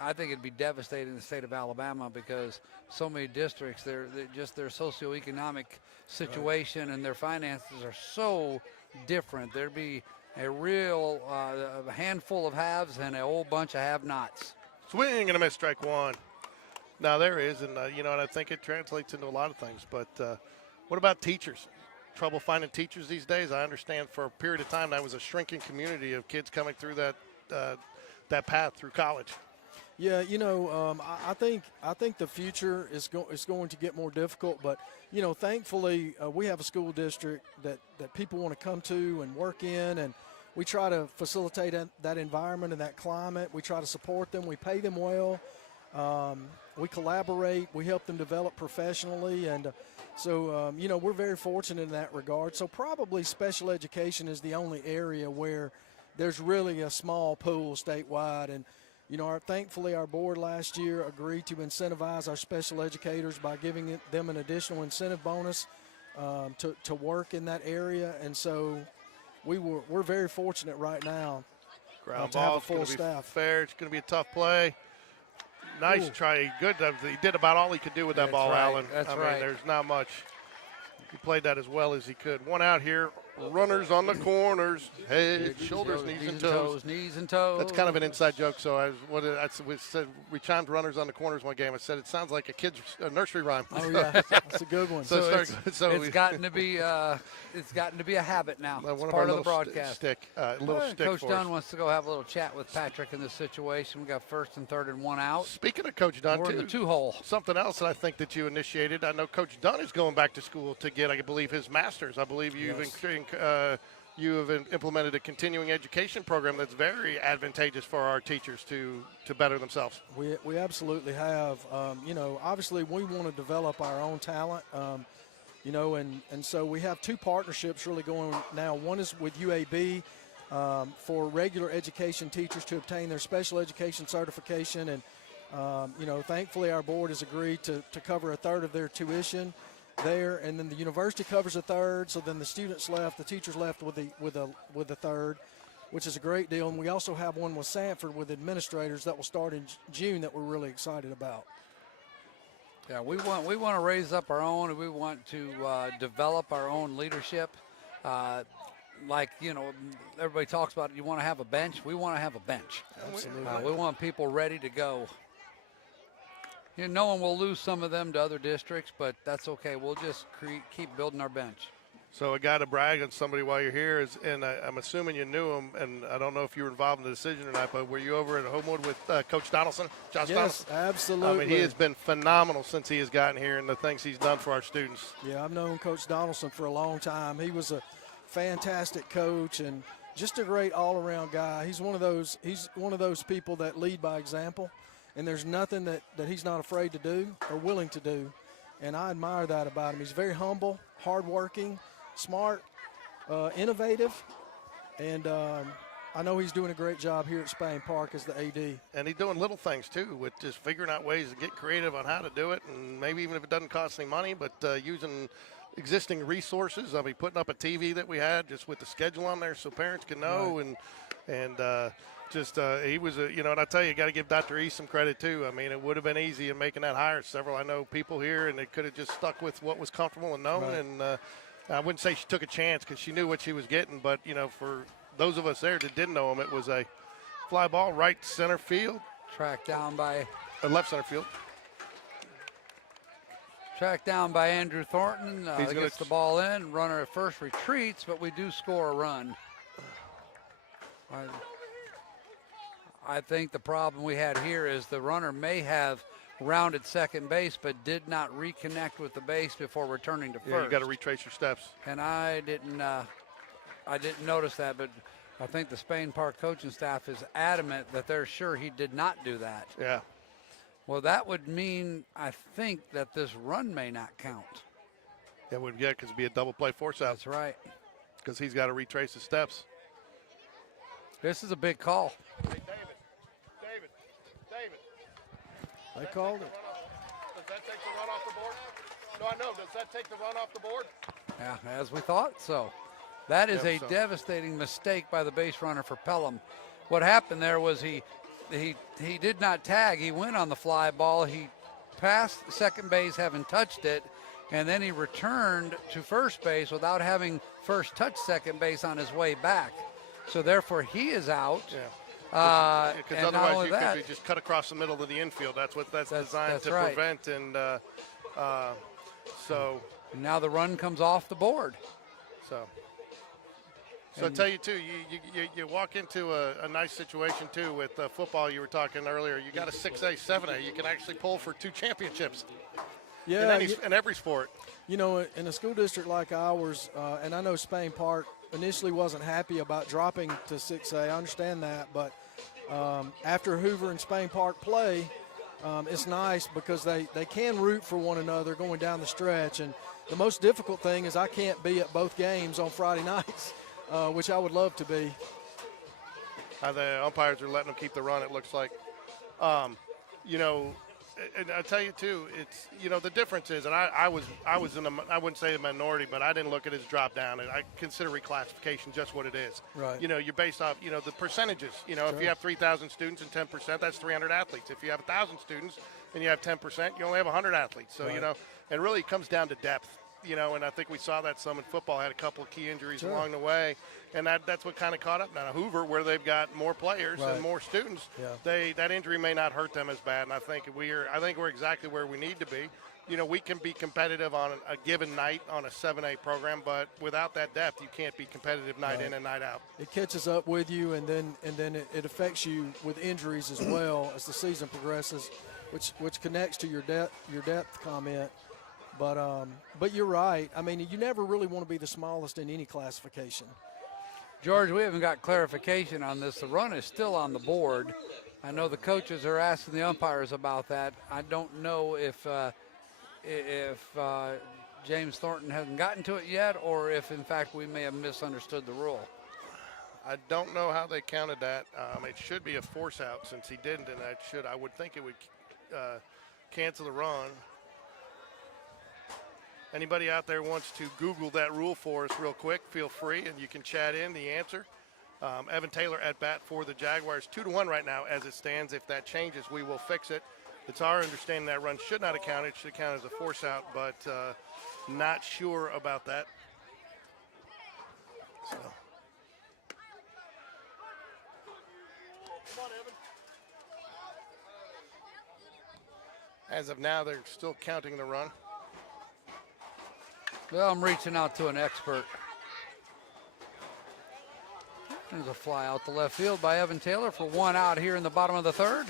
I think it'd be devastating in the state of Alabama because so many districts, their socioeconomic situation and their finances are so different. There'd be a real a handful of haves and a whole bunch of have-nots. Swing and a miss, strike one. Now there is, and and I think it translates into a lot of things. But what about teachers? Trouble finding teachers these days? I understand for a period of time that was a shrinking community of kids coming through that path through college. Yeah, I think the future is going to get more difficult, but thankfully we have a school district that people want to come to and work in, and we try to facilitate that environment and that climate. We try to support them. We pay them well. We collaborate. We help them develop professionally, and so we're very fortunate in that regard. So probably special education is the only area where there's really a small pool statewide, and thankfully our board last year agreed to incentivize our special educators by giving them an additional incentive bonus to work in that area, and so we're very fortunate right now to have a full staff. Fair. It's going to be a tough play. Nice try. Good. He did about all he could do with that ball, right. Allen. That's I right. mean, there's not much. He played that as well as he could. One out here. Runners on the corners. Head, shoulders, knees and toes. Knees and toes. That's kind of an inside joke. So we chimed runners on the corners one game. I said it sounds like a nursery rhyme. Oh yeah, that's a good one. It's gotten to be a habit now. It's part of the broadcast. Stick Coach for Dunn us. wants to go have a little chat with Patrick in this situation. We got first and third and one out. Speaking of Coach Dunn, We're in the too, two-hole. something else that I think that you initiated. I know Coach Dunn is going back to school to get, I believe, his master's. I believe you have implemented a continuing education program that's very advantageous for our teachers to better themselves. We absolutely have. Obviously we want to develop our own talent. And so we have two partnerships really going now. One is with UAB for regular education teachers to obtain their special education certification, and thankfully our board has agreed to cover a third of their tuition there, and then the university covers a third, so then the students left, the teachers left with a third, which is a great deal. And we also have one with Sanford with administrators that will start in June that we're really excited about. Yeah, we want to raise up our own, and we want to develop our own leadership. Everybody talks about you want to have a bench. We want to have a bench. Absolutely. We want people ready to go. No one will lose some of them to other districts, but that's okay. We'll just keep building our bench. So a guy to brag on somebody while you're here is, and I'm assuming you knew him, and I don't know if you were involved in the decision or not, but were you over at Homewood with Coach Donaldson, Josh Donaldson? Yes, absolutely. I mean, he has been phenomenal since he has gotten here and the things he's done for our students. Yeah, I've known Coach Donaldson for a long time. He was a fantastic coach and just a great all-around guy. He's one of those people that lead by example. And there's nothing that he's not afraid to do or willing to do. And I admire that about him. He's very humble, hardworking, smart, innovative. And I know he's doing a great job here at Spain Park as the AD. And he's doing little things, too, with just figuring out ways to get creative on how to do it. And maybe even if it doesn't cost any money, but using existing resources. I mean, putting up a TV that we had just with the schedule on there so parents can know. Right. And he was and I tell you, got to give Dr. E some credit too. I mean, it would have been easy in making that hire. Several, I know people here, and they could have just stuck with what was comfortable and known. Right. And I wouldn't say she took a chance because she knew what she was getting. But, for those of us there that didn't know him, it was a fly ball right center field. Tracked down by Left center field. Tracked down by Andrew Thornton. He's He gets the ball in. Runner at first retreats, but we do score a run. I think the problem we had here is the runner may have rounded second base, but did not reconnect with the base before returning to first. Yeah, you got to retrace your steps. And I didn't notice that, but I think the Spain Park coaching staff is adamant that they're sure he did not do that. Yeah. Well, that would mean, I think, that this run may not count. That would get because it'd be a double play force out. That's right. Because he's got to retrace his steps. This is a big call. Hey, David. They called it. Does that take the run off the board? No, I know. Does that take the run off the board? Yeah, as we thought so. That is Yep, a devastating mistake by the base runner for Pelham. What happened there was he did not tag. He went on the fly ball. He passed second base, having touched it, and then he returned to first base without having first touched second base on his way back. So therefore, he is out. Yeah. Because And not otherwise only you that, could be just cut across the middle of the infield. That's what that's designed that's to right. prevent. And so now the run comes off the board. So I tell you too, you walk into a nice situation too with football. You were talking earlier. You got a 6A, 7A. You can actually pull for 2 championships. Yeah, in every sport. You know, in a school district like ours, and I know Spain Park initially wasn't happy about dropping to 6A. I understand that, but after Hoover and Spain Park play, it's nice because they can root for one another going down the stretch. And the most difficult thing is I can't be at both games on Friday nights. Which I would love to be. The umpires are letting them keep the run, it looks like. You know, and I tell you too, it's, you know, the difference is, and I was in I wouldn't say a minority, but I didn't look at his drop down, and I consider reclassification just what it is. Right. You know, you're based off, you know, the percentages. You know, Sure. if you have 3,000 students and 10%, that's 300 athletes. If you have 1,000 students and you have 10%, you only have 100 athletes. So, Right. you know, and really it comes down to depth. You know, and I think we saw that some in football, had a couple of key injuries Sure. along the way, and that's what kind of caught up. Now, Hoover, where they've got more players Right. and more students, Yeah. that injury may not hurt them as bad, and I think we're exactly where we need to be. You know, we can be competitive on a given night on a 7A program, but without that depth, you can't be competitive night in and night out. It catches up with you, and then it affects you with injuries as well as the season progresses, which connects to your depth comment. But you're right. I mean, you never really want to be the smallest in any classification. George, we haven't got clarification on this. The run is still on the board. I know the coaches are asking the umpires about that. I don't know if James Thornton hasn't gotten to it yet, or if, in fact, we may have misunderstood the rule. I don't know how they counted that. It should be a force out since he didn't, and I would think it would cancel the run. Anybody out there wants to Google that rule for us real quick, feel free, and you can chat in the answer. Evan Taylor at bat for the Jaguars, 2-1 right now as it stands. If that changes, we will fix it. It's our understanding that run should not have counted. It should count as a force out, but not sure about that. So. Come on, Evan. As of now, they're still counting the run. Well, I'm reaching out to an expert. There's a fly out the left field by Evan Taylor for 1 out here in the bottom of the 3rd.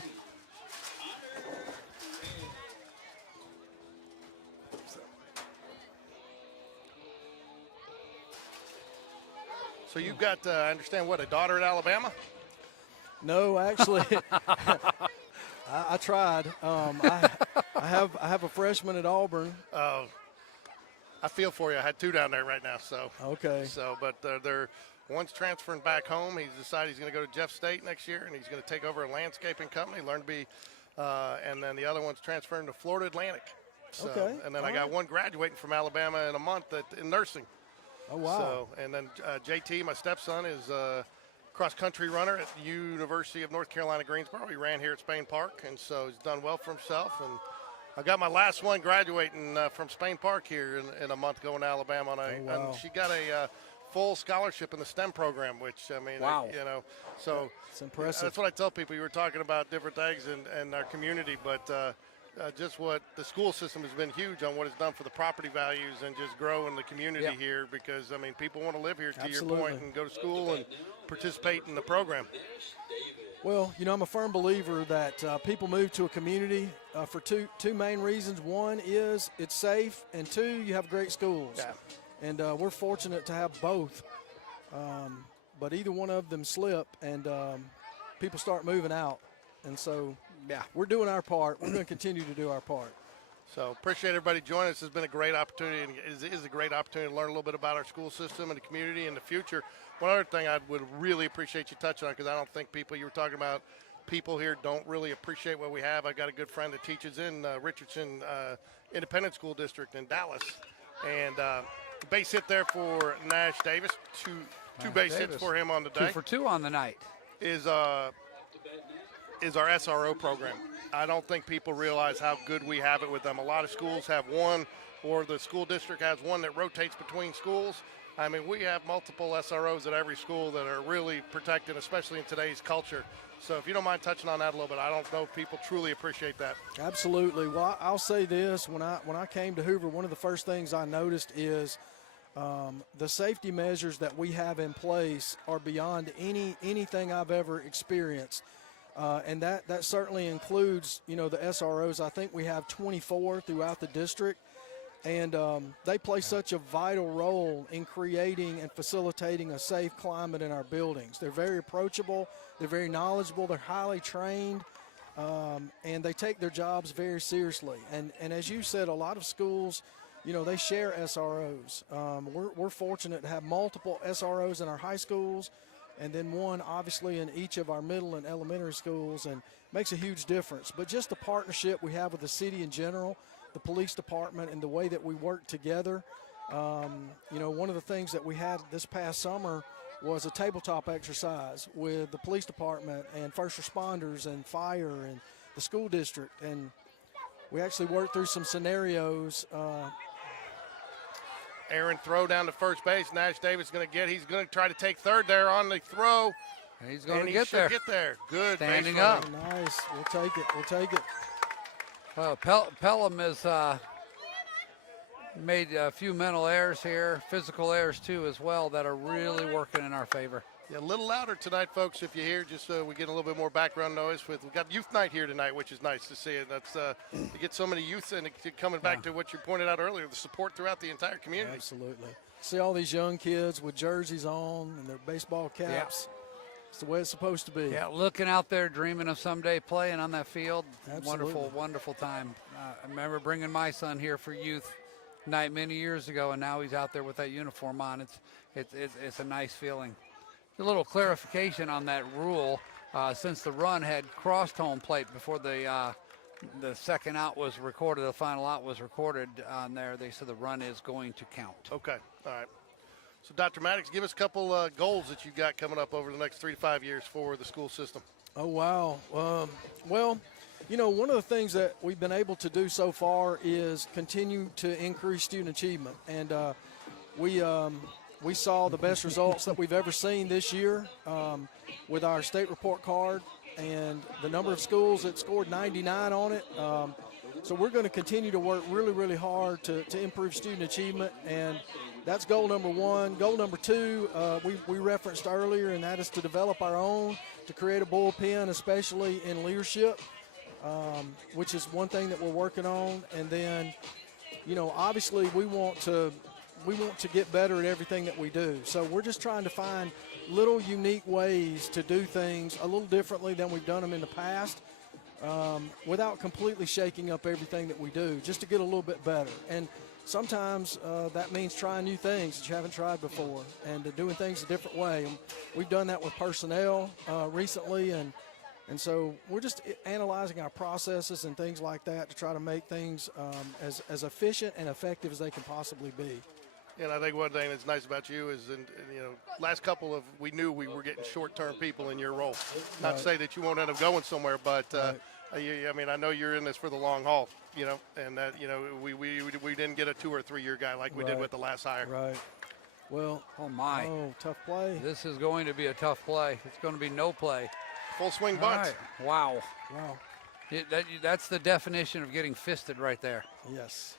So you've got, I understand, what, a daughter at Alabama? No, actually, I tried. I have a freshman at Auburn. Oh, I feel for you. I had 2 down there right now. So Okay. So, but they're one's transferring back home. He's decided he's going to go to Jeff State next year, and he's going to take over a landscaping company, learn to be, and then the other one's transferring to Florida Atlantic. So, Okay. And then I got one graduating from Alabama in a month in nursing. Oh, wow. So, and then JT, my stepson, is a cross-country runner at the University of North Carolina, Greensboro. He ran here at Spain Park, and so he's done well for himself. And I got my last one graduating from Spain Park here in a month going to Alabama. And, wow. and she got a full scholarship in the STEM program, which, I mean, Wow. you know, so It's impressive. that's what I tell people. You were talking about different things in our community, but just what the school system has been huge on what it's done for the property values and just growing the community Yeah. here, because, I mean, people want to live here, to Absolutely. your point, and go to school and participate in the program. Well, you know, I'm a firm believer that people move to a community for two main reasons. One is it's safe, and 2, you have great schools. Yeah. And we're fortunate to have both. But either one of them slip, and people start moving out. And so we're doing our part. We're going to continue to do our part. So appreciate everybody joining us. It's been a great opportunity, and it is a great opportunity to learn a little bit about our school system and the community in the future. One other thing I would really appreciate you touching on, because I don't think people, you were talking about people here don't really appreciate what we have. I've got a good friend that teaches in Richardson Independent School District in Dallas, and base hit there for Nash Davis. Two base hits for him on the day. 2 for 2 on the night. Is our SRO program. I don't think people realize how good we have it with them. A lot of schools have 1 or the school district has one that rotates between schools. I mean, we have multiple SROs at every school that are really protected, especially in today's culture. So if you don't mind touching on that a little bit, I don't know if people truly appreciate that. Absolutely. Well, I'll say this: when I came to Hoover, one of the first things I noticed is the safety measures that we have in place are beyond anything I've ever experienced, and that certainly includes, the SROs. I think we have 24 throughout the district. And they play such a vital role in creating and facilitating a safe climate in our buildings. They're very approachable. They're very knowledgeable. They're highly trained. And they take their jobs very seriously. And as you said, a lot of schools, they share SROs. We're fortunate to have multiple SROs in our high schools, and then one obviously in each of our middle and elementary schools, and makes a huge difference. But just the partnership we have with the city in general, the police department, and the way that we work together. One of the things that we had this past summer was a tabletop exercise with the police department and first responders and fire and the school district. And we actually worked through some scenarios. Aaron throw down to first base. Nash Davis he's going to try to take third there on the throw. And he's going to get there. Good. Standing base up. running. Nice. We'll take it. Well, Pelham has made a few mental errors here, physical errors too as well, that are really working in our favor. Yeah, a little louder tonight, folks, if you hear, just so we get a little bit more background noise. We've got youth night here tonight, which is nice to see. That's you get so many youth, and coming back to what you pointed out earlier, the support throughout the entire community. Absolutely. See all these young kids with jerseys on and their baseball caps. Yeah. It's the way it's supposed to be. Yeah, looking out there, dreaming of someday playing on that field. Absolutely. Wonderful, wonderful time. I remember bringing my son here for youth night many years ago, and now he's out there with that uniform on. It's a nice feeling. A little clarification on that rule. Since the run had crossed home plate before the second out was recorded, the final out was recorded on there, they said the run is going to count. Okay, all right. So, Dr. Maddox, give us a couple goals that you've got coming up over the next 3 to 5 years for the school system. Oh, wow. Well, one of the things that we've been able to do so far is continue to increase student achievement. And we saw the best results that we've ever seen this year with our state report card and the number of schools that scored 99 on it. So we're going to continue to work really, really hard to improve student achievement, and that's goal number one. Goal number two, we referenced earlier, and that is to develop our own, to create a bullpen, especially in leadership, which is one thing that we're working on. And then, obviously we want to get better at everything that we do. So we're just trying to find little unique ways to do things a little differently than we've done them in the past, without completely shaking up everything that we do, just to get a little bit better. And sometimes that means trying new things that you haven't tried before and doing things a different way. And we've done that with personnel recently, and so we're just analyzing our processes and things like that to try to make things as efficient and effective as they can possibly be. And I think one thing that's nice about you is, last couple we knew we were getting short-term people in your role. Not to say that you won't end up going somewhere, but I know you're in this for the long haul, and that, we didn't get a 2 or 3 year guy like we did with the last hire. Right. Well, tough play. This is going to be a tough play. It's going to be no play. Full swing bunt. Right. Wow. That's the definition of getting fisted right there. Yes.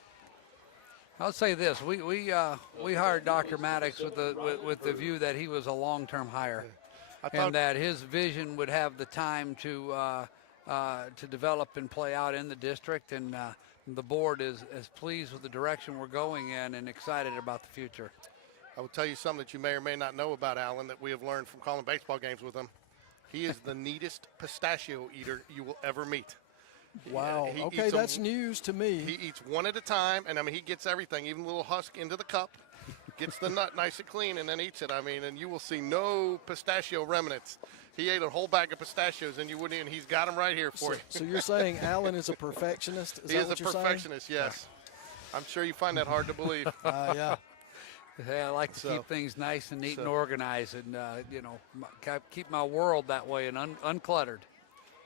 I'll say this: we hired Dr. Maddox with the view that he was a long-term hire, and that his vision would have the time to develop and play out in the district. And the board is pleased with the direction we're going in and excited about the future. I will tell you something that you may or may not know about Alan that we have learned from calling baseball games with him. He is the neatest pistachio eater you will ever meet. Wow. Okay, that's news to me. He eats one at a time, and he gets everything, even a little husk into the cup, gets the nut nice and clean, and then eats it. And you will see no pistachio remnants. He ate a whole bag of pistachios, and he's got them right here for you. So you're saying Alan is a perfectionist? He is a perfectionist, yes. I'm sure you find that hard to believe. Yeah. Yeah, I like to keep things nice and neat and organized, and keep my world that way and uncluttered.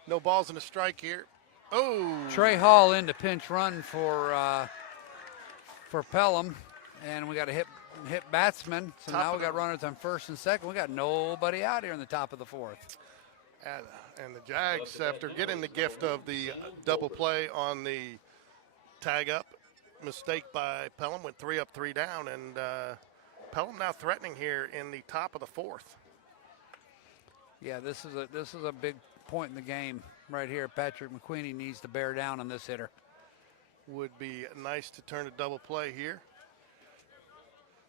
No balls and a strike here. Oh! Trey Hall into pinch run for for Pelham, and we got a hit batsman. So Top now of we got the- runners on first and second. We got nobody out here in the top of the fourth. And the Jags, after getting the gift of the double play on the tag up mistake by Pelham, went 3 up, 3 down, and Pelham now threatening here in the top of the fourth. Yeah, this is a big point in the game right here. Patrick McQueenie needs to bear down on this hitter. Would be nice to turn a double play here.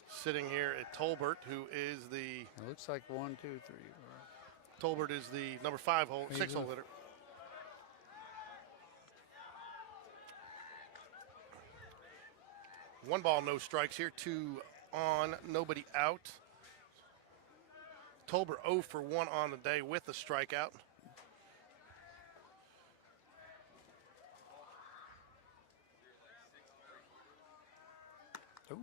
Sitting here at Tolbert, who is the It looks like 1, 2, 3. Tolbert is the number 5 hole, 6 hole hitter. One ball, no strikes here. 2 on, nobody out. Tolbert 0 for 1 on the day with a strikeout. Ooh.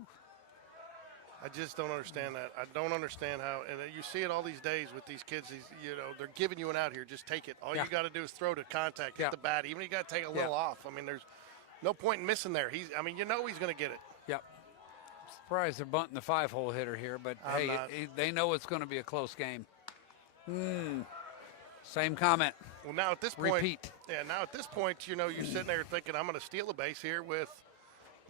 I just don't understand that. I don't understand how, and you see it all these days with these kids. They're giving you an out here. Just take it. All Yeah. you got to do is throw to contact, hit Yeah. the bat. Even if you got to take a little off. I mean, there's no point in missing there. He's going to get it. Yep. Surprised they're bunting the 5-hole hitter here, but I'm not. they know it's going to be a close game. Same comment. Well, now at this point, Repeat. Yeah. Now at this point, you're sitting there thinking, I'm going to steal a base here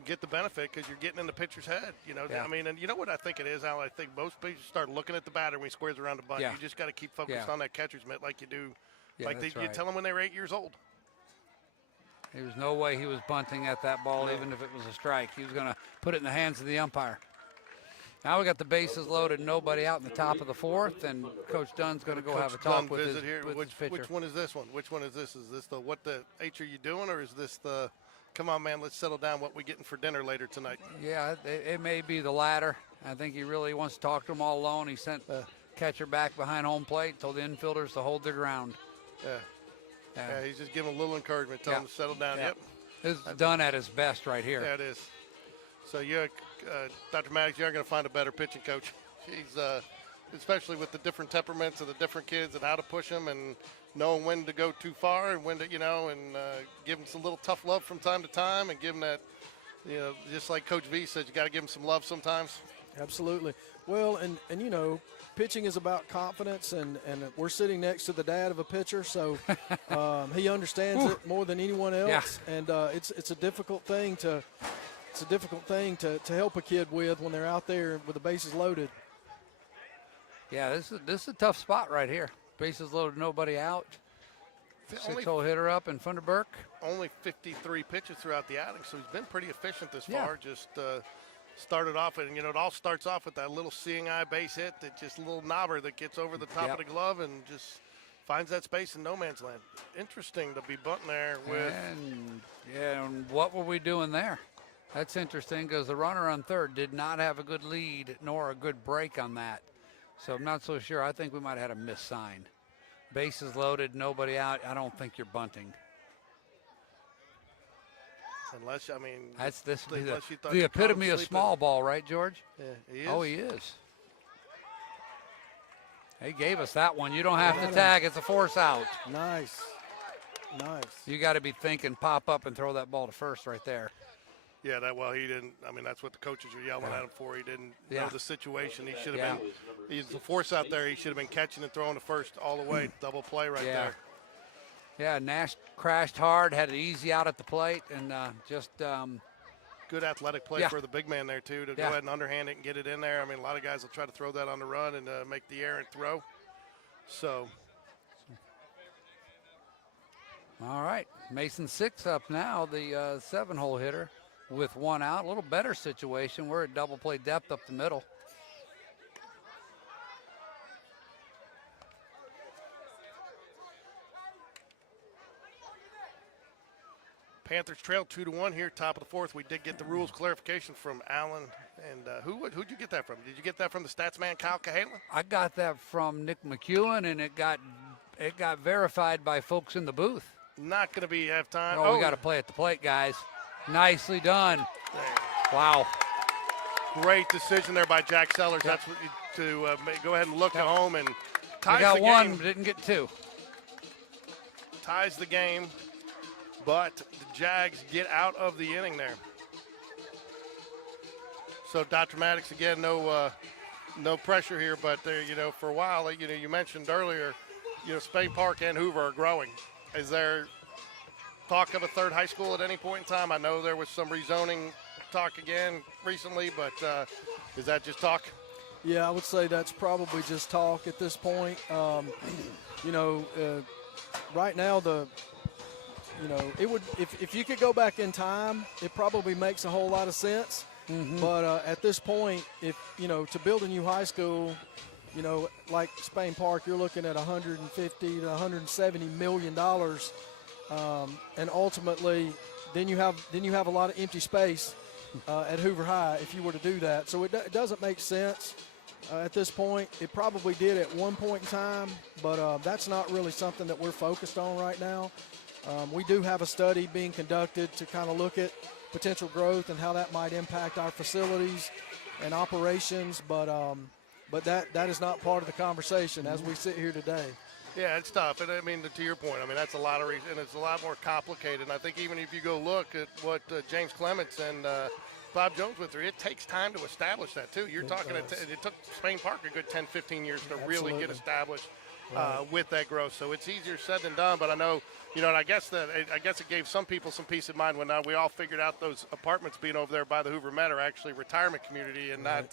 get the benefit because you're getting in the pitcher's head. Yeah. I mean, and you know what I think it is, Al? I think most people start looking at the batter when he squares around the bunt. Yeah. You just got to keep focused Yeah. on that catcher's mitt like you do. Yeah, like that's you right. tell them when they were 8 years old. There was no way he was bunting at that ball, No. even if it was a strike. He was going to put it in the hands of the umpire. Now we got the bases loaded, nobody out in the top of the fourth, and Coach Dunn's going to go have a Coach talk Dunn with his, visit here. with his pitcher. Which one is this one? Which one is this? Is this the what the H are you doing, or is this the come on, man, let's settle down what we getting for dinner later tonight? Yeah, it may be the latter. I think he really wants to talk to them all alone. He sent the catcher back behind home plate, told the infielders to hold their ground. Yeah, he's just giving a little encouragement, telling them to settle down. Yep. This is done at his best right here. Yeah, it is. So Dr. Maddox, you're going to find a better pitching coach. He's especially with the different temperaments of the different kids and how to push them and knowing when to go too far and when to, and give them some little tough love from time to time and give them that, just like Coach V says, you got to give them some love sometimes. Absolutely. Well, and pitching is about confidence, and we're sitting next to the dad of a pitcher, so he understands it more than anyone else. Yeah. And it's a difficult thing to help a kid with when they're out there with the bases loaded. Yeah, this is a tough spot right here. Bases loaded, nobody out. Only 6-hole hitter up in front of Burke. Only 53 pitches throughout the outing, so he's been pretty efficient this Yeah. far. Just started off, and it all starts off with that little seeing eye base hit, that just a little knobber that gets over the top of the glove and just finds that space in no man's land. Interesting to be bunting there with. And what were we doing there? That's interesting because the runner on third did not have a good lead nor a good break on that. So I'm not so sure. I think we might have had a missed sign. Bases loaded, nobody out. I don't think you're bunting. Unless, That's this be unless you thought the you caught him epitome of sleeping. small ball, right, George? Yeah, he is. Oh, he is. He gave us that one. You don't have to tag. It's a force out. Nice. You got to be thinking pop up and throw that ball to first right there. Yeah, he didn't. That's what the coaches are yelling at him for. He didn't know the situation. He should have been. He's the force out there. He should have been catching and throwing to first all the way. Double play right there. Yeah, Nash crashed hard, had it easy out at the plate, and just good athletic play for the big man there, too, to go ahead and underhand it and get it in there. A lot of guys will try to throw that on the run and make the errant throw. So. All right, Mason 6 up now, the 7-hole hitter with 1 out. A little better situation. We're at double play depth up the middle. Panthers trail 2-1 here, top of the fourth. We did get the rules clarification from Allen. And who'd you get that from? Did you get that from the stats man, Kyle Cahalan? I got that from Nick McEwen, and it got verified by folks in the booth. Not going to be halftime. Oh, we got to play at the plate, guys. Nicely done. Wow. Great decision there by Jack Sellers. That's what go ahead and look at home and ties we got the one, game. but didn't get 2. Ties the game, but the Jags get out of the inning there. So Dr. Maddox, again, no pressure here, but for a while, you mentioned earlier, Spain Park and Hoover are growing. Is there talk of a third high school at any point in time? I know there was some rezoning talk again recently, but is that just talk? Yeah, I would say that's probably just talk at this point. Right now it would, if you could go back in time, it probably makes a whole lot of sense. But at this point, if to build a new high school, like Spain Park, you're looking at $150 to $170 million, and ultimately, then you have a lot of empty space at Hoover High if you were to do that. So it doesn't make sense at this point. It probably did at one point in time, but that's not really something that we're focused on right now. We do have a study being conducted to kind of look at potential growth and how that might impact our facilities and operations, but that is not part of the conversation as we sit here today. Yeah, it's tough, and I mean, to your point, I mean, that's a lot of reason, and it's a lot more complicated. And I think even if you go look at what James Clements and Bob Jones went through, it takes time to establish that too. You're talking, it took Spain Park a good 10, 15 years to really get established with that growth. So it's easier said than done, but I know, and I guess it gave some people some peace of mind when we all figured out those apartments being over there by the Hoover Met are actually retirement community and not,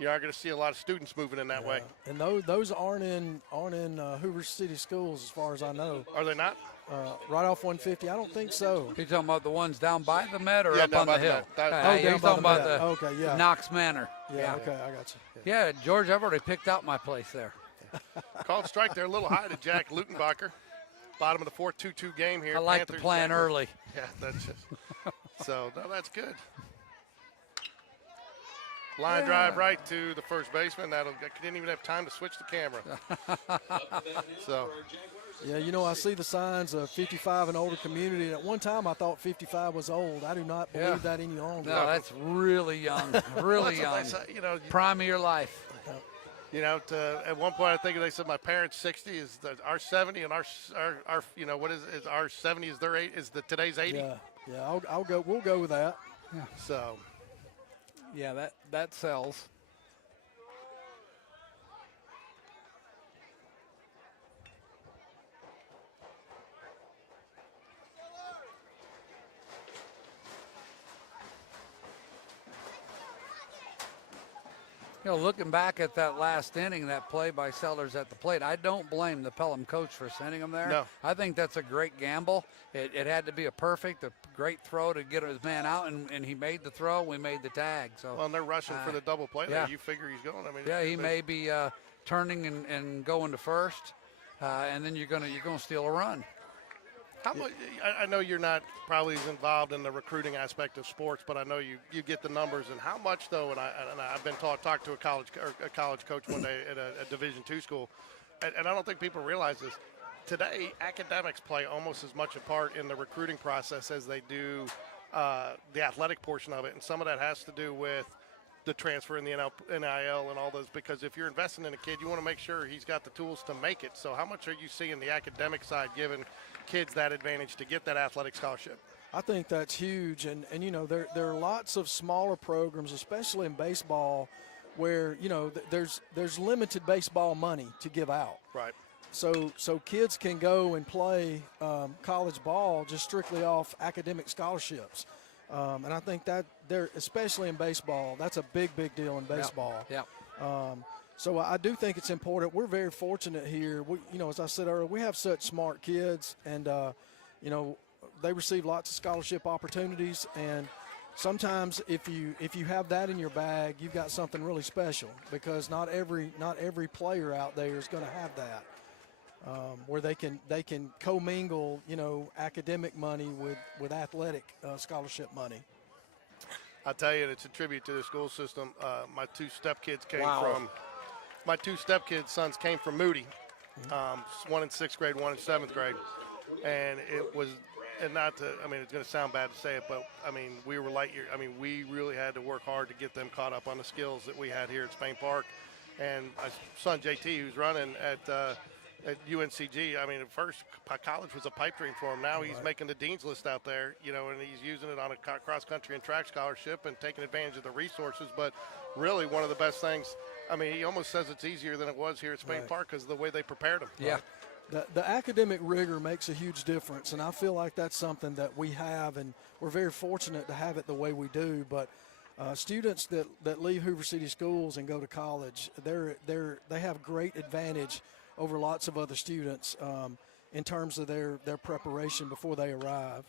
you are going to see a lot of students moving in that way. And those aren't in Hoover City Schools as far as I know. Are they not? Right off 150, I don't think so. You talking about the ones down by the Met or up down on the by the hill? Met. That- Oh, You're down by talking the about Met. the Okay, yeah. Knox Manor. Yeah, okay, I got you. Yeah, George, I've already picked out my place there. Called strike there a little high to Jack Lutenbacher. Bottom of the fourth, 2-2 game here. I like Panthers, to plan Jaguars. early. Yeah, that's just so no, that's good. Line drive right to the first baseman. I didn't even have time to switch the camera. So, Yeah, I see the signs of 55 and older community. And at one time, I thought 55 was old. I do not believe that any longer. No, that's really young. Really young. Prime of your life. At one point I think they said my parents' 60 is our 70 and our what is our 70 is their 8 is today's 80. Yeah, I'll go. We'll go with that. Yeah. So, yeah, that sells. Looking back at that last inning, that play by Sellers at the plate, I don't blame the Pelham coach for sending him there. No. I think that's a great gamble. It had to be a great throw to get his man out, and he made the throw. We made the tag. So. Well, and they're rushing for the double play there. Yeah. You figure he's going. I mean, Yeah, he may be turning and going to first, and then you're gonna steal a run. How much? I know you're not probably as involved in the recruiting aspect of sports, but I know you get the numbers. And how much though? And I've been talked to a college coach one day at a Division II school, and I don't think people realize this. Today, academics play almost as much a part in the recruiting process as they do the athletic portion of it, and some of that has to do with the transfer in the NIL and all those, because if you're investing in a kid, you want to make sure he's got the tools to make it. So how much are you seeing the academic side giving kids that advantage to get that athletic scholarship? I think that's huge, and there are lots of smaller programs, especially in baseball, where there's limited baseball money to give out. Right. So kids can go and play college ball just strictly off academic scholarships. And I think that especially in baseball, that's a big deal in baseball. Yeah. So I do think it's important. We're very fortunate here. As I said earlier, we have such smart kids, and they receive lots of scholarship opportunities. And sometimes if you have that in your bag, you've got something really special, because not every player out there is going to have that. Where they can commingle, academic money with athletic scholarship money. I'll tell you, it's a tribute to the school system. My two stepkids sons came from Moody. One in 6th grade, one in 7th grade, and it was. And it's going to sound bad to say it, but we were light year. We really had to work hard to get them caught up on the skills that we had here at Spain Park. And my son JT, who's running at at UNCG. I mean, at first, college was a pipe dream for him. Now he's making the dean's list out there, you know, and he's using it on a cross-country and track scholarship and taking advantage of the resources. But really, one of the best things, I mean, he almost says it's easier than it was here at Spain Park because of the way they prepared him. Yeah. The academic rigor makes a huge difference, and I feel like that's something that we have, and we're very fortunate to have it the way we do. But students that leave Hoover City schools and go to college, they have great advantage over lots of other students in terms of their preparation before they arrive.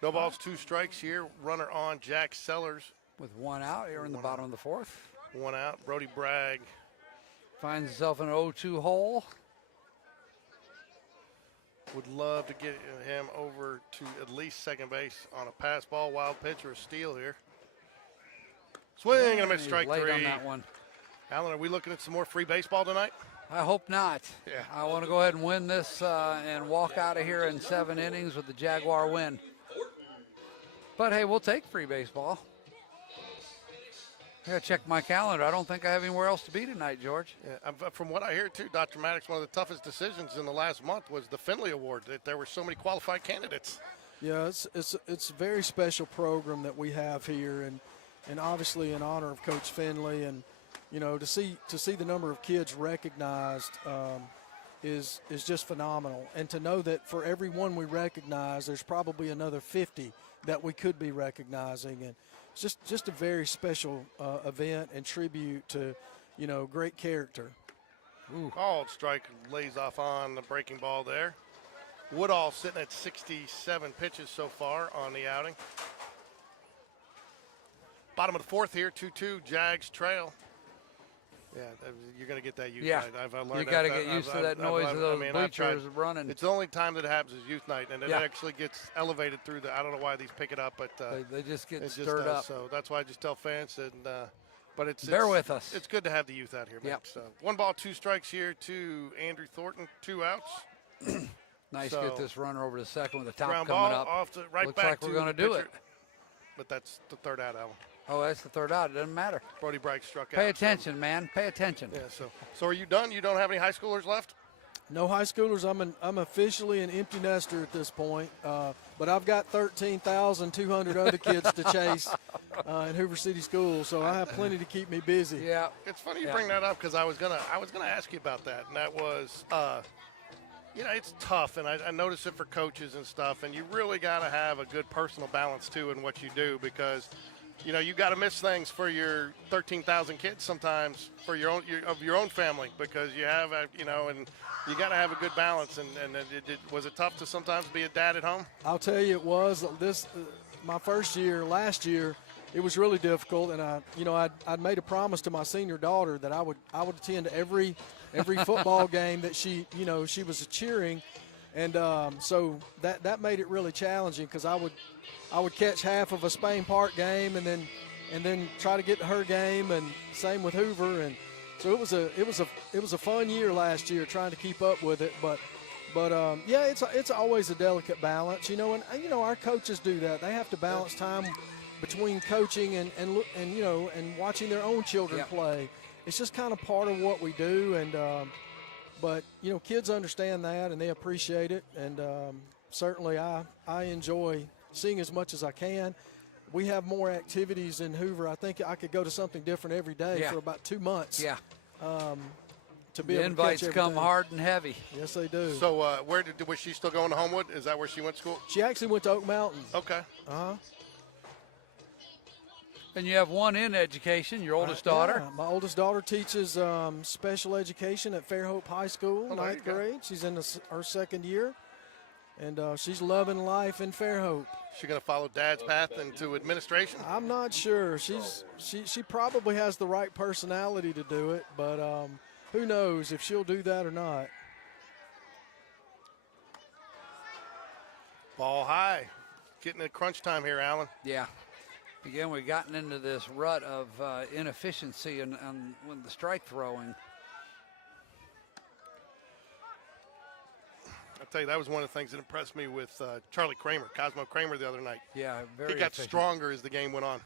No balls, 2 strikes here. Runner on, Jack Sellers. With 1 out here in the bottom of the 4th. 1 out. Brody Bragg finds himself in an 0-2 hole. would love to get him over to at least second base on a pass ball, wild pitch, or a steal here. Swing and a miss, strike late 3. on that one. Alan, are we looking at some more free baseball tonight? I hope not. Yeah. I want to go ahead and win this and walk out of here in 7 innings with the Jaguar win. But, hey, we'll take free baseball. I got to check my calendar. I don't think I have anywhere else to be tonight, George. Yeah, from what I hear, too, Dr. Maddox, one of the toughest decisions in the last month was the Finley Award, that there were so many qualified candidates. Yeah, it's a very special program that we have here, and obviously in honor of Coach Finley, and you know, to see the number of kids recognized is just phenomenal, and to know that for every one we recognize, there's probably another 50 that we could be recognizing, and it's just a very special event and tribute to, you know, great character. Ooh. Called strike, lays off on the breaking ball there. Woodall sitting at 67 pitches so far on the outing. Bottom of the 4th here, 2-2, Jags trail. Yeah, you're going to get that youth night. I've learned you got to get used to that noise of those bleachers running. It's the only time that it happens is youth night, and it actually gets elevated through I don't know why these pick it up, but they just get stirred up. So that's why I just tell fans, but bear with us. It's good to have the youth out here, man. Yep. So 1 ball, 2 strikes here to Andrew Thornton, 2 outs. Nice So, to get this runner over to second with the top ground coming ball up. off to right Looks back like to we're going to the do pitcher. it. But that's the 3rd out, Alan. Oh, that's the 3rd out. It doesn't matter. Brody Bragg struck out. Pay attention, man. Pay attention. Yeah. So are you done? You don't have any high schoolers left? No high schoolers. I'm officially an empty nester at this point, but I've got 13,200 other kids to chase in Hoover City Schools, so I have plenty to keep me busy. Yeah. It's funny you bring that up because I was gonna ask you about that, and that was, you know, it's tough, and I notice it for coaches and stuff, and you really got to have a good personal balance too in what you do because, you know, you got to miss things for your 13,000 kids sometimes for your own family because you have you know, and you got to have a good balance. And was it tough to sometimes be a dad at home? I'll tell you, it was my first year. Last year, it was really difficult, and I'd made a promise to my senior daughter that I would attend every football game that she was cheering, and so that made it really challenging because I would catch half of a Spain Park game and then try to get to her game, and same with Hoover, and so it was a fun year last year trying to keep up with it, but yeah, it's always a delicate balance, you know, and you know our coaches do that. They have to balance time between coaching and watching their own children play. It's just kind of part of what we do, and but you know, kids understand that and they appreciate it, and certainly I enjoy seeing as much as I can. We have more activities in Hoover. I think I could go to something different every day for about 2 months. Yeah. To be the able to invites catch come everything. hard and heavy. Yes, they do. So was she still going to Homewood? Is that where she went to school? She actually went to Oak Mountain. Okay. And you have one in education, your oldest daughter. Yeah, my oldest daughter teaches special education at Fairhope High School, 9th grade. She's in her 2nd year, and she's loving life in Fairhope. She going to follow Dad's path into administration? I'm not sure. She probably has the right personality to do it, but who knows if she'll do that or not. Ball high. Getting at crunch time here, Alan. Yeah. Again, we've gotten into this rut of inefficiency and when the strike throwing. I'll tell you, that was one of the things that impressed me with Charlie Kramer, Cosmo Kramer, the other night. Yeah, very He got efficient. stronger as the game went on.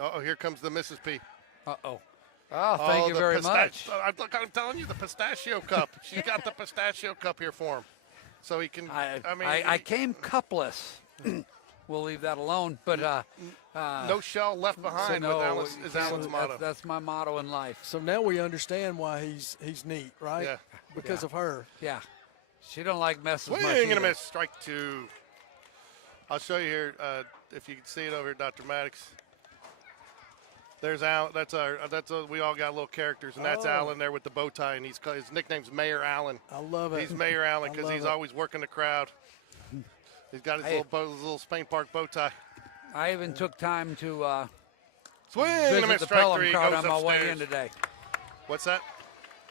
Uh-oh, here comes the Mrs. P. Uh-oh. Oh, thank you very much. I'm telling you, the pistachio cup. She got the pistachio cup here for him, so he can. I came cupless. We'll leave that alone. But no shell left behind. Is Alan's motto. That's my motto in life. So now we understand why he's neat, right? Yeah. Because of her. Yeah. She don't like messes much Swing and a either. miss. Strike 2. I'll show you here if you can see it over here, Dr. Maddox. There's Alan. We all got little characters, and that's Alan there with the bow tie, and his nickname's Mayor Allen. I love it. He's Mayor Allen because he's always working the crowd. He's got his little Spain Park bow tie. I even took time to Swing and a visit miss. the Strike Pelham 3. crowd Goes on my way upstairs. in today. What's that?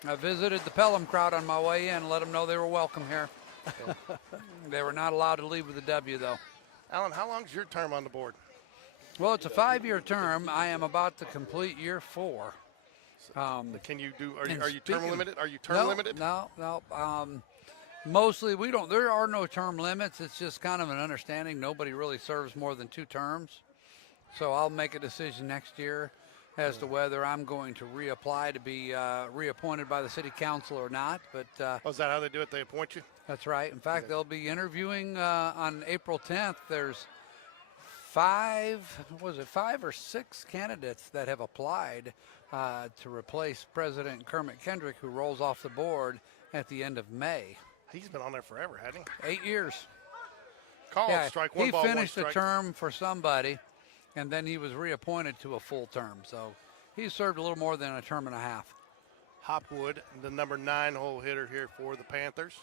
I visited the Pelham crowd on my way in, let them know they were welcome here. So, they were not allowed to leave with a W, though. Alan, how long's your term on the board? Well, it's a 5-year term. I am about to complete year 4. Can you do? Are you term speaking- limited? Are you term limited? No. Mostly, there are no term limits. It's just kind of an understanding. Nobody really serves more than 2 terms. So I'll make a decision next year as to whether I'm going to reapply to be reappointed by the city council or not. But Is that how they do it? They appoint you? that's right. In fact, they'll be interviewing on April 10th. There's 5 or 6 candidates that have applied to replace President Kermit Kendrick, who rolls off the board at the end of May. He's been on there forever, hasn't he? 8 years. Call Yeah, strike 1 he ball, 1 finished a strike. term for somebody, and then he was reappointed to a full term. So he served a little more than a term and a half. Hopwood, the number 9 hole hitter here for the Panthers.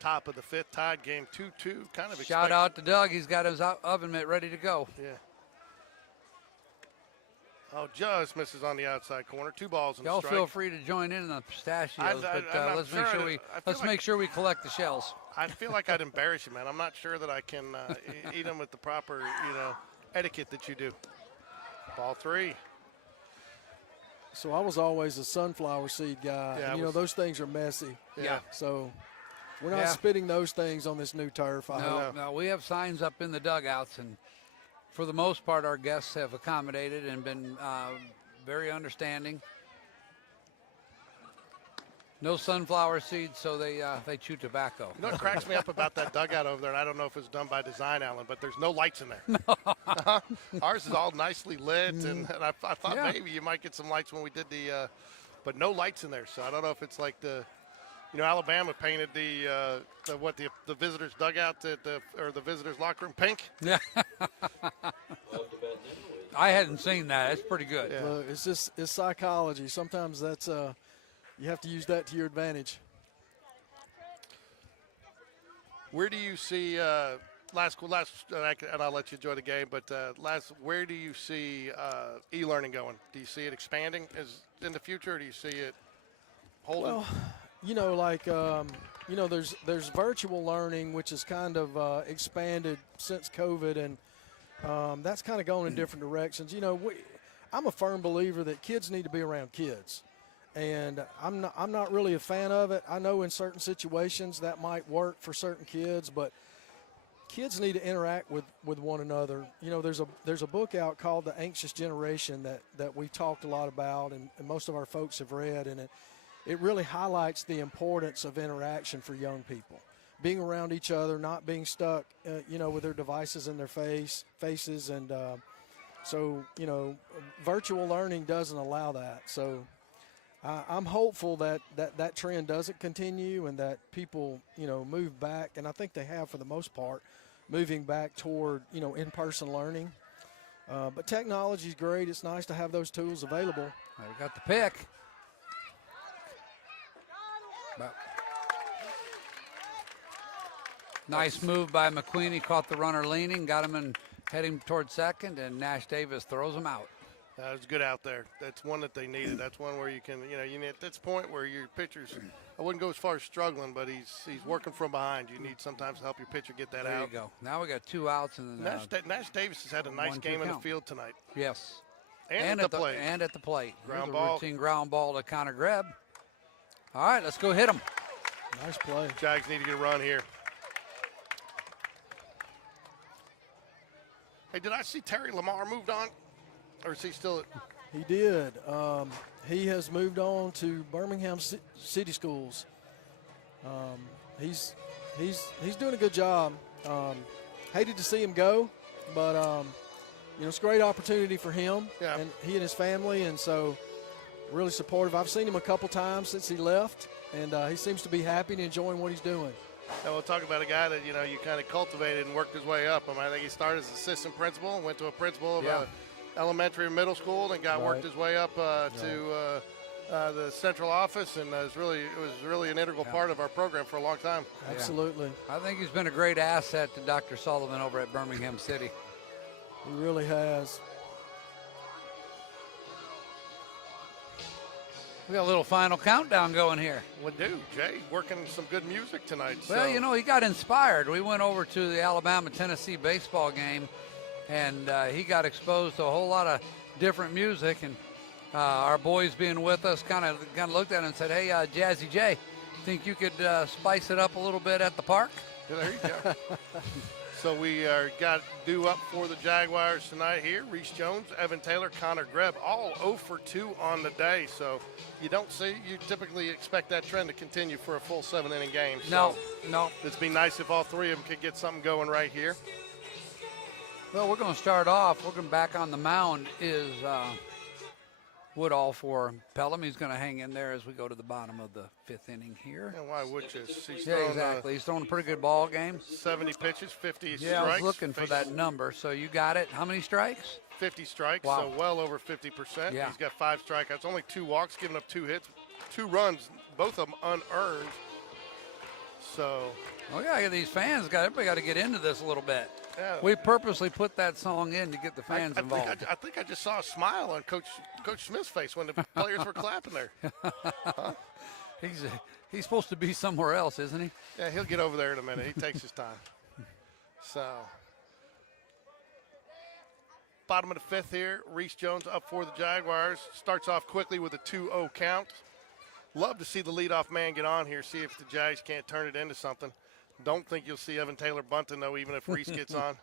Top of the 5th, tied game 2-2. Kind of Shout out to Doug. He's got his oven mitt ready to go. Yeah. Oh, just misses on the outside corner. 2 balls and a Y'all strike. feel free to join in on the pistachios, but I'm let's sure make sure we collect the shells. I feel like I'd embarrass you, man. I'm not sure that I can eat them with the proper, etiquette that you do. Ball 3. So I was always a sunflower seed guy. Yeah, and, those things are messy. Yeah. So we're not spitting those things on this new turf. No, we have signs up in the dugouts, and for the most part, our guests have accommodated and been very understanding. No sunflower seeds, so they chew tobacco. You know what cracks me up about that dugout over there, and I don't know if it's done by design, Alan, but there's no lights in there. Ours is all nicely lit, and I thought maybe you might get some lights when we did but no lights in there. So I don't know if it's like Alabama painted the visitors' dugout or the visitors' locker room pink. Yeah. I hadn't seen that. It's pretty good. Yeah. Look, it's psychology. Sometimes that's you have to use that to your advantage. Where do you see and I'll let you enjoy the game, but where do you see e-learning going? Do you see it expanding in the future, or do you see it holding? Well, there's virtual learning, which has kind of expanded since COVID, and that's kind of going in different directions. I'm a firm believer that kids need to be around kids, and I'm not really a fan of it. I know in certain situations that might work for certain kids, but kids need to interact with one another. There's a book out called The Anxious Generation that we talked a lot about, and most of our folks have read, and it really highlights the importance of interaction for young people. Being around each other, not being stuck, with their devices in their faces. And so, virtual learning doesn't allow that. So I'm hopeful that trend doesn't continue and that people, move back. And I think they have, for the most part, moving back toward, in-person learning. But technology is great. It's nice to have those tools available. We got the pick. Nice move by McQueen. He caught the runner leaning, got him and heading towards second, and Nash Davis throws him out. That was good out there. That's one that they needed. That's one where you can, you need at this point where your pitcher's, I wouldn't go as far as struggling, but he's working from behind. You need sometimes to help your pitcher get that There out. you go. Now we got 2 outs. And Nash Davis has had a nice 1-2 game in the count. field tonight. Yes. And at the plate. And at the plate. Ground Here's ball. a routine ground ball to Connor Greb. All right, let's go hit him. Nice play. Jags need to get a run here. Hey, did I see Terry Lamar moved on? Or is he still He did. He has moved on to Birmingham City Schools. He's doing a good job. Hated to see him go, but it's a great opportunity for him and he and his family, and so really supportive. I've seen him a couple times since he left, and he seems to be happy and enjoying what he's doing. And we'll talk about a guy that, you kind of cultivated and worked his way up. I think he started as assistant principal and went to a principal of elementary and middle school, and worked his way up to the central office, and it was really an integral part of our program for a long time. Absolutely. I think he's been a great asset to Dr. Sullivan over at Birmingham City. He really has. We got a little final countdown going here. We do. Jay, working some good music tonight. Well, he got inspired. We went over to the Alabama-Tennessee baseball game, and he got exposed to a whole lot of different music, and our boys being with us kind of looked at him and said, hey, Jazzy J, think you could spice it up a little bit at the park? Yeah, there you go. So we got due up for the Jaguars tonight here. Reese Jones, Evan Taylor, Connor Greb, all 0 for 2 on the day. So you typically expect that trend to continue for a full 7-inning game. So No. It'd be nice if all three of them could get something going right here. Well, we're going to start off. We're going back on the mound is Woodall for Pelham. He's going to hang in there as we go to the bottom of the 5th inning here. And why would you? Exactly. He's throwing a pretty good ball game. 70 pitches, 50 strikes. Yeah, I was looking for that number. So you got it. How many strikes? 50 strikes, wow. So well over 50%. Yeah. He's got 5 strikeouts, only 2 walks, giving up 2 hits, 2 runs, both of them unearned. So. Oh, yeah, these fans, everybody got to get into this a little bit. Yeah. We purposely put that song in to get the fans involved. I think I just saw a smile on Coach Smith's face when the players were clapping there. Huh? He's supposed to be somewhere else, isn't he? Yeah, he'll get over there in a minute. He takes his time. So, bottom of the 5th here. Reese Jones up for the Jaguars. Starts off quickly with a 2-0 count. Love to see the leadoff man get on here, see if the Jags can't turn it into something. Don't think you'll see Evan Taylor bunting, though, even if Reese gets on.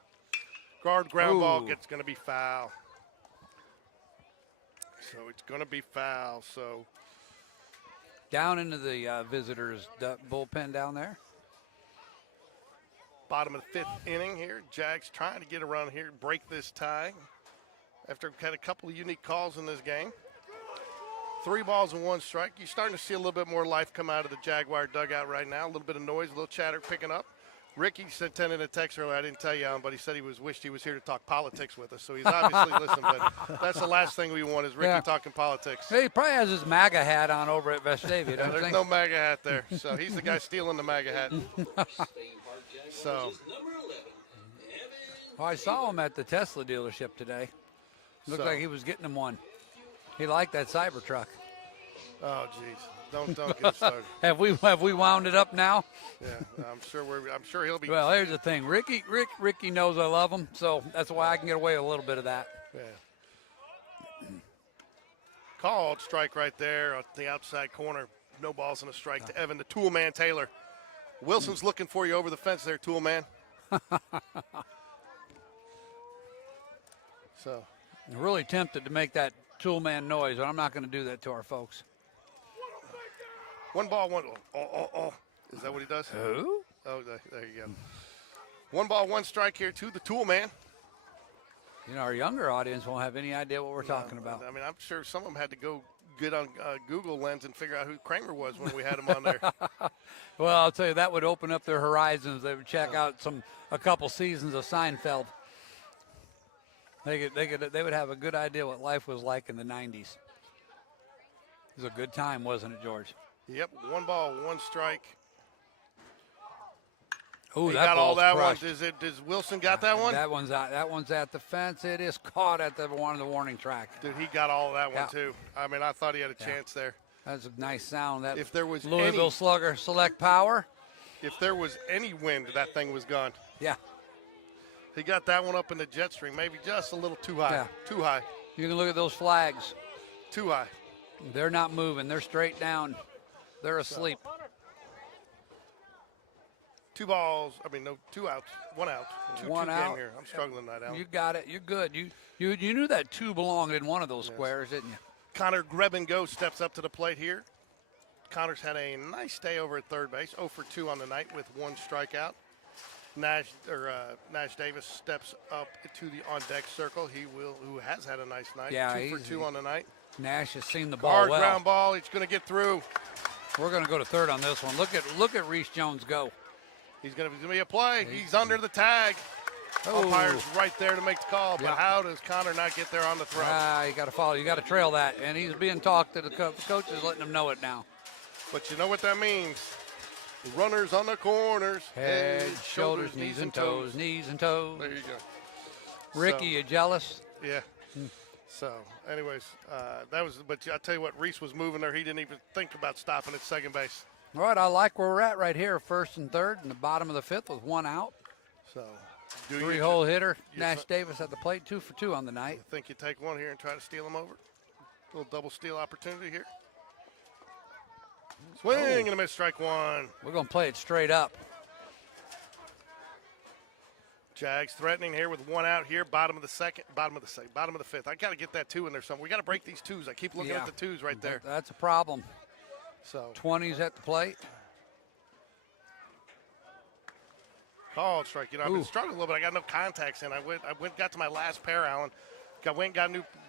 Ground ball going to be foul. So it's going to be foul. So down into the visitors' bullpen down there. Bottom of the 5th inning here. Jags trying to get a run here, break this tie after we've had a couple of unique calls in this game. 3 balls and 1 strike. You're starting to see a little bit more life come out of the Jaguar dugout right now. A little bit of noise, a little chatter picking up. Ricky sent in a text earlier. I didn't tell you, but he said wished he was here to talk politics with us. So he's obviously listening. But that's the last thing we want is Ricky talking politics. He probably has his MAGA hat on over at Vestavia, don't you There's think? no MAGA hat there. So he's the guy stealing the MAGA hat. So. Well, I saw him at the Tesla dealership today. Looked like he was getting him one. He liked that Cybertruck. Oh, geez. Don't get started. Have we wound it up now? Yeah, I'm sure he'll be. Well, here's the thing. Ricky knows I love him, so that's why I can get away with a little bit of that. Yeah. Called strike right there at the outside corner. No balls and a strike to Evan, the tool man Taylor. Wilson's looking for you over the fence there, tool man. So. I'm really tempted to make that tool man noise, but I'm not going to do that to our folks. 1 ball, 1. Oh. Is that what he does? Who? Oh, there you go. 1 ball, 1 strike here to the tool man. Our younger audience won't have any idea what we're talking about. I mean, I'm sure some of them had to go get on Google Lens and figure out who Kramer was when we had him on there. Well, I'll tell you, that would open up their horizons. They would check out a couple seasons of Seinfeld. They would have a good idea what life was like in the 90s. It was a good time, wasn't it, George? Yep, 1 ball, 1 strike. Oh, he that got all that crushed. one. Does Wilson got that one? That one's out. That one's at the fence. It is caught at the warning track. Dude, he got all of that one too. I mean, I thought he had a chance there. That's a nice sound. That if there was Louisville Slugger Select Power. If there was any wind, that thing was gone. Yeah. He got that one up in the jet stream, maybe just a little too high. Yeah. Too high. You can look at those flags. Too high. They're not moving. They're straight down. They're asleep. 2 balls. I mean, no, 2 outs, 1 out. 2-2 1 game out. here. I'm struggling tonight, Alan. You got it. You're good. You knew that 2 belonged in one of those squares, didn't you? Connor Greben-Go steps up to the plate here. Connor's had a nice day over at third base, 0 for 2 on the night with 1 strikeout. Nash Davis steps up to the on-deck circle. Who has had a nice night. Yeah, 2 for 2 on the night. Nash has seen the ball Hard well. ground ball. He's going to get through. We're going to go to third on this one. Look at Reese Jones go. He's going to be a play. He's under the tag. Umpire's right there to make the call, but how does Connor not get there on the throw? You got to follow. You got to trail that, and he's being talked to. The coach is letting him know it now. But you know what that means. Runners on the corners. Head, shoulders, knees and toes. Knees and toes. There you go. Ricky, you jealous? Yeah. So, anyways, that was. But I tell you what, Reese was moving there. He didn't even think about stopping at second base. All right, I like where we're at right here, first and third, in the bottom of the 5th with 1 out. So, 3-hole hitter. Nash Davis at the plate, 2 for 2 on the night. I think you take one here and try to steal him over. A little double steal opportunity here. Swing and a miss, strike 1. We're going to play it straight up. Jags threatening here with 1 out here, bottom of the 5th. I got to get that 2 in there somewhere. We got to break these 2s. I keep looking at the 2s right there. That's a problem. So 20's at the plate. Called strike. I've been struggling a little bit. I got no contacts in. Got to my last pair, Alan.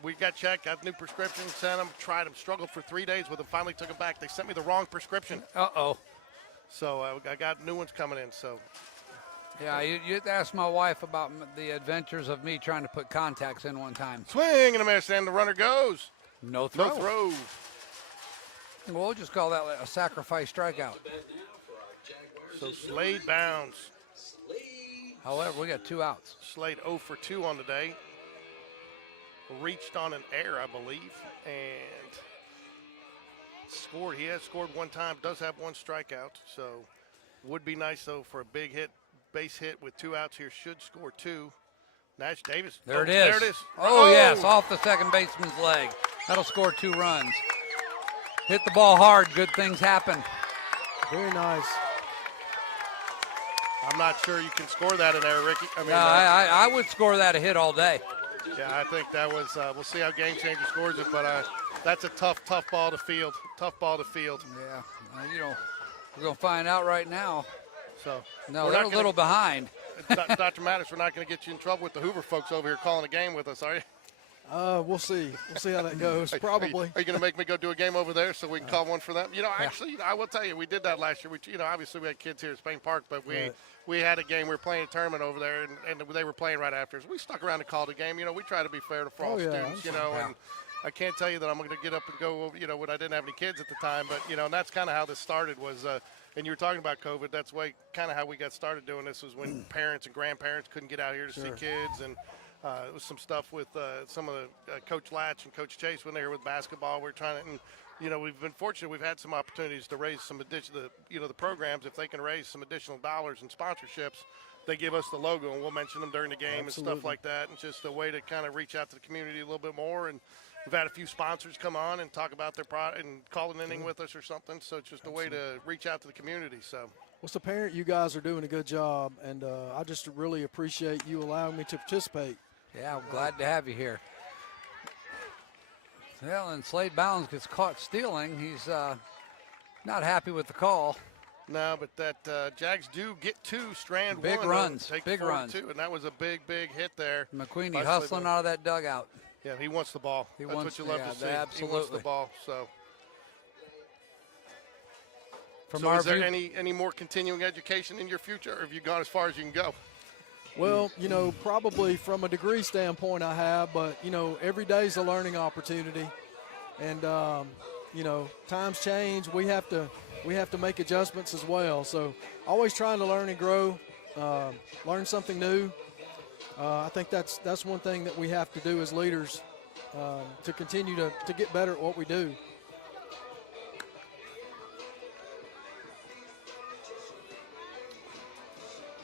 We got checked, got new prescriptions, sent them, tried them, struggled for 3 days with them, finally took them back. They sent me the wrong prescription. Uh-oh. So I got new ones coming in, so. Yeah, you asked my wife about the adventures of me trying to put contacts in one time. Swing and a miss, and the runner goes. No throw. No throw. We'll just call that a sacrifice strikeout. So Slade bounds. However, we got 2 outs. Slade 0 for 2 on the day. Reached on an error, I believe, and scored. He has scored 1 time, does have 1 strikeout, so would be nice, though, for a big hit, base hit with 2 outs here. Should score 2. Nash Davis. There it is. There it is. Oh, yes, off the second baseman's leg. That'll score 2 runs. Hit the ball hard, good things happen. Very nice. I'm not sure you can score that in there, Ricky. I would score that a hit all day. Yeah, I think that was, we'll see how Game Changer scores it, but that's a tough ball to field. Tough ball to field. Yeah, we're going to find out right now. So no, they're a little behind. Dr. Mattis, we're not going to get you in trouble with the Hoover folks over here calling a game with us, are you? We'll see. We'll see how that goes. Probably. Are you going to make me go do a game over there so we can call one for them? Actually, I will tell you, we did that last year. Obviously we had kids here at Spain Park, but we had a game. We were playing a tournament over there, and they were playing right after us. We stuck around and called a game. We try to be fair to all students, and I can't tell you that I'm going to get up and go, when I didn't have any kids at the time, but, and that's kind of how this started was, and you were talking about COVID, that's kind of how we got started doing this was when parents and grandparents couldn't get out here to see kids, and it was some stuff with some of the Coach Latch and Coach Chase when they were with basketball. We're trying to, and we've been fortunate. We've had some opportunities to raise some additional, the programs. If they can raise some additional dollars and sponsorships, they give us the logo, and we'll mention them during the game and stuff like that. And just a way to kind of reach out to the community a little bit more. And we've had a few sponsors come on and talk about their product and call an inning with us or something. So it's just a way to reach out to the community. So. Well, so parent, you guys are doing a good job, and I just really appreciate you allowing me to participate. Yeah, I'm glad to have you here. Well, and Slade Bounds gets caught stealing. He's not happy with the call. No, but that Jags do get 2, strand big 1. Runs, take big runs. 2, and that was a big hit there. McQueenie hustling out of that dugout. Yeah, he wants the ball. That's what you love to see. Absolutely. He wants the ball. So From our is there view, any more continuing education in your future, or have you gone as far as you can go? Well, probably from a degree standpoint I have, but, every day is a learning opportunity. And, times change. We have to make adjustments as well. So always trying to learn and grow, learn something new. I think that's one thing that we have to do as leaders to continue to get better at what we do.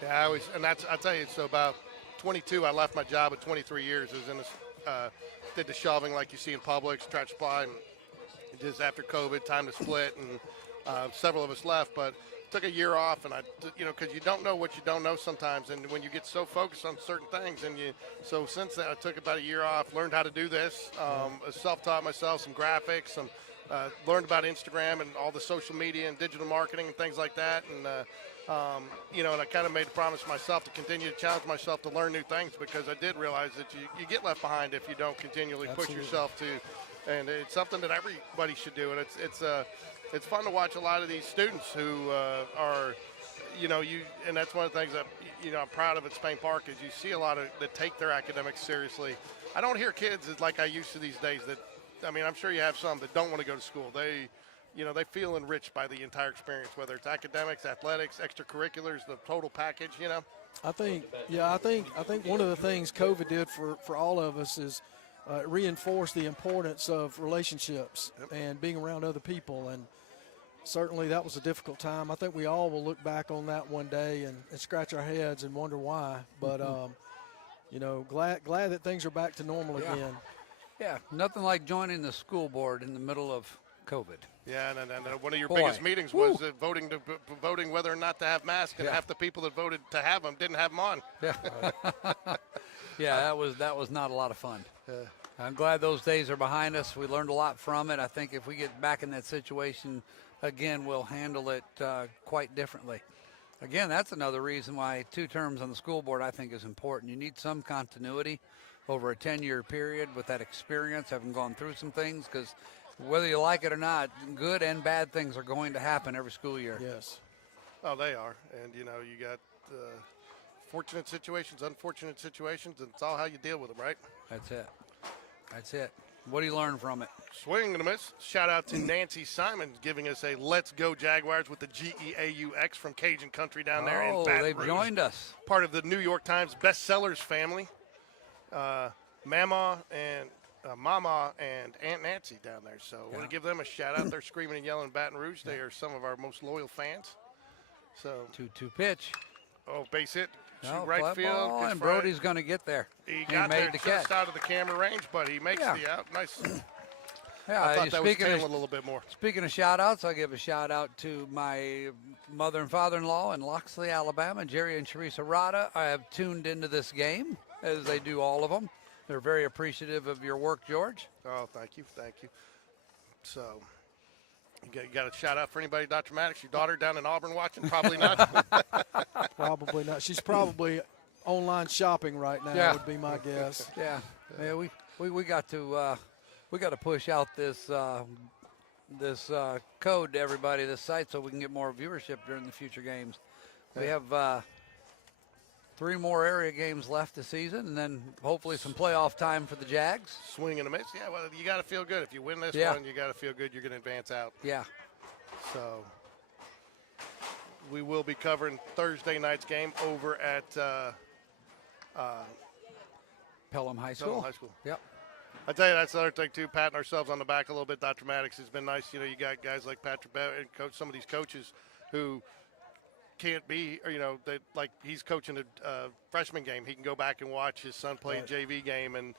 Yeah, I'll tell you, so about 22, I left my job at 23 years. I was in this, did the shelving like you see in Publix, Tractor Supply, and just after COVID, time to split, and several of us left. But took a year off, and because you don't know what you don't know sometimes, and when you get so focused on certain things, so since then I took about a year off, learned how to do this, self-taught myself some graphics, learned about Instagram and all the social media and digital marketing and things like that, and and I kind of made a promise to myself to continue to challenge myself to learn new things, because I did realize that you get left behind if you don't continually push yourself to, and it's something that everybody should do, and it's fun to watch a lot of these students who are, and that's one of the things that, I'm proud of at Spain Park, is you see a lot of that take their academics seriously. I don't hear kids like I used to these days that, I'm sure you have some that don't want to go to school. They feel enriched by the entire experience, whether it's academics, athletics, extracurriculars, the total package, I think one of the things COVID did for all of us is reinforce the importance of relationships and being around other people, and certainly that was a difficult time. I think we all will look back on that one day and scratch our heads and wonder why, but glad that things are back to normal again. Yeah, nothing like joining the school board in the middle of COVID. Yeah, and one of your biggest meetings was voting whether or not to have masks, and half the people that voted to have them didn't have them on. Yeah, yeah, that was not a lot of fun. I'm glad those days are behind us. We learned a lot from it. I think if we get back in that situation again, we'll handle it quite differently. Again, that's another reason why 2 terms on the school board I think is important. You need some continuity over a 10-year period with that experience, having gone through some things, because whether you like it or not, good and bad things are going to happen every school year. Yes. Oh, they are. And, you got fortunate situations, unfortunate situations, and it's all how you deal with them, right? That's it. What do you learn from it? Swing and a miss. Shout out to Nancy Simon giving us a Let's Go Jaguars with the GEAUX from Cajun Country down there in Baton they've Rouge. Joined us. Part of the New York Times bestsellers family. Mama and Aunt Nancy down there. So I want to give them a shout out. They're screaming and yelling in Baton Rouge. They are some of our most loyal fans. So 2-2 pitch. Oh, base hit. No, right fly field. ball, and Brody's going to get there. He got made there the just catch. out of the camera range, but he makes the out. Nice. Yeah, I thought that was tailing a little bit more. Speaking of shout-outs, I'll give a shout-out to my mother and father-in-law in Loxley, Alabama, Jerry and Teresa Rada. I have tuned into this game, as they do all of them. They're very appreciative of your work, George. Oh, thank you. So, you got a shout-out for anybody, Dr. Maddox? Your daughter down in Auburn watching? Probably not. Probably not. She's probably online shopping right now, would be my guess. Yeah, we got to push out this code to everybody, this site, so we can get more viewership during the future games. We have 3 more area games left this season, and then hopefully some playoff time for the Jags. Swing and a miss. Yeah, well, you got to feel good. If you win this one, you got to feel good you're going to advance out. Yeah. So we will be covering Thursday night's game over at Pelham High School. Pelham High School. Yep. I tell you, that's another thing too. Patting ourselves on the back a little bit. Dr. Maddox has been nice. You got guys like Patrick Bev and some of these coaches who can't be, or that, like, he's coaching a freshman game. He can go back and watch his son play a JV game, and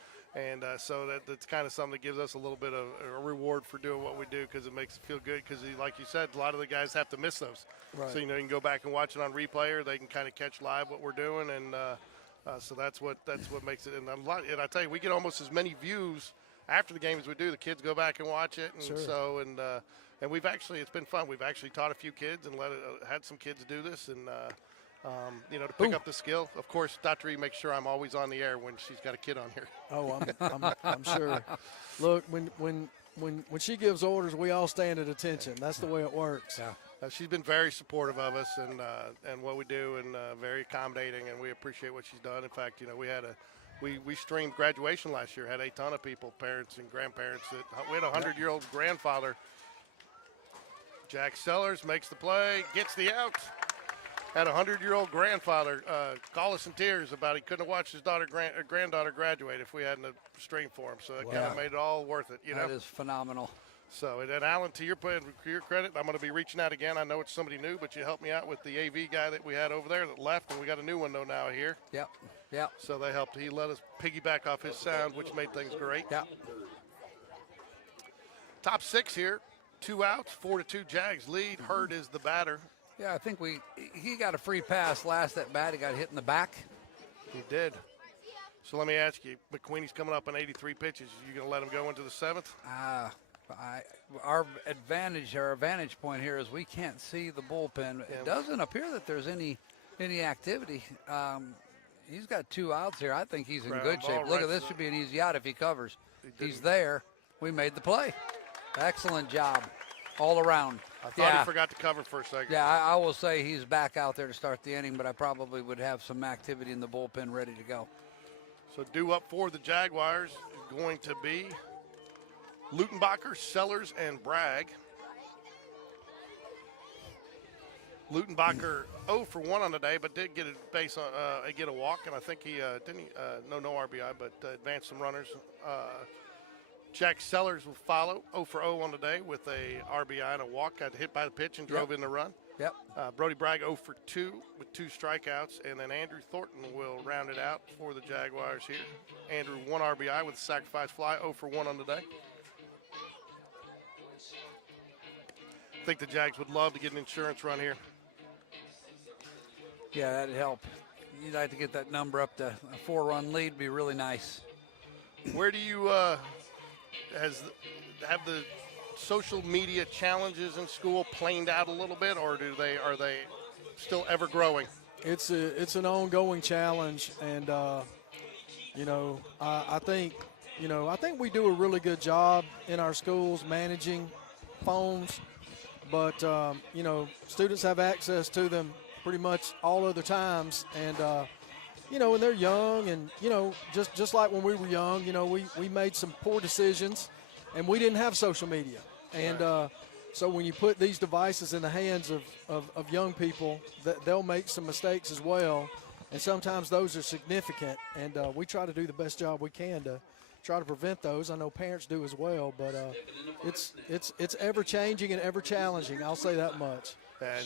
so that's kind of something that gives us a little bit of a reward for doing what we do, because it makes it feel good. Because like you said, a lot of the guys have to miss those. Right. So you can go back and watch it on replay, or they can kind of catch live what we're doing, and so that's what makes it. And I tell you, we get almost as many views after the game as we do. The kids go back and watch it, and and we've actually, it's been fun. We've actually taught a few kids and had some kids do this, and to pick up the skill. Of course, Dr. E makes sure I'm always on the air when she's got a kid on here. Oh, I'm sure. Look, when she gives orders, we all stand at attention. That's the way it works. Yeah. She's been very supportive of us and what we do, and very accommodating, and we appreciate what she's done. In fact, we streamed graduation last year. Had a ton of people, parents and grandparents. We had a 100-year-old grandfather. Jack Sellers makes the play, gets the out. Had a 100-year-old grandfather call us in tears about he couldn't have watched his granddaughter graduate if we hadn't streamed for him. So that kind of made it all worth it. That is phenomenal. So, and then Alan, to your credit, I'm going to be reaching out again. I know it's somebody new, but you helped me out with the AV guy that we had over there that left, and we got a new one though now here. Yep. So they helped. He let us piggyback off his sound, which made things great. Yep. Top 6 here. 2 outs, 4-2 Jags lead. Hurd is the batter. Yeah, I think he got a free pass last at bat. He got hit in the back. He did. So let me ask you, McQueenie's coming up on 83 pitches. You going to let him go into the 7th? Our advantage point here is we can't see the bullpen. It doesn't appear that there's any activity. He's got 2 outs here. I think he's in good shape. Look at this, should be an easy out if he covers. He's there. We made the play. Excellent job all around. I thought he forgot to cover for a second. Yeah, I will say he's back out there to start the inning, but I probably would have some activity in the bullpen ready to go. So due up for the Jaguars is going to be Lutenbacher, Sellers, and Bragg. Lutenbacher 0 for 1 on the day, but did get a base on, get a walk, and I think he didn't. No RBI, but advanced some runners. Jack Sellers will follow 0 for 0 on the day with a RBI and a walk. Got hit by the pitch and drove in the run. Yep. Brody Bragg 0 for 2 with 2 strikeouts, and then Andrew Thornton will round it out for the Jaguars here. Andrew 1 RBI with a sacrifice fly, 0 for 1 on the day. I think the Jags would love to get an insurance run here. Yeah, that'd help. You'd like to get that number up to a 4-run lead, be really nice. Where do you have the social media challenges in school planed out a little bit, or are they still ever growing? It's an ongoing challenge, and I think we do a really good job in our schools managing phones, but students have access to them pretty much all other times, and when they're young, and just like when we were young, we made some poor decisions, and we didn't have social media. And so when you put these devices in the hands of young people, they'll make some mistakes as well. And sometimes those are significant. And we try to do the best job we can to try to prevent those. I know parents do as well. But it's ever-changing and ever-challenging. I'll say that much. Yeah,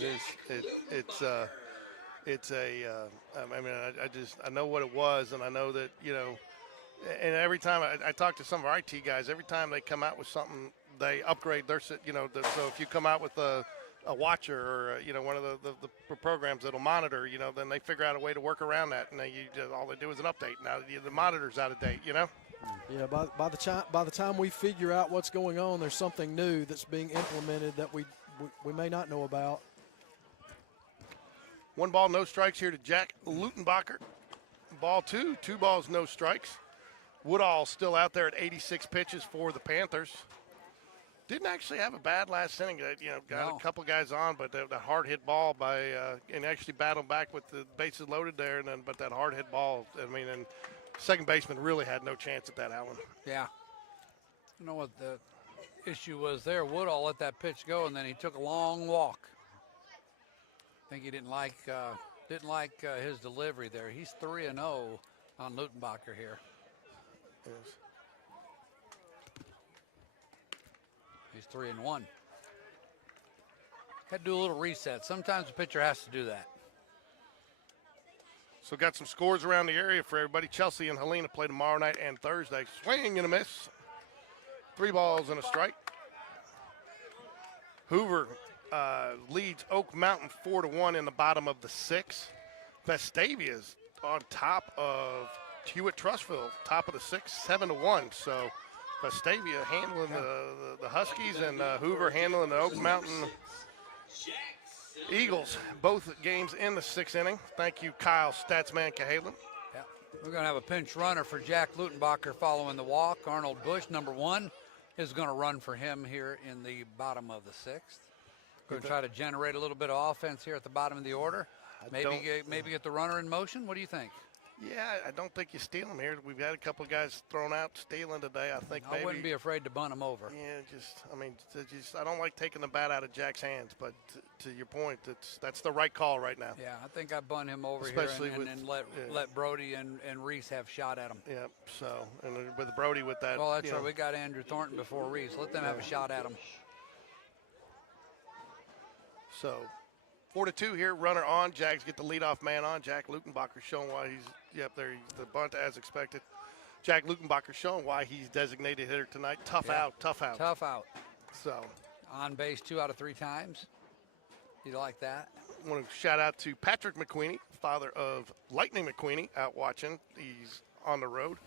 I know what it was, and I know that, and every time I talk to some of our IT guys, every time they come out with something, they upgrade their, so if you come out with a watcher or, one of the programs that'll monitor, then they figure out a way to work around that, and all they do is an update. Now the monitor's out of date, Yeah, by the time we figure out what's going on, there's something new that's being implemented that we may not know about. 1 ball, no strikes here to Jack Lutenbacher. Ball 2, 2 balls, no strikes. Woodall still out there at 86 pitches for the Panthers. Didn't actually have a bad last inning. Got a couple guys on, but that hard hit ball and actually battled back with the bases loaded there. But that hard hit ball, and second baseman really had no chance at that, Alan. Yeah. You know what the issue was there? Woodall let that pitch go, and then he took a long walk. I think he didn't like his delivery there. He's 3-0 on Lutenbacher here. Yes. He's 3-1. Had to do a little reset. Sometimes the pitcher has to do that. So got some scores around the area for everybody. Chelsea and Helena play tomorrow night and Thursday. Swing and a miss. 3 balls and a strike. Hoover leads Oak Mountain 4-1 in the bottom of the 6th. Vestavia's on top of Hewitt Trustville, top of the 6th, 7-1. So Vestavia handling the Huskies, and Hoover handling the Oak Mountain Eagles. Both games in the 6th inning. Thank you, Kyle Statsman Cahalan. Yeah, we're going to have a pinch runner for Jack Lutenbacher following the walk. Arnold Bush, number 1, is going to run for him here in the bottom of the 6th. Going to try to generate a little bit of offense here at the bottom of the order. Maybe get the runner in motion. What do you think? Yeah, I don't think you steal them here. We've had a couple of guys thrown out stealing today. I think I wouldn't be afraid to bunt them over. Yeah, I don't like taking the bat out of Jack's hands, but to your point, that's the right call right now. Yeah, I think I bunt him over Especially here and let Brody and Reese have shot at him. Yeah, so, and with Brody with that. Well, that's right. We got Andrew Thornton before Reese. Let them have a shot at him. So 4-2 here, runner on. Jags get the leadoff man on. Jack Lutenbacher showing why he's there. The bunt as expected. Jack Lutenbacher showing why he's designated hitter tonight. Tough out. Tough out. So on base 2 out of 3 times. You like that? I want to shout out to Patrick McQueenie, father of Lightning McQueenie, out watching. He's on the road.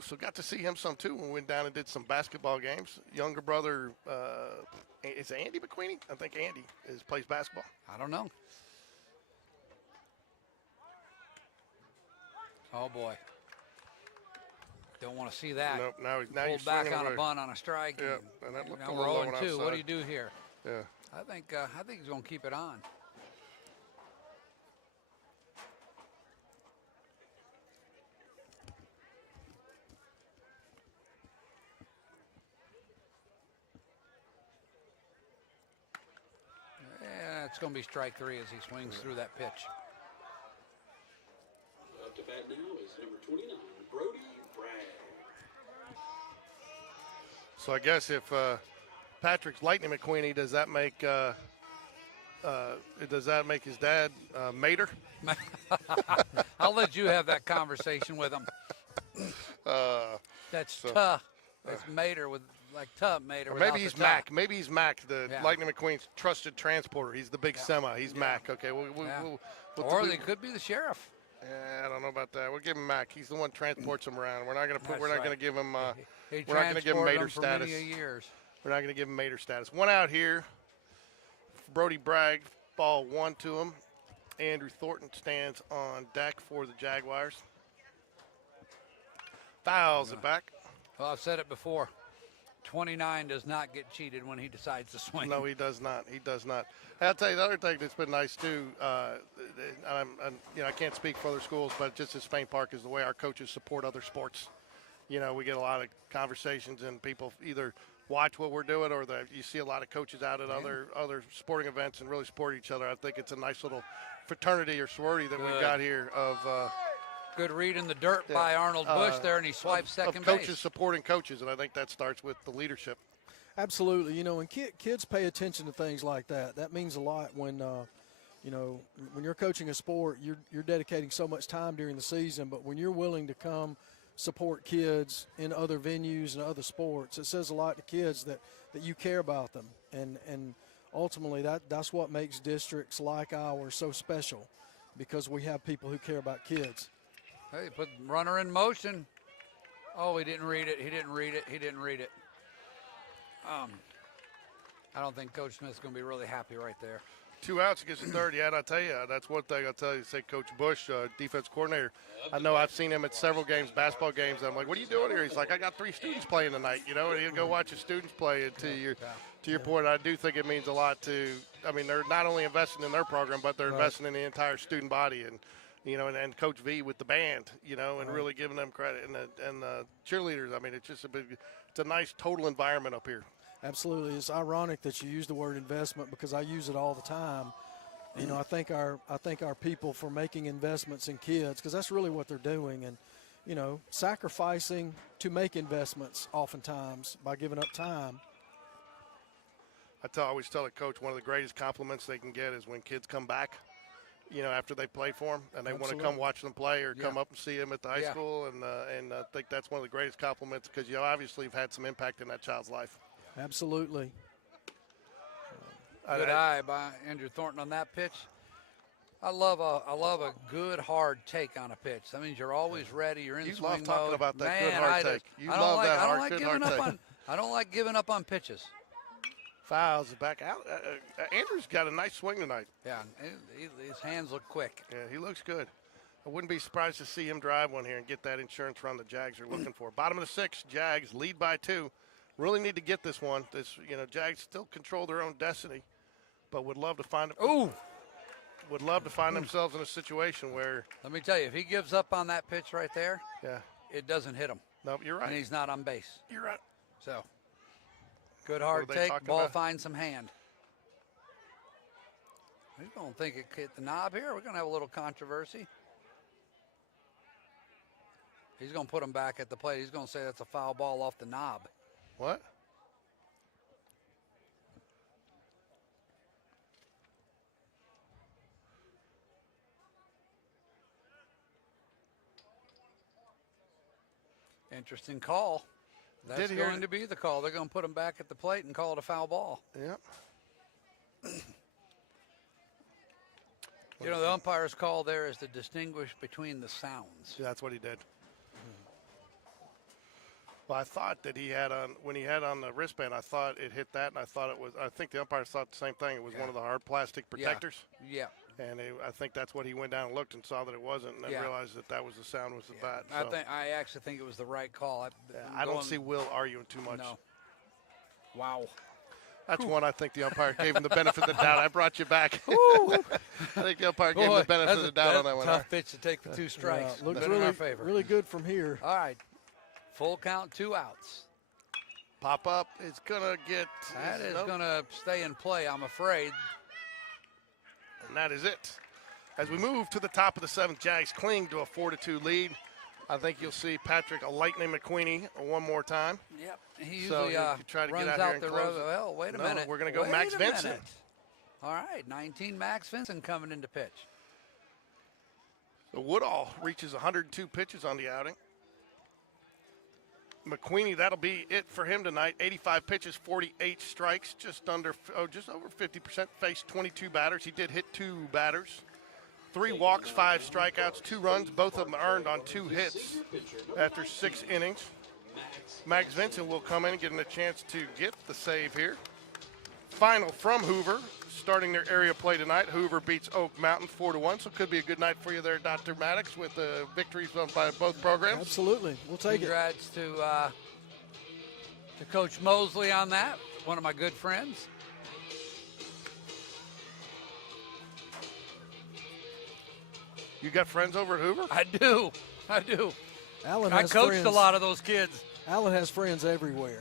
So got to see him some too when we went down and did some basketball games. Younger brother, is it Andy McQueenie? I think Andy plays basketball. I don't know. Oh boy. Don't want to see that. Nope, now Pulled he's back swinging on away. a bunt on a strike. Yeah, and that looked a now little we're low 0-2. on What do outside. you do here? Yeah. I think he's going to keep it on. Yeah, it's going to be strike 3 as he swings through that pitch. Up to bat now is number 29, Brody Bragg. So I guess if Patrick's Lightning McQueenie, does that make his dad Mater? I'll let you have that conversation with him. That's Tuh. That's Mater with like Tuh Mater. Maybe he's Mac. Maybe he's Mac, the Yeah. Lightning McQueen's trusted transporter. He's the big semi. He's Mac. Okay. Or they could be the sheriff. Yeah, I don't know about that. We'll give him Mac. He's the one transports him around. We're not going to That's We're not right. going to give him. He We're not going to give him transported Mater them for status. many years. We're not going to give him Mater status. One out here. Brody Bragg, ball 1 to him. Andrew Thornton stands on deck for the Jaguars. Fouls it back. Well, I've said it before. 29 does not get cheated when he decides to swing. No, he does not. He does not. I'll tell you the other thing that's been nice too. I can't speak for other schools, but just as Spain Park is the way our coaches support other sports. You know, we get a lot of conversations and people either watch what we're doing or you see a lot of coaches out at other sporting events and really support each other. I think it's a nice little fraternity or sorority that we've got here of. Good read in the dirt by Arnold Bush there, and he swipes second base. Coaches supporting coaches, and I think that starts with the leadership. Absolutely. You know, when kids pay attention to things like that, that means a lot when, when you're coaching a sport, you're dedicating so much time during the season, but when you're willing to come support kids in other venues and other sports, it says a lot to kids that you care about them. And ultimately, that's what makes districts like ours so special, because we have people who care about kids. Hey, put runner in motion. Oh, he didn't read it. He didn't read it. He didn't read it. I don't think Coach Smith's going to be really happy right there. 2 outs against the third. Yeah, and I tell you, that's one thing I'll tell you. Say Coach Bush, defense coordinator. I know I've seen him at several games, basketball games. I'm like, what are you doing here? He's like, I got 3 students playing tonight, and he'll go watch his students play. And to your point, I do think it means a lot to. I mean, they're not only investing in their program, but they're investing in the entire student body and. And Coach V with the band, and really giving them credit. And the cheerleaders, I mean, it's just it's a nice total environment up here. Absolutely. It's ironic that you use the word investment because I use it all the time. I thank our people for making investments in kids because that's really what they're doing. And, sacrificing to make investments oftentimes by giving up time. I always tell a coach one of the greatest compliments they can get is when kids come back. After they play for them, and they want to come watch them play or come up and see them at the high school, and I think that's one of the greatest compliments because you obviously have had some impact in that child's life. Absolutely. Good eye by Andrew Thornton on that pitch. I love a good hard take on a pitch. That means you're always ready. You're in swing mode. You love talking about that good Man, hard take. You love that good hard take. I don't like giving up on pitches. Fouls back out. Andrew's got a nice swing tonight. Yeah, his hands look quick. Yeah, he looks good. I wouldn't be surprised to see him drive one here and get that insurance run the Jags are looking for. Bottom of the 6th, Jags lead by 2. Really need to get this one. Jags still control their own destiny, but would love to find themselves in a situation where. Let me tell you, if he gives up on that pitch right there, it doesn't hit him. No, you're right. And he's not on base. You're right. So. Good hard take, ball finds some hand. He's going to think it hit the knob here. We're going to have a little controversy. He's going to put him back at the plate. He's going to say that's a foul ball off the knob. What? Interesting call. That's going to be the call. They're going to put him back at the plate and call it a foul ball. Yep. You know, the umpire's call there is to distinguish between the sounds. Yeah, that's what he did. Well, I thought that he had on, when he had on the wristband, I thought it hit that, and I think the umpires thought the same thing. It was one of the hard plastic protectors. Yeah. And I think that's what he went down and looked and saw that it wasn't, and then realized that was the sound was the bat. So. I actually think it was the right call. I don't see Will arguing too much. No. Wow. That's one I think the umpire gave him the benefit of the doubt. I brought you back. I think the umpire gave him the benefit of the doubt on that one. Tough pitch to take the 2 strikes. Looks in our favor. really good from here. All right. Full count, 2 outs. Pop up. It's going to get. That is going to stay in play, I'm afraid. And that is it. As we move to the top of the 7th, Jags cling to a 4-2 lead. I think you'll see Patrick Lightning McQueenie one more time. Yep. He usually try to runs get out, out here the and close road. Well, wait a No, minute. We're going to go Wait Max a Vincent. minute. All right, 19 Max Vincent coming into pitch. So Woodall reaches 102 pitches on the outing. McQueenie, that'll be it for him tonight. 85 pitches, 48 strikes, just over 50%. Faced 22 batters. He did hit 2 batters. 3 walks, 5 strikeouts, 2 runs. Both of them earned on 2 hits after 6 innings. Max Vincent will come in and get a chance to get the save here. Final from Hoover, starting their area play tonight. Hoover beats Oak Mountain 4-1, so it could be a good night for you there, Dr. Maddox, with victories by both programs. Absolutely. We'll take Congrats to Coach Mosley on that, one of my good friends. You got friends over at Hoover? I do. Alan I has coached friends. a lot of those kids. Alan has friends everywhere.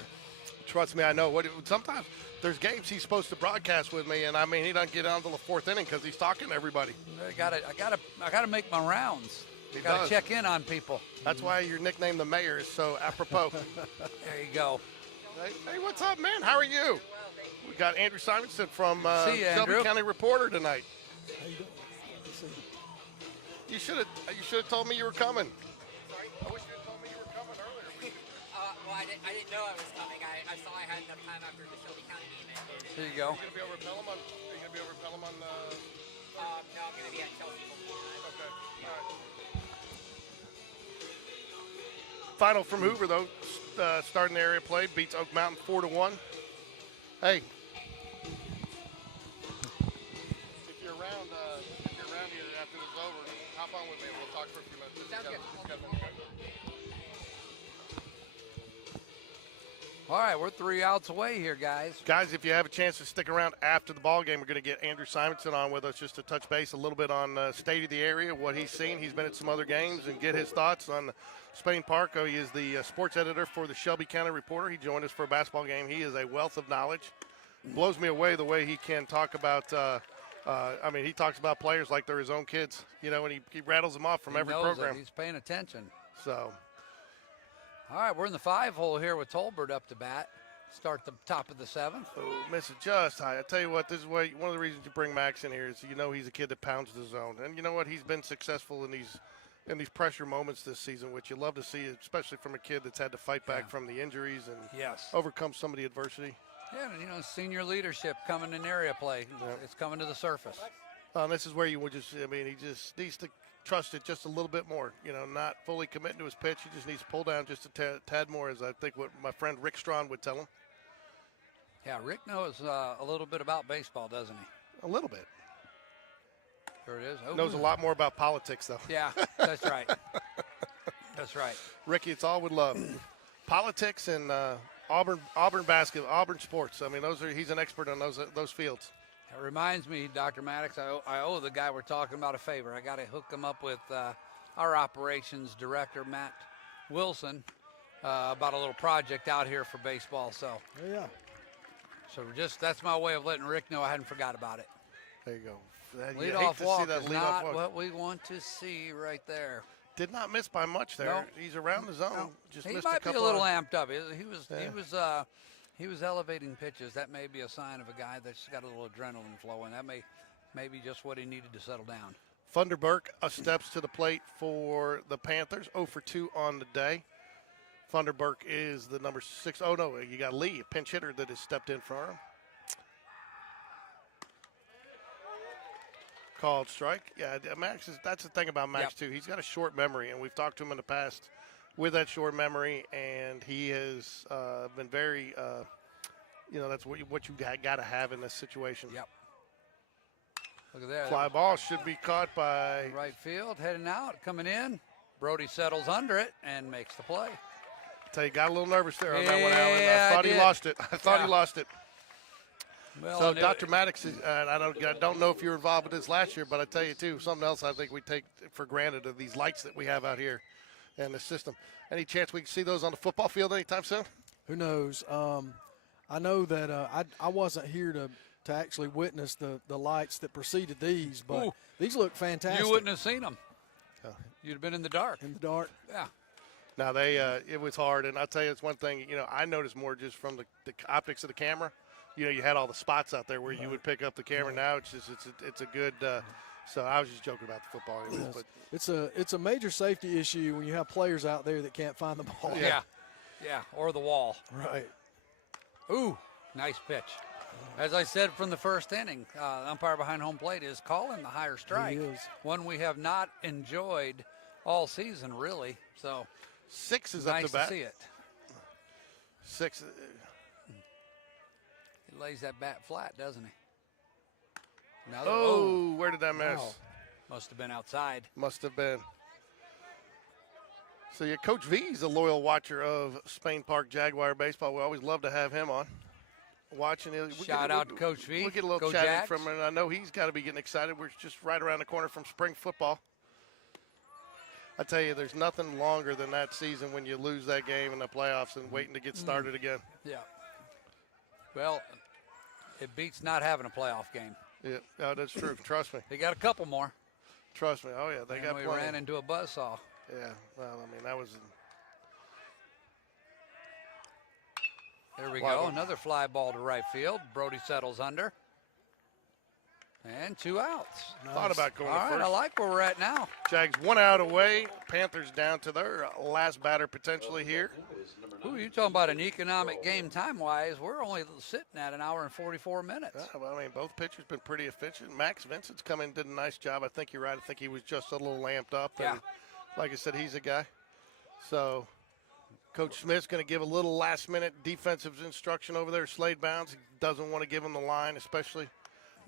Trust me, I know. Sometimes there's games he's supposed to broadcast with me, and I mean he doesn't get on until the 4th inning because he's talking to everybody. I gotta make my rounds. He Gotta does. check in on people. That's why your nickname, the Mayor, is so apropos. There you go. Hey, what's up, man? How are you? We got Andrew Simonson from See you, Shelby Andrew. County Reporter tonight. How you doing? Let's see. You should have told me you were coming. Sorry? I wish you had told me you were coming earlier. Well, I didn't know I was coming. I saw I had enough time after the Shelby County game. There you go. Are you gonna be over at Pelham on? Are you gonna be over at Pelham on? No, I'm going to be at Chelsea. Okay. All right. Final from Hoover though, starting the area play, beats Oak Mountain 4-1. Hey, if you're around here after this is over, hop on with me and we'll talk for a few minutes. Sounds good. All right, we're 3 outs away here, guys. Guys, if you have a chance to stick around after the ball game, we're going to get Andrew Simonson on with us just to touch base a little bit on state of the area, what he's seen. He's been at some other games and get his thoughts on Spain Park. He is the sports editor for the Shelby County Reporter. He joined us for a basketball game. He is a wealth of knowledge. Blows me away the way he can talk about he talks about players like they're his own kids, and he rattles them off from every program. He's paying attention. So, all right, we're in the 5-hole here with Tolbert up to bat. Start the top of the 7th. oh, Mrs. Just, I tell you what, this is one of the reasons you bring Max in here is he's a kid that pounds the zone. And you know what? He's been successful in these pressure moments this season, which you love to see, especially from a kid that's had to fight back from the injuries and overcome some of the adversity. Yeah, and senior leadership coming in area play. It's coming to the surface. This is where he just needs to trust it just a little bit more. Not fully committing to his pitch. He just needs to pull down just a tad more, as I think what my friend Rick Strawn would tell him. Yeah, Rick knows a little bit about baseball, doesn't he? A little bit. Sure it is. Oh, Knows a lot more about politics, though. Yeah, that's right. That's right. Ricky, it's all with love. Politics and Auburn basketball, Auburn sports. I mean, he's an expert on those fields. It reminds me, Dr. Maddox, I owe the guy we're talking about a favor. I got to hook him up with our operations director, Matt Wilson, about a little project out here for baseball. So, So that's my way of letting Rick know I hadn't forgot about it. There you go. Leadoff walk is not what we want to see right there. Did not miss by much there. No. He's around the zone. No. Just He missed might a couple be a little of, amped up. He was elevating pitches. That may be a sign of a guy that's got a little adrenaline flowing. That may be just what he needed to settle down. Thunderberg steps to the plate for the Panthers. 0 for 2 on the day. Thunderberg is the number 6. Oh, no, you got Lee, a pinch hitter that has stepped in for him. Called strike. Yeah, Max is. That's the thing about Max too. He's got a short memory, and we've talked to him in the past with that short memory, and he has been very. That's what you got to have in this situation. Yep. Look at that. Fly ball should be caught by right field, heading out, coming in. Brody settles under it and makes the play. Tell you, got a little nervous there on that one, Alan. Yeah, I thought I he did. lost it. I thought he lost it. Well, So Dr. Maddox, I don't know if you were involved with this last year, but I tell you too, something else I think we take for granted are these lights that we have out here in the system. Any chance we can see those on the football field anytime soon? Who knows? I know that I wasn't here to actually witness the lights that preceded these, but these look fantastic. You wouldn't have seen them. You'd have been in the dark. In the dark. Yeah. Now it was hard, and I'll tell you, it's one thing. I noticed more just from the optics of the camera. You had all the spots out there where you would pick up the camera. Now it's a good. So I was just joking about the football. Yes. But it's a major safety issue when you have players out there that can't find the ball. Yeah, or the wall. Right. Ooh, nice pitch. As I said from the first inning, umpire behind home plate is calling the higher strike. He is. One we have not enjoyed all season, really. So 6 is nice up to bat. to see it. 6. He lays that bat flat, doesn't he? Now Where did that miss? Wow. Must have been outside. Must have been. So Coach V is a loyal watcher of Spain Park Jaguar baseball. We always love to have him on. Watching it. Shout out to Coach V. We'll get a little Go chatting Jags. from him, and I know he's got to be getting excited. We're just right around the corner from spring football. I tell you, there's nothing longer than that season when you lose that game in the playoffs and waiting to get started again. Yeah. Well, it beats not having a playoff game. Yeah, no, that's true. Trust me. They got a couple more. Trust me. Oh, yeah, they got we plenty. ran into a buzzsaw. Yeah, well, I mean, that was – There we Fly go. ball. Another fly ball to right field. Brody settles under. And 2 outs. Thought about going All to right, first. I like where we're at now. Jags 1 out away. Panthers down to their last batter potentially here. Ooh, you talking about an economic game time-wise. We're only sitting at an hour and 44 minutes. Yeah, well, I mean, both pitchers been pretty efficient. Max Vincent's come in, did a nice job. I think you're right. I think he was just a little lamped up. Yeah. And like I said, he's a guy. So Coach Smith's going to give a little last-minute defensive instruction over there. Slade Bounds. He doesn't want to give him the line, especially.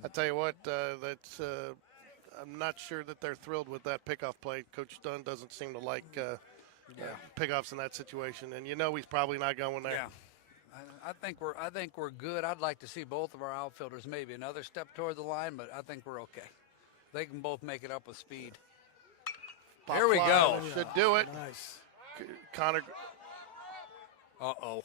I tell you what, I'm not sure that they're thrilled with that pickoff play. Coach Dunn doesn't seem to like pickoffs in that situation, and he's probably not going there. Yeah. I think we're good. I'd like to see both of our outfielders maybe another step toward the line, but I think we're okay. They can both make it up with speed. Here we go. Should do it. Nice. Connor. Uh-oh.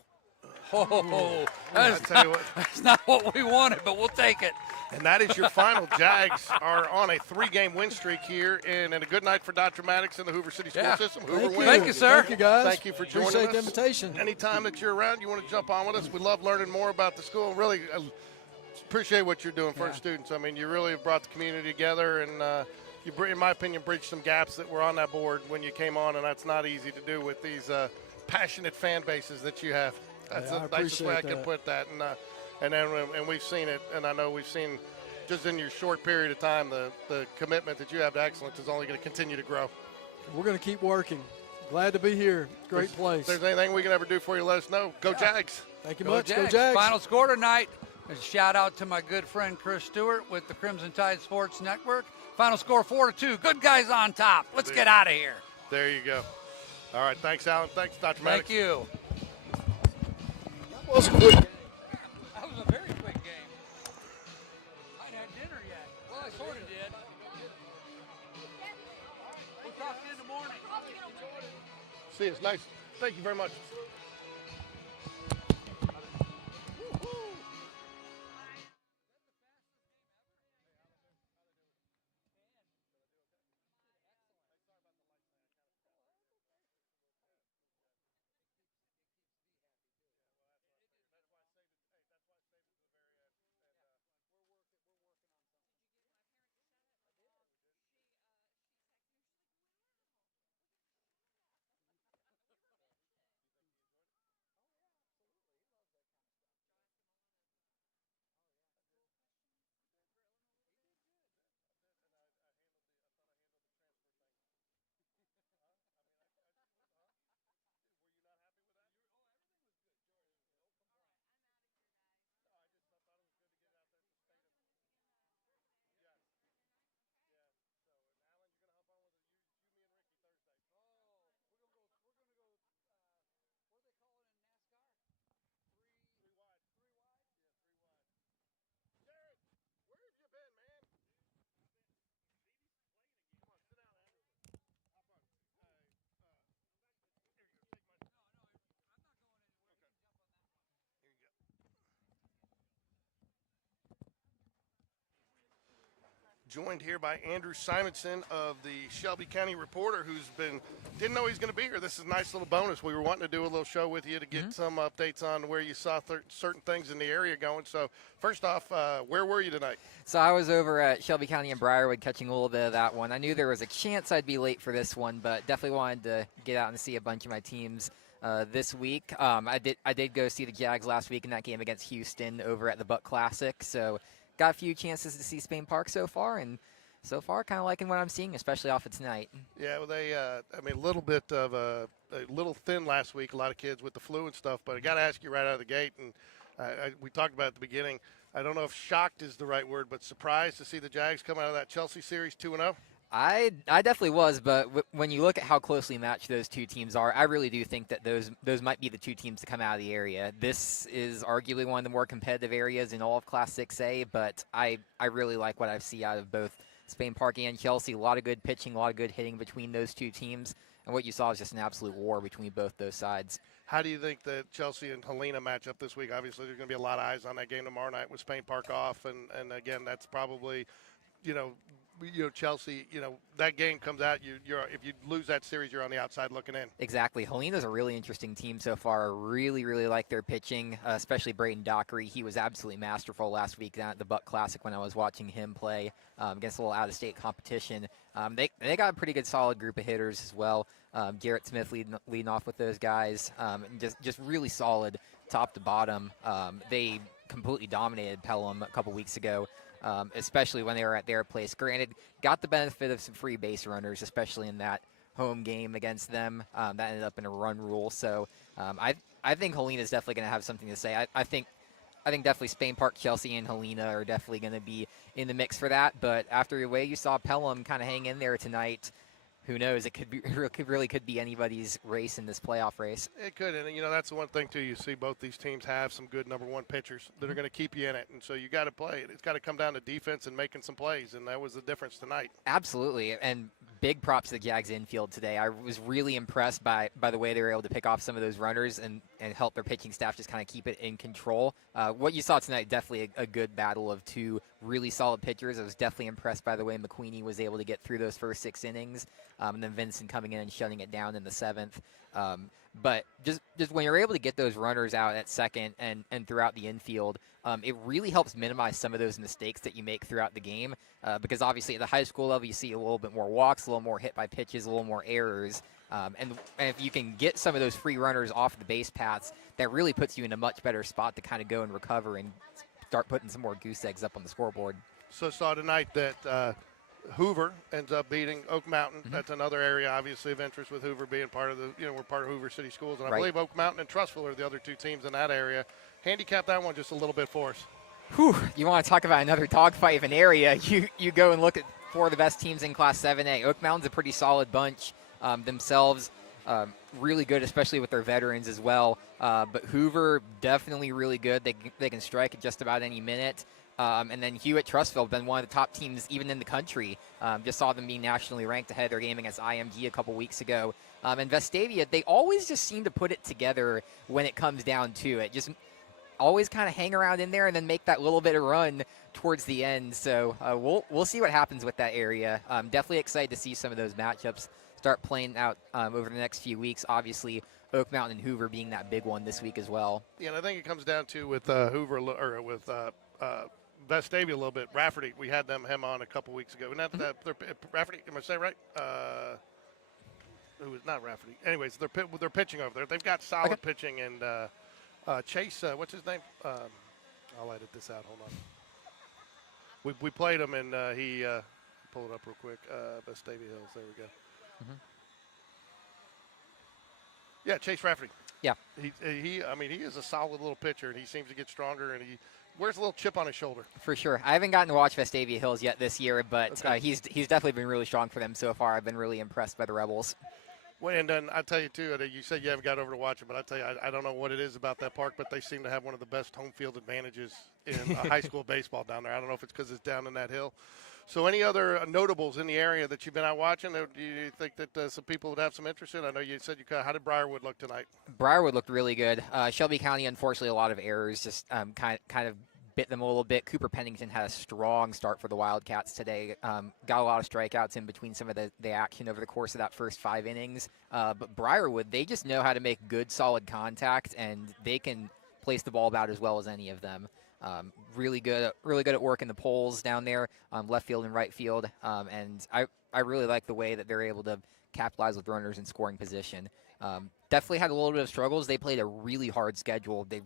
I tell you what. That's not what we wanted, but we'll take it. And that is your final. Jags are on a 3-game win streak here, and a good night for Dr. Maddox and the Hoover City School System. Hoover wins. Thank you, sir. Thank you, guys. Thank you for joining Appreciate us. the invitation. Anytime that you're around, you want to jump on with us. We love learning more about the school. Really appreciate what you're doing for our students. I mean, you really have brought the community together, and you, in my opinion, bridged some gaps that were on that board when you came on, and that's not easy to do with these passionate fan bases that you have. That's the nicest way I can put that. And we've seen it, and I know we've seen just in your short period of time the commitment that you have to excellence is only going to continue to grow. We're going to keep working. Glad to be here. Great place. If there's anything we can ever do for you, let us know. Go Jags. Thank you Go much. Jags. Go Jags. Final score tonight. A shout out to my good friend Chris Stewart with the Crimson Tide Sports Network. Final score 4-2. Good guys on top. Let's get out of here. There you go. All right. Thanks, Alan. Thanks, Dr. Maddox. Thank you. That was a quick game. That was a very quick game. I hadn't had dinner yet. Well, I sort of did. We'll talk to you in the morning. See you. It's nice. Thank you very much. Joined here by Andrew Simonson of the Shelby County Reporter, who's didn't know he's going to be here. This is a nice little bonus. We were wanting to do a little show with you to get some updates on where you saw certain things in the area going. So first off, where were you tonight? So I was over at Shelby County and Briarwood catching a little bit of that one. I knew there was a chance I'd be late for this one, but definitely wanted to get out and see a bunch of my teams this week. I did go see the JAGS last week in that game against Houston over at the Buck Classic. So got a few chances to see Spain Park so far, and so far kind of liking what I'm seeing, especially off of tonight. Yeah, well, they, a little bit of a little thin last week, a lot of kids with the flu and stuff, but I got to ask you right out of the gate, and we talked about it at the beginning, I don't know if shocked is the right word, but surprised to see the Jags come out of that Chelsea series 2-0? I definitely was, but when you look at how closely matched those two teams are, I really do think that those might be the two teams to come out of the area. This is arguably one of the more competitive areas in all of Class 6A, but I really like what I see out of both Spain Park and Chelsea. A lot of good pitching, a lot of good hitting between those two teams, and what you saw is just an absolute war between both those sides. How do you think that Chelsea and Helena match up this week? Obviously, there's going to be a lot of eyes on that game tomorrow night with Spain Park off, and again, that's probably, Chelsea, that game comes out, if you lose that series, you're on the outside looking in. Exactly. Helena's a really interesting team so far. I really, really like their pitching, especially Braden Dockery. He was absolutely masterful last week down at the Buck Classic when I was watching him play against a little out-of-state competition. They got a pretty good, solid group of hitters as well. Garrett Smith leading off with those guys. Just really solid top to bottom. They completely dominated Pelham a couple weeks ago. Especially when they were at their place. Granted, got the benefit of some free base runners, especially in that home game against them. That ended up in a run rule. So I think Helena is definitely going to have something to say. I think definitely Spain Park, Chelsea, and Helena are definitely going to be in the mix for that. But after the way you saw Pelham kind of hang in there tonight, who knows? It could be anybody's race in this playoff race. It could, and that's the one thing too. You see both these teams have some good number one pitchers that are going to keep you in it, and so you got to play it. It's got to come down to defense and making some plays, and that was the difference tonight. Absolutely, and big props to the Jags infield today. I was really impressed by the way they were able to pick off some of those runners and help their pitching staff just kind of keep it in control. What you saw tonight, definitely a good battle of two really solid pitchers. I was definitely impressed by the way McQueenie was able to get through those first 6 innings. And then Vincent coming in and shutting it down in the 7th. But just when you're able to get those runners out at second and throughout the infield, it really helps minimize some of those mistakes that you make throughout the game. Because obviously at the high school level, you see a little bit more walks, a little more hit by pitches, a little more errors. And if you can get some of those free runners off the base paths, that really puts you in a much better spot to kind of go and recover and start putting some more goose eggs up on the scoreboard. So saw tonight that Hoover ends up beating Oak Mountain. Mm-hmm. That's another area, obviously, of interest with Hoover being part of we're part of Hoover City Schools. And I believe Oak Mountain and Trussville are the other two teams in that area. Handicap that one just a little bit for us. Whew, you want to talk about another dogfight of an area. You go and look at 4 of the best teams in Class 7A. Oak Mountain's a pretty solid bunch themselves. Really good, especially with their veterans as well. But Hoover, definitely really good. They can strike at just about any minute. And then Hewitt Trussville, been one of the top teams even in the country. Just saw them being nationally ranked ahead of their game against IMG a couple weeks ago. And Vestavia, they always just seem to put it together when it comes down to it. Just always kind of hang around in there and then make that little bit of run towards the end. So we'll see what happens with that area. Definitely excited to see some of those matchups start playing out over the next few weeks. Obviously, Oak Mountain and Hoover being that big one this week as well. Yeah, and I think it comes down to with Hoover or with Vestavia a little bit. Rafferty, we had him on a couple weeks ago. Rafferty, am I saying right? Who was not Rafferty? Anyways, they're pitching over there. They've got solid pitching, and Chase, what's his name? I'll edit this out. Hold on. We played him, and he pull it up real quick. Vestavia Hills. There we go. Mm-hmm. Yeah, Chase Rafferty. Yeah. He is a solid little pitcher, and he seems to get stronger, and he wears a little chip on his shoulder. For sure. I haven't gotten to watch Vestavia Hills yet this year, but he's definitely been really strong for them so far. I've been really impressed by the Rebels. Well, and then I'll tell you, too, you said you haven't got over to watch it, but I'll tell you, I don't know what it is about that park, but they seem to have one of the best home field advantages in high school baseball down there. I don't know if it's because it's down in that hill. So any other notables in the area that you've been out watching? Do you think that some people would have some interest in? I know you said how did Briarwood look tonight? Briarwood looked really good. Shelby County, unfortunately, a lot of errors, just kind of bit them a little bit. Cooper Pennington had a strong start for the Wildcats today. Got a lot of strikeouts in between some of the action over the course of that first 5 innings. But Briarwood, they just know how to make good, solid contact, and they can place the ball about as well as any of them. Really good at working the poles down there, left field and right field. And I really like the way that they're able to capitalize with runners in scoring position. Definitely had a little bit of struggles. They played a really hard schedule. They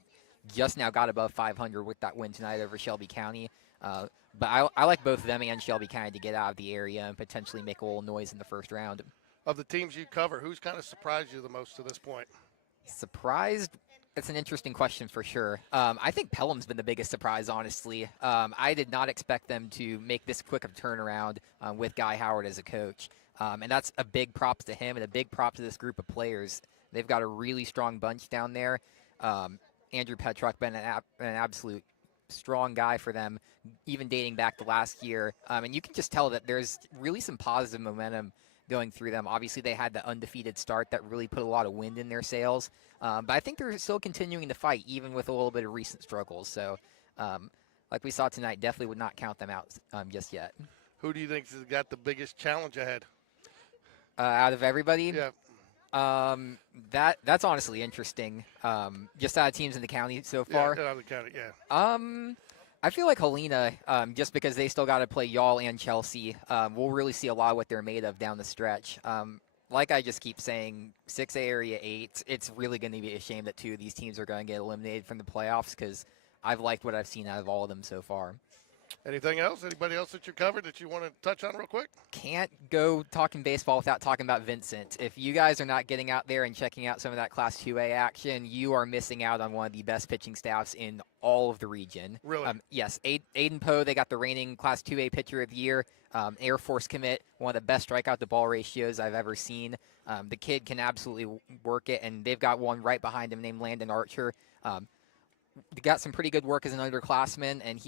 just now got above 500 with that win tonight over Shelby County. But I like both them and Shelby County to get out of the area and potentially make a little noise in the first round. Of the teams you cover, who's kind of surprised you the most to this point? Surprised? It's an interesting question for sure. I think Pelham's been the biggest surprise, honestly. I did not expect them to make this quick of a turnaround with Guy Howard as a coach. And that's a big props to him and a big prop to this group of players. They've got a really strong bunch down there. Andrew Petrock been an absolute strong guy for them, even dating back to last year. And you can just tell that there's really some positive momentum going through them. Obviously, they had the undefeated start that really put a lot of wind in their sails. But I think they're still continuing to fight, even with a little bit of recent struggles. So, like we saw tonight, definitely would not count them out just yet. Who do you think has got the biggest challenge ahead? Out of everybody? Yeah. That's honestly interesting. Just out of teams in the county so far. Yeah, out of the county, yeah. I feel like Helena, just because they still got to play y'all and Chelsea, we'll really see a lot of what they're made of down the stretch. Like I just keep saying, 6A Area 8, it's really going to be a shame that 2 of these teams are going to get eliminated from the playoffs because I've liked what I've seen out of all of them so far. Anything else? Anybody else that you covered that you want to touch on real quick? Can't go talking baseball without talking about Vincent. If you guys are not getting out there and checking out some of that Class 2A action, you are missing out on one of the best pitching staffs in all of the region. Really? Yes, Aiden Poe, they got the reigning Class 2A Pitcher of the Year. Air Force commit, one of the best strikeout-to-ball ratios I've ever seen. The kid can absolutely work it, and they've got one right behind him named Landon Archer. They got some pretty good work as an underclassman, and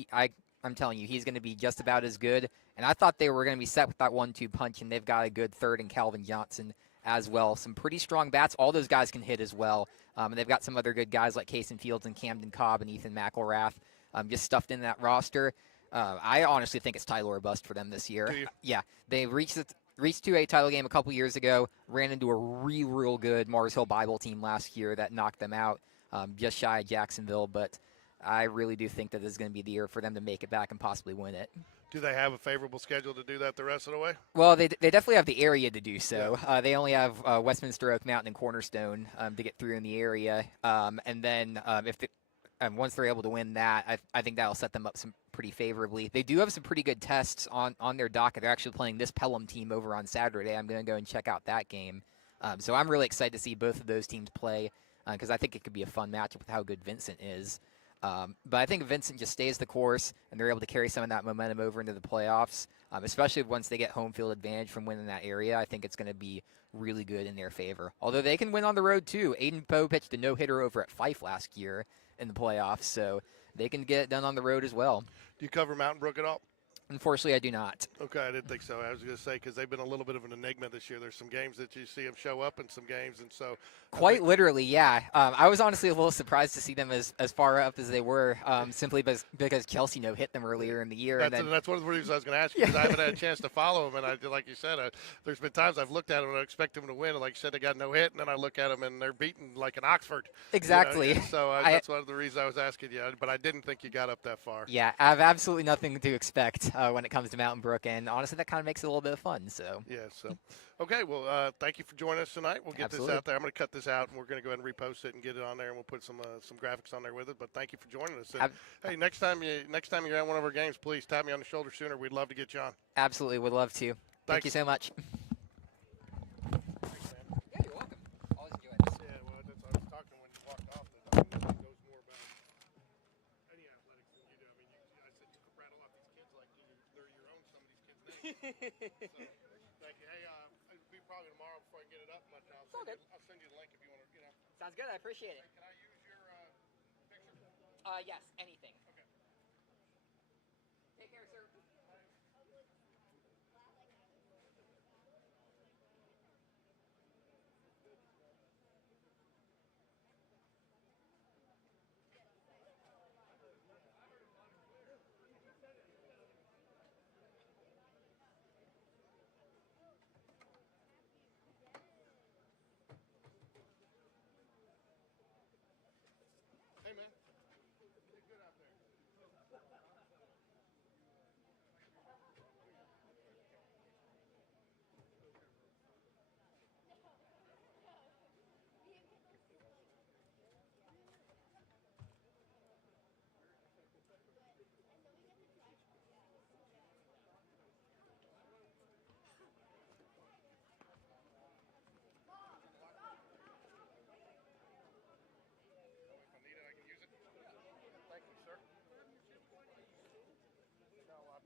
I'm telling you, he's going to be just about as good. And I thought they were going to be set with that 1-2 punch, and they've got a good third in Calvin Johnson as well. Some pretty strong bats. All those guys can hit as well. And they've got some other good guys like Kason Fields and Camden Cobb and Ethan McElrath just stuffed in that roster. I honestly think it's title or bust for them this year. Yeah, they reached 2A title game a couple years ago, ran into a real good Mars Hill Bible team last year that knocked them out just shy of Jacksonville, but I really do think that this is going to be the year for them to make it back and possibly win it. Do they have a favorable schedule to do that the rest of the way? Well, they definitely have the area to do so. Yeah. They only have Westminster, Oak Mountain, and Cornerstone to get through in the area. And then once they're able to win that, I think that'll set them up some pretty favorably. They do have some pretty good tests on their docket. They're actually playing this Pelham team over on Saturday. I'm going to go and check out that game. So I'm really excited to see both of those teams play because I think it could be a fun matchup with how good Vincent is. But I think Vincent just stays the course, and they're able to carry some of that momentum over into the playoffs, especially once they get home field advantage from winning that area. I think it's going to be really good in their favor. Although they can win on the road, too. Aiden Poe pitched a no-hitter over at Fife last year in the playoffs, so they can get it done on the road as well. Do you cover Mountain Brook at all? Unfortunately, I do not. Okay, I didn't think so. I was going to say, because they've been a little bit of an enigma this year. There's some games that you see them show up and some games, and so. Quite literally, yeah. I was honestly a little surprised to see them as far up as they were, simply because Chelsea hit them earlier in the year. That's one of the reasons I was going to ask you, because I haven't had a chance to follow them, and like you said, there's been times I've looked at them and I expect them to win, and like you said, they got no hit, and then I look at them and they're beaten like an Oxford. Exactly. You know? So that's one of the reasons I was asking you, but I didn't think you got up that far. Yeah, I have absolutely nothing to expect when it comes to Mountain Brook, and honestly, that kind of makes it a little bit of fun. So. Yeah. So. Okay, well, thank you for joining us tonight. We'll get this out there. I'm going to cut this out, and we're going to go ahead and repost it and get it on there, and we'll put some graphics on there with it. But thank you for joining us. And, hey, next time you're at one of our games, please tap me on the shoulder sooner. We'd love to get you on. Absolutely, would love to. Thank you so much. Thanks, man. Yeah, you're welcome. Always enjoy this. Yeah, well, that's what I was talking when you walked off. That goes more about any athletics than you do. I mean, I said you could rattle off these kids like they're your own. Some of these kids' names. So, thank you. Hey, it'll be probably tomorrow before I get it up, but I'll send you the link if you want to, Sounds good. I appreciate it. Hey, can I use your picture? Yes, anything. Okay. Take care, sir.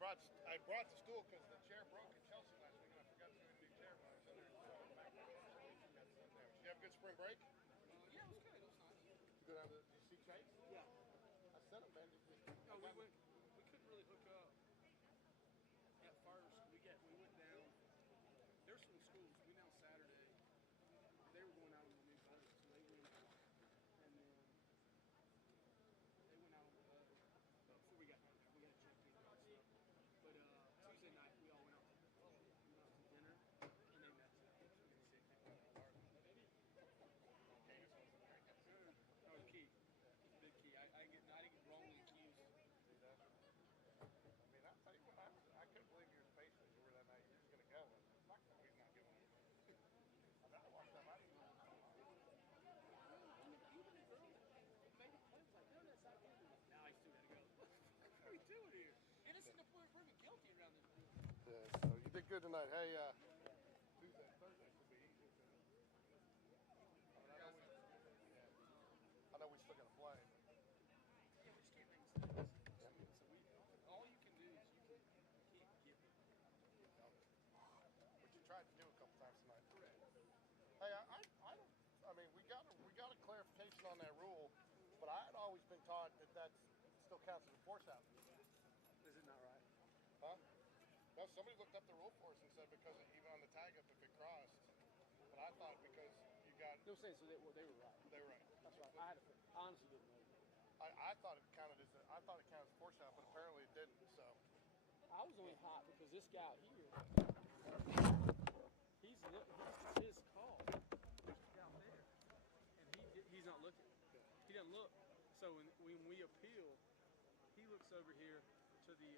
I brought the stool because the chair broke at Chelsea last week, and I forgot to get a new chair when I was in there. Did you have a good spring break? Yeah, it was good. It was nice. You go down to, did you see Chase? Yeah. I sent him, man. No, we couldn't really hook up at first. We went down. There's some schools. We went down Saturday. They were going out on the new boat, so they went, and then they went out on the boat before we got down there. We got checked in and stuff. But Tuesday night we all went out to dinner, and they met us. Oh, Key. Big Key. I didn't get wrongly accused. I mean, I'll tell you what, I couldn't believe you were as patient as you were that night. You're just going to go. Fuck no, he's not giving it. I mean, I watched that. I didn't even know. Even the girl made a point, was like, no, that's not good. Now I still got to go. What are we doing here? Innocent until proven guilty around this. Yeah, so you did good tonight. Hey, Thursday should be easy. I know we still got to play. Yeah, we just can't make mistakes. So all you can do is you can't give it. Which you tried to do a couple times tonight. Correct. Hey, I don't. I mean, we got a clarification on that rule, but I had always been taught that still counts as a force out. Is it not right? Huh? No, somebody looked up the rule for us and said because even on the tag up if it crossed. But I thought because you got. No, saying so they were right. They were right. That's right. I honestly didn't know. I thought it counted as a force out, but apparently it didn't. So. I was only hot because this guy out here, he's his call. He's out there, and he's not looking. He doesn't look. So when we appeal, he looks over here to the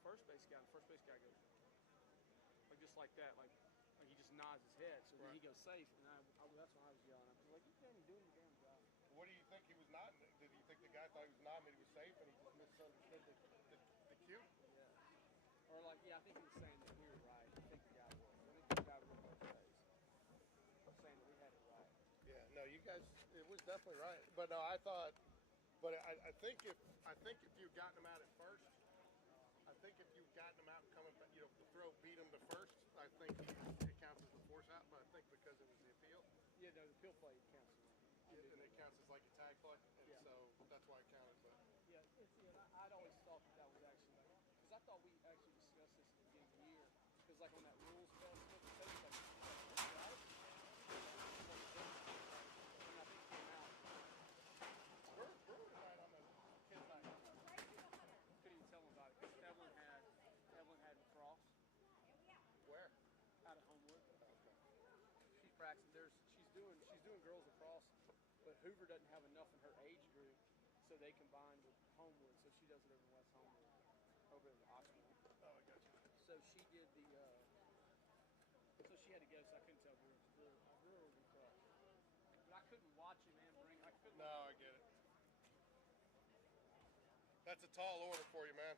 first base guy. The first base guy goes like just like that, like he just nods his head. So then he goes safe, and that's when I was yelling. I was like, "You can't even do the damn job." What do you think he was nodding? Did you think the guy thought he was nodding that he was safe, and he just misunderstood the cue? Yeah. Or like, yeah, I think he was saying that we were right. I think the guy was. I think the guy was both ways. Saying that we had it right. Yeah, no, you guys, it was definitely right. But no, I thought, but I think if you'd gotten him out at first, I think if you'd gotten him out and coming, the throw beat him to first, I think it counts as a force out. But I think because it was the appeal. Yeah, no, the appeal play counts. And it counts as like a tag play, and so that's why it counted. But yeah, I'd always thought that was actually like, because I thought we actually discussed this at the beginning of the year, because like on that rules test, it says like, right? And I think it came out. Brewer tonight on the kids' night. Couldn't even tell them about it because Evelyn had lacrosse. Where? Out at Homewood. Okay. She's practicing. She's doing girls lacrosse. But Hoover doesn't have enough in her age group, so they combined with Homewood. So she does it over in West Homewood, over in Oxford. Oh, I got you. So she did the. So she had to go. So I couldn't tell Brewer was across. But I couldn't watch him and bring. I couldn't. No, I get it. That's a tall order for you, man.